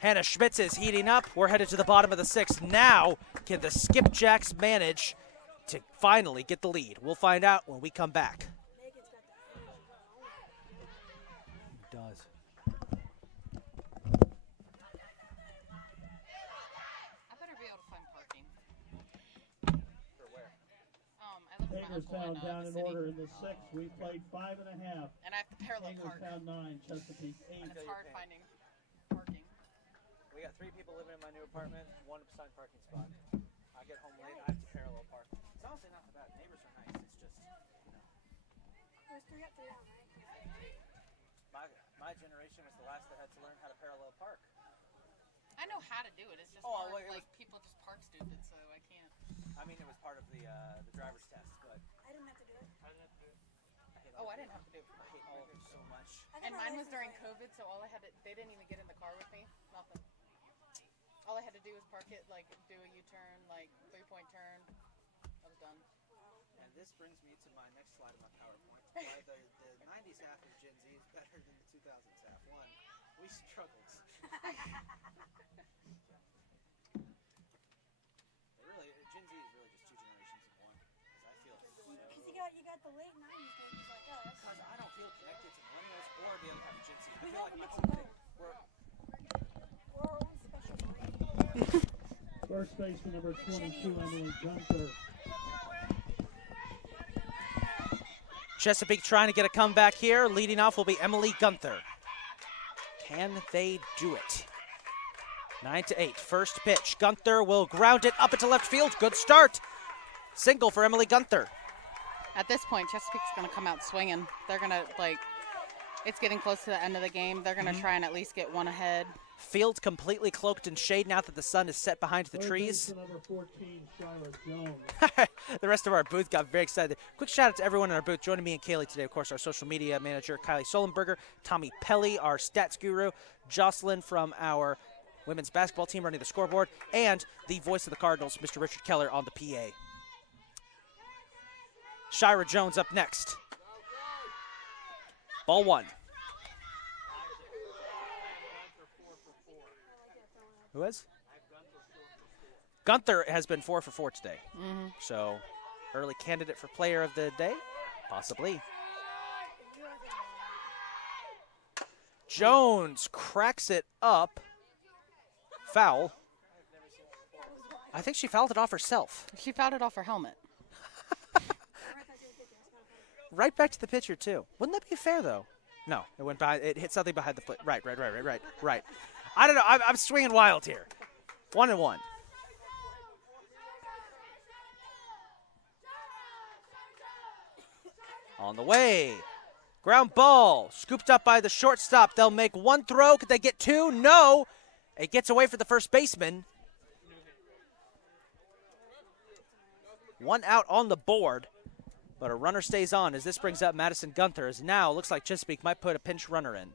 Hannah Schmitz is heating up. We're headed to the bottom of the 6th. Now, can the Skipjacks manage to finally get the lead? We'll find out when we come back. It does. I better be able to find parking. For where? I live with my uncle Hagerstown in down the in city, order in the 6th. We played 5.5. and I have to parallel park, Hagerstown 9, Chesapeake 8. and it's hard finding parking. We got 3 people living in my new apartment, 1 assigned parking spot. I get home late, I have to parallel park. It's honestly not that bad. Neighbors are nice. It's just, There's 3 up, 3 down, right? my generation was the last that had to learn how to parallel park. I know how to do it. It's just Oh, hard, well, it like people just park stupid, so I can't. I mean, it was part of the driver's test, but I didn't have to do it. I hate Oh, all I didn't have to do it. I hate all of it so much. I got And my mine was license during late. COVID, so all I had to, they didn't even get in the car with me. Nothing. All I had to do was park it, like do a U-turn, like 3-point turn. I was done. And this brings me to my next slide of my PowerPoint. Why the 90s half of Gen Z is better than the 2000s half. One, we struggled. Really, Gen Z is really just 2 generations in one. Because I feel Because you got the late 90s babies like us. Because I don't feel connected to millennials or the other half of Gen Z. I We feel have like a my mix whole of thing, both. we're We're our own special breed. First baseman number 22, Emily Gunther. Chesapeake trying to get a comeback here. Leading off will be Emily Gunther. Can they do it? 9-8, first pitch. Gunther will ground it up into left field. Good start. Single for Emily Gunther. At this point, Chesapeake's going to come out swinging. They're going to, like, it's getting close to the end of the game. They're going to try and at least get one ahead. Field completely cloaked in shade now that the sun is set behind the Third trees. baseman number 14, Shira Jones. The rest of our booth got very excited. Quick shout out to everyone in our booth. Joining me and Kaylee today, of course, our social media manager, Kylie Solenberger, Tommy Pelly, our stats guru, Jocelyn from our women's basketball team running the scoreboard, and the voice of the Cardinals, Mr. Richard Keller on the PA. Shira Jones up next. Ball 1. Who is? Gunther has been 4 for 4 today. So, early candidate for player of the day? Possibly. Jones cracks it up. Foul. I think she fouled it off herself. She fouled it off her helmet. Right back to the pitcher, too. Wouldn't that be fair, though? No, it went by. It hit something behind the foot. Right. I don't know. I'm swinging wild here. 1-1. On the way. Ground ball. Scooped up by the shortstop. They'll make 1 throw. Could they get 2? No. It gets away for the first baseman. 1 out on the board. But a runner stays on as this brings up Madison Gunther. As now looks like Chesapeake might put a pinch runner in.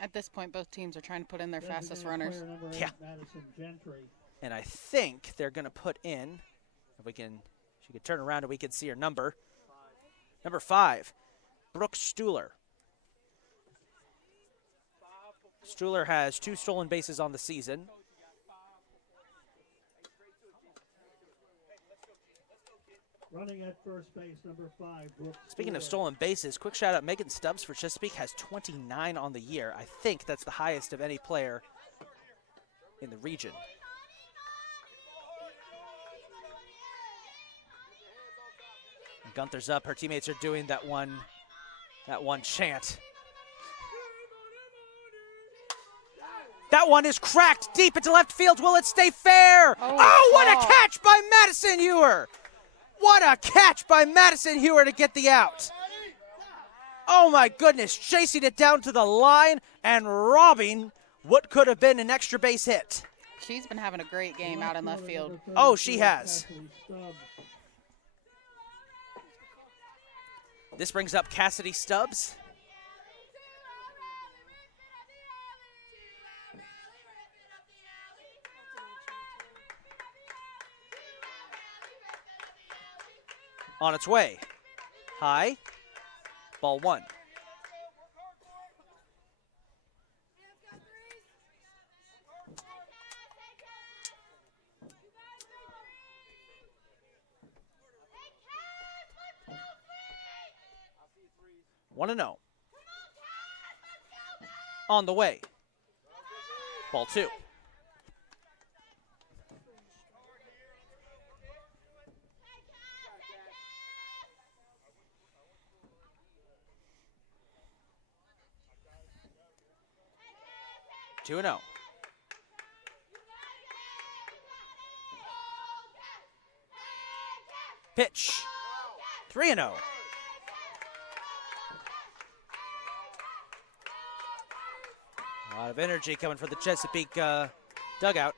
At this point, both teams are trying to put in their fastest Designated runners. player number 8, Yeah. Madison Gentry. And I think they're going to put in, if we can, she could turn around and we can see her number. Number 5, Brooke Stuhler. Stuhler has 2 stolen bases on the season. Running at first base, number 5, Brooke Speaking of Stuhler. stolen bases, quick shout out, Megan Stubbs for Chesapeake has 29 on the year. I think that's the highest of any player in the region. And Gunther's up. Her teammates are doing that one chant. That one is cracked deep into left field. Will it stay fair? Oh, Oh, what a wow. catch by Madison Ewer! What a catch by Madison Hewer to get the out. Oh my goodness, chasing it down to the line and robbing what could have been an extra base hit. She's been having a great game out in left field. Oh, she has. This brings up Cassidy Stubbs. On its way. High. Ball one. One and 0. On the way. Ball two. Two and 0. Pitch. 3 and 0. A lot of energy coming from the Chesapeake dugout.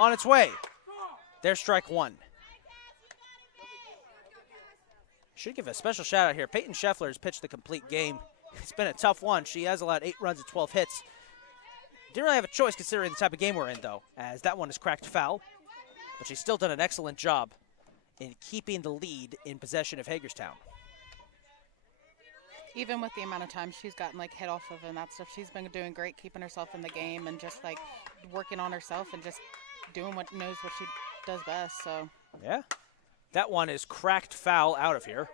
On its way. There's strike one. Should give a special shout out here. Peyton Scheffler has pitched the complete game. It's been a tough one. She has allowed 8 runs and 12 hits. Didn't really have a choice considering the type of game we're in, though, as that one is cracked foul. But she's still done an excellent job in keeping the lead in possession of Hagerstown. Even with the amount of time she's gotten like hit off of and that stuff, she's been doing great, keeping herself in the game and just like working on herself and just doing what knows what she does best. So yeah, that one is cracked foul out of here.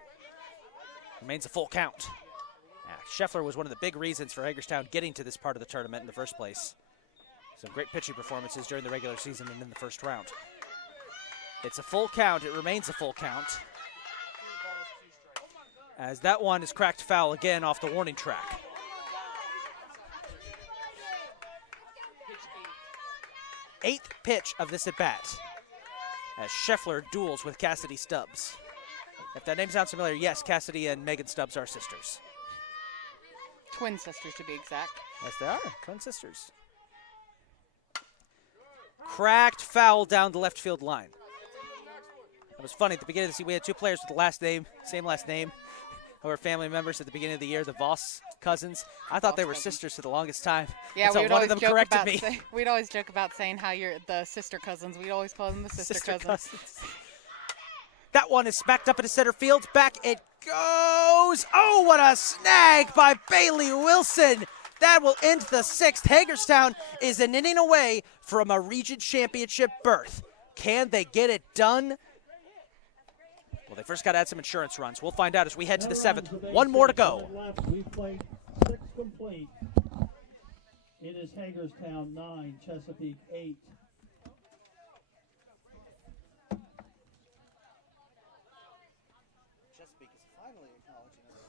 Remains a full count. Yeah, Scheffler was one of the big reasons for Hagerstown getting to this part of the tournament in the first place. Some great pitching performances during the regular season and in the first round. It's a full count. It remains a full count, as that one is cracked foul again off the warning track. Eighth pitch of this at-bat, as Scheffler duels with Cassidy Stubbs. If that name sounds familiar, yes, Cassidy and Megan Stubbs are sisters. twin sisters to be exact. Yes, they are. Twin sisters. Cracked foul down the left field line. It was funny. At the beginning of the season, we had 2 players with the last name, same last name, who were family members at the beginning of the year, the Voss cousins. I thought they were sisters for the longest time. Yeah, until we would one always of them joke corrected about me. we'd always joke about saying how you're the sister cousins. We'd always call them the sister cousins. That one is smacked up into center field. Back it goes. Oh, what a snag by Bailey Wilson. That will end the 6th. Hagerstown is an inning away from a region championship berth. Can they get it done? Well, they first got to add some insurance runs. We'll find out as we head to the 7th. One more to go. We've played 6 complete. It is Hagerstown 9, Chesapeake 8. Chesapeake is finally acknowledging us.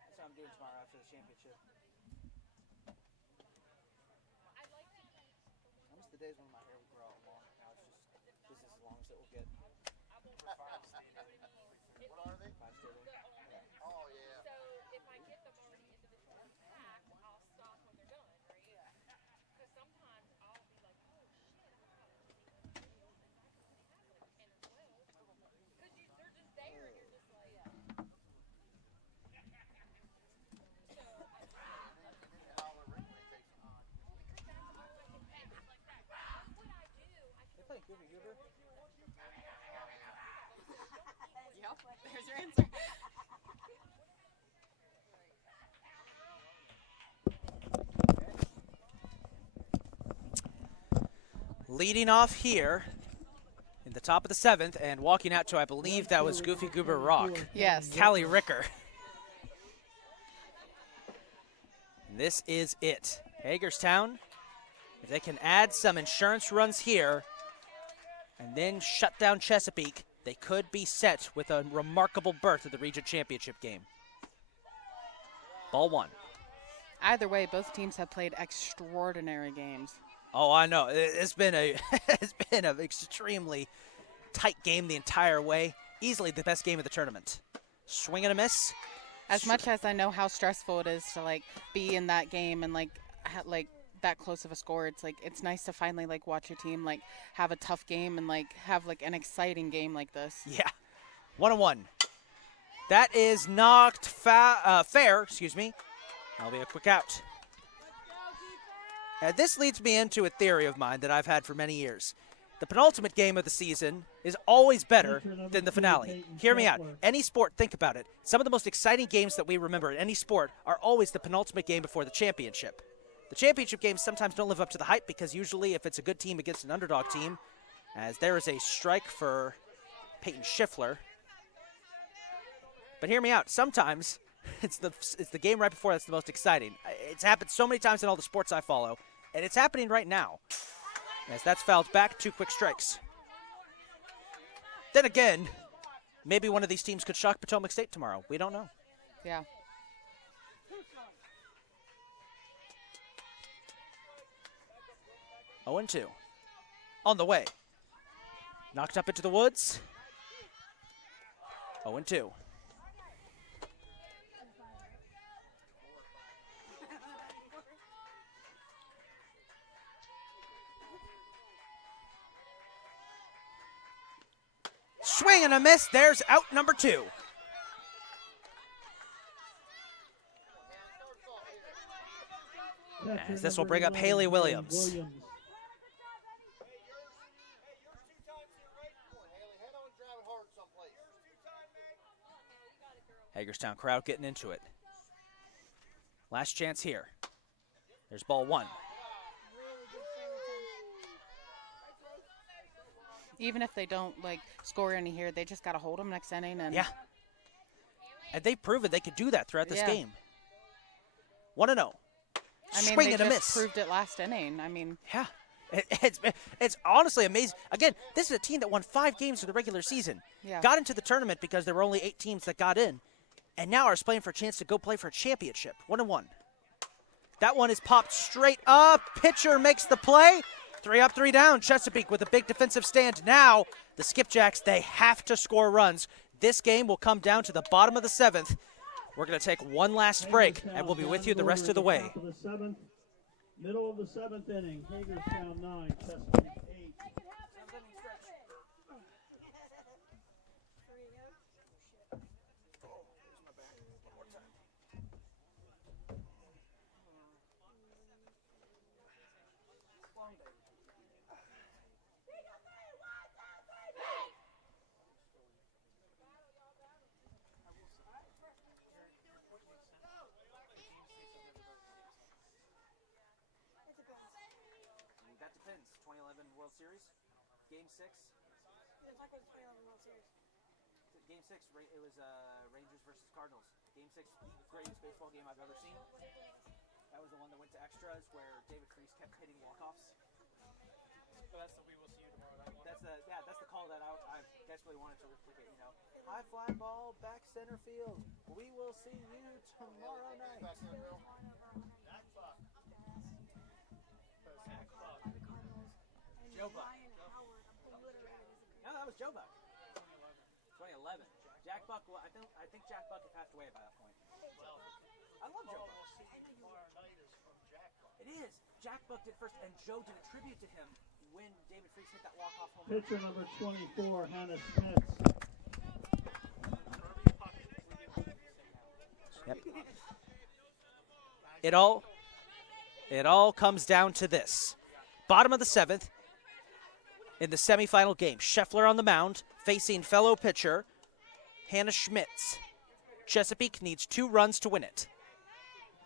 That's what I'm doing tomorrow after the championship. I miss the days when my hair would grow out long. Now it's just this is as long as it will get. What are they? 5 standing. Oh, yeah. So if I get them already individually packed, I'll stop when they're done, right? Because sometimes I'll be like, oh shit, I forgot to see what to do. And that's actually happening as well. Because they're just there and you're just like, yeah. And all the wrinkles takes on. They play Goober Goober. Yep, there's your answer. Leading off here in the top of the 7th and walking out to, I believe that was Goofy Goober Rock. Yes. Callie Ricker. this is it. Hagerstown, if they can add some insurance runs here and then shut down Chesapeake, they could be set with a remarkable berth of the region championship game. Ball 1. Either way, both teams have played extraordinary games. Oh, I know. It's been it's been an extremely tight game the entire way. Easily the best game of the tournament. Swing and a miss. As much as I know how stressful it is to like be in that game and like that close of a score, it's like it's nice to finally like watch your team like have a tough game and like have like an exciting game like this. Yeah. 1-1. That is knocked fair, excuse me. That'll be a quick out. And this leads me into a theory of mine that I've had for many years. The penultimate game of the season is always better than the finale. Hear me out. Any sport, think about it. Some of the most exciting games that we remember in any sport are always the penultimate game before the championship. The championship games sometimes don't live up to the hype because usually if it's a good team against an underdog team, as there is a strike for Peyton Schiffler. But hear me out. Sometimes it's the game right before that's the most exciting. It's happened so many times in all the sports I follow, and it's happening right now. As that's fouled back, 2 quick strikes. Then again, maybe one of these teams could shock Potomac State tomorrow. We don't know. Yeah. Oh, 0-2. On the way. Knocked up into the woods. 0-2. Swing and a miss. There's out number 2. As this will bring up Haley Williams. Hagerstown crowd getting into it. Last chance here. There's ball 1. Even if they don't like score any here, they just got to hold them next inning. And yeah. And they've proven they could do that throughout this Yeah. game. 1-0. I mean, Swing they and a just miss. proved it last inning. I mean, Yeah. It's honestly amazing. Again, this is a team that won 5 games in the regular season. Yeah. Got into the tournament because there were only 8 teams that got in. And now are playing for a chance to go play for a championship. 1-1. That one is popped straight up. Pitcher makes the play. 3 up, 3 down. Chesapeake with a big defensive stand. Now, the Skipjacks, they have to score runs. This game will come down to the bottom of the 7th. We're going to take one last break, and we'll be with you the rest of the way. Middle of the 7th inning. Hagerstown 9, Chesapeake 8. That depends. 2011 World Series, Game 6. It's like with 2011 World Series. Game 6, it was Rangers versus Cardinals. Game 6, the greatest baseball game I've ever seen. That was the one that went to extras where David Kreese kept hitting walk-offs. So that's the "We will see you tomorrow" night one. That's the call that I desperately wanted to replicate. You know, high fly ball, back center field. We will see you tomorrow night. Joe Buck. No, that was Joe Buck. 2011. Jack Buck. Well, I think Jack Buck had passed away by that point. I love Joe Buck. It is. Jack Buck did first, and Joe did a tribute to him when David Freese hit that walk-off home run. Pitcher number 24, Hannah Smith. Yep. It all comes down to this. Bottom of the 7th, in the semifinal game, Scheffler on the mound, facing fellow pitcher Hannah Schmitz. Chesapeake needs 2 runs to win it.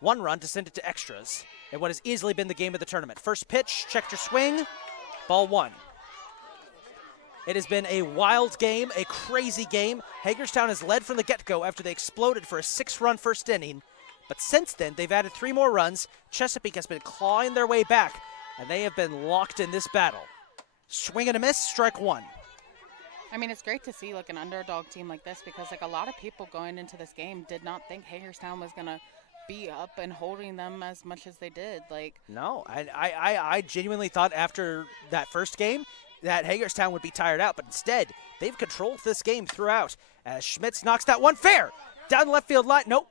1 run to send it to extras, in what has easily been the game of the tournament. First pitch, checked your swing, ball 1. It has been a wild game, a crazy game. Hagerstown has led from the get-go after they exploded for a 6-run first inning. But since then, they've added 3 more runs. Chesapeake has been clawing their way back, and they have been locked in this battle. Swing and a miss, strike 1. I mean, it's great to see like an underdog team like this because like a lot of people going into this game did not think Hagerstown was gonna be up and holding them as much as they did. Like, no, I genuinely thought after that first game that Hagerstown would be tired out, but instead they've controlled this game throughout. As Schmitz knocks that one fair down the left field line. Nope,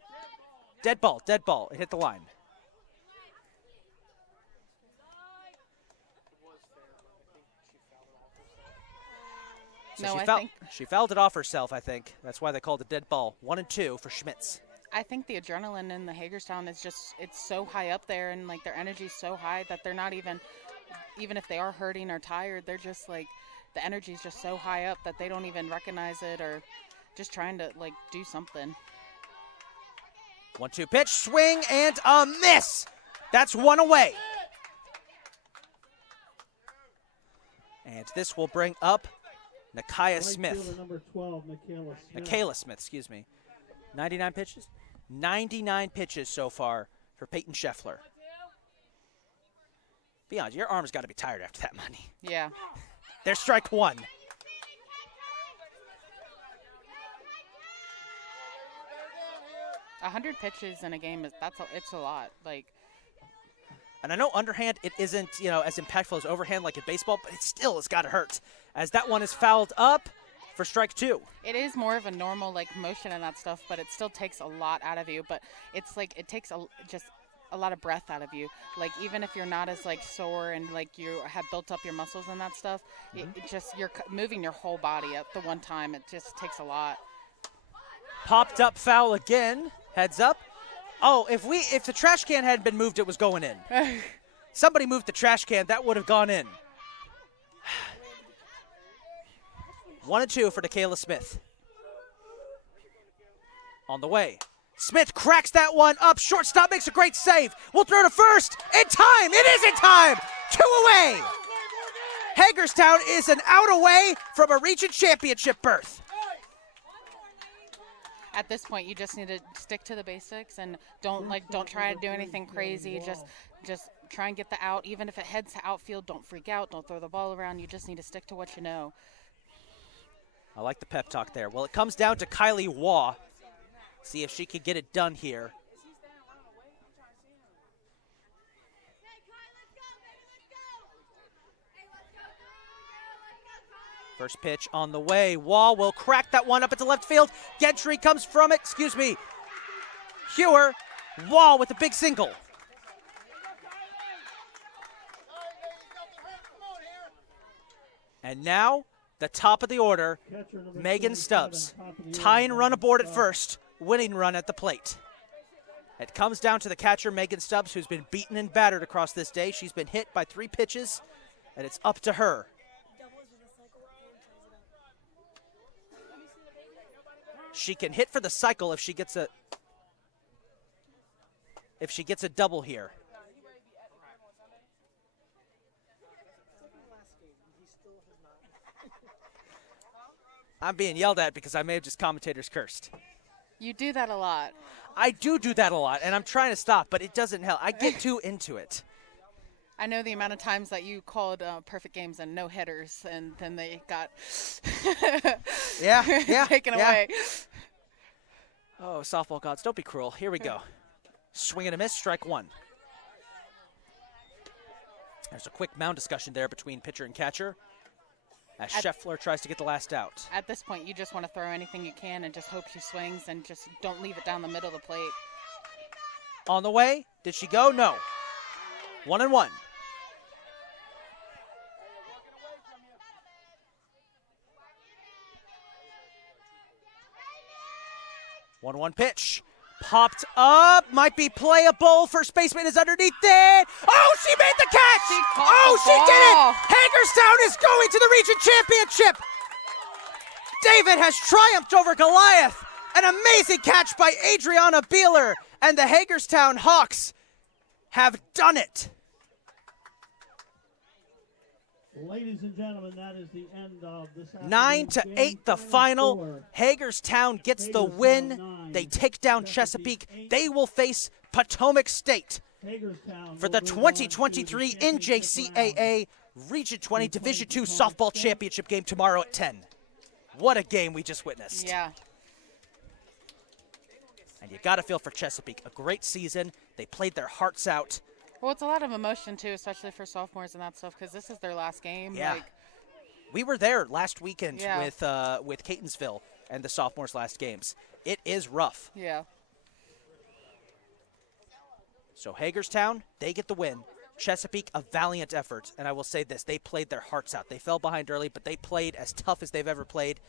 dead ball. It hit the line. So no, she fouled it off herself, I think. That's why they called it dead ball. 1 and 2 for Schmitz. I think the adrenaline in the Hagerstown is just, it's so high up there and like their energy's so high that they're not even if they are hurting or tired, they're just like, the energy's just so high up that they don't even recognize it or just trying to like do something. 1-2 pitch, swing and a miss. That's 1 away. And this will bring up Nakaya Smith. Number 12, Michaela Smith, excuse me. 99 pitches? 99 pitches so far for Peyton Scheffler. Be honest, your arm's got to be tired after that money. Yeah. There's strike 1. A 100 pitches in a game it's a lot. Like, and I know underhand it isn't, as impactful as overhand like in baseball, but it's got to hurt. As that one is fouled up for strike 2. it is more of a normal like motion and that stuff, but it still takes a lot out of you. But it's like it takes just a lot of breath out of you. Like even if you're not as like sore and like you have built up your muscles and that stuff, it just you're moving your whole body at the one time. It just takes a lot. Popped up foul again. Heads up. Oh, if the trash can hadn't been moved, it was going in. Somebody moved the trash can, that would have gone in. 1 and 2 for Nakayla Smith. On the way. Smith cracks that one up. Shortstop makes a great save. We'll throw to first. In time. It is in time. 2 away. Hagerstown is an out away from a region championship berth. At this point, you just need to stick to the basics and don't try to do anything crazy. Just try and get the out. Even if it heads to outfield, don't freak out. Don't throw the ball around. You just need to stick to what you know. I like the pep talk there. Well, it comes down to Kylie Waugh. See if she can get it done here. First pitch on the way. Waugh will crack that one up into left field. Gentry comes from it. Excuse me. Hewer. Waugh with a big single. And now, the top of the order, Megan Stubbs. Tying run aboard at first, winning run at the plate. It comes down to the catcher, Megan Stubbs, who's been beaten and battered across this day. She's been hit by 3 pitches, and it's up to her. She can hit for the cycle if she gets a double here. I'm being yelled at because I may have just commentators cursed. You do that a lot. I do that a lot, and I'm trying to stop, but it doesn't help. I get too into it. I know the amount of times that you called perfect games and no hitters, and then they got taken away. Oh, softball gods, don't be cruel. Here we go. Swing and a miss, strike 1. There's a quick mound discussion there between pitcher and catcher as Scheffler tries to get the last out. At this point, you just want to throw anything you can and just hope she swings and just don't leave it down the middle of the plate. On the way, did she go? No. 1-1. One pitch. Popped up. Might be playable. First baseman is underneath it. Oh, she made the catch. She did it. Hagerstown is going to the region championship. David has triumphed over Goliath. An amazing catch by Adriana Beeler. And the Hagerstown Hawks have done it. Ladies and gentlemen, that is the end of this 9-8 the final. Hagerstown gets the win. They take down Chesapeake. They will face Potomac State for the 2023 NJCAA Region 20 Division II Softball Championship game tomorrow at 10. What a game we just witnessed. Yeah. And you got to feel for Chesapeake. A great season. They played their hearts out. Well, it's a lot of emotion, too, especially for sophomores and that stuff, because this is their last game. Yeah. Like, we were there last weekend Yeah. with Catonsville and the sophomores' last games. It is rough. yeah. So Hagerstown, they get the win. Chesapeake, a valiant effort. And I will say this, they played their hearts out. They fell behind early, but they played as tough as they've ever played.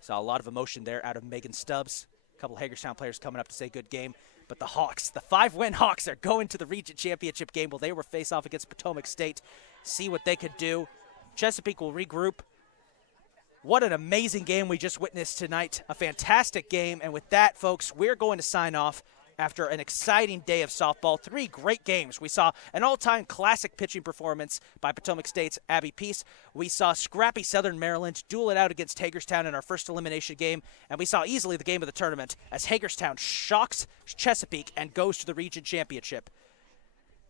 Saw a lot of emotion there out of Megan Stubbs. A couple of Hagerstown players coming up to say good game. But the Hawks, the 5-win Hawks, are going to the region championship game. Well, they were face off against Potomac State. See what they could do. Chesapeake will regroup. What an amazing game we just witnessed tonight. A fantastic game. And with that, folks, we're going to sign off after an exciting day of softball. 3 great games. We saw an all-time classic pitching performance by Potomac State's Abby Peace. We saw scrappy Southern Maryland duel it out against Hagerstown in our first elimination game. And we saw easily the game of the tournament as Hagerstown shocks Chesapeake and goes to the region championship.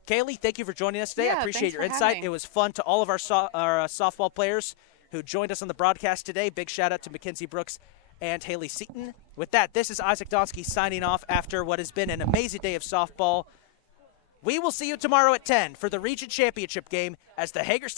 Kaylee, thank you for joining us today. Yeah, I appreciate thanks your for insight. having. It was fun to all of our softball players who joined us on the broadcast today. Big shout out to Mackenzie Brooks and Haley Seaton. With that, this is Isaac Donsky signing off after what has been an amazing day of softball. We will see you tomorrow at 10 for the region championship game as the Hagerstown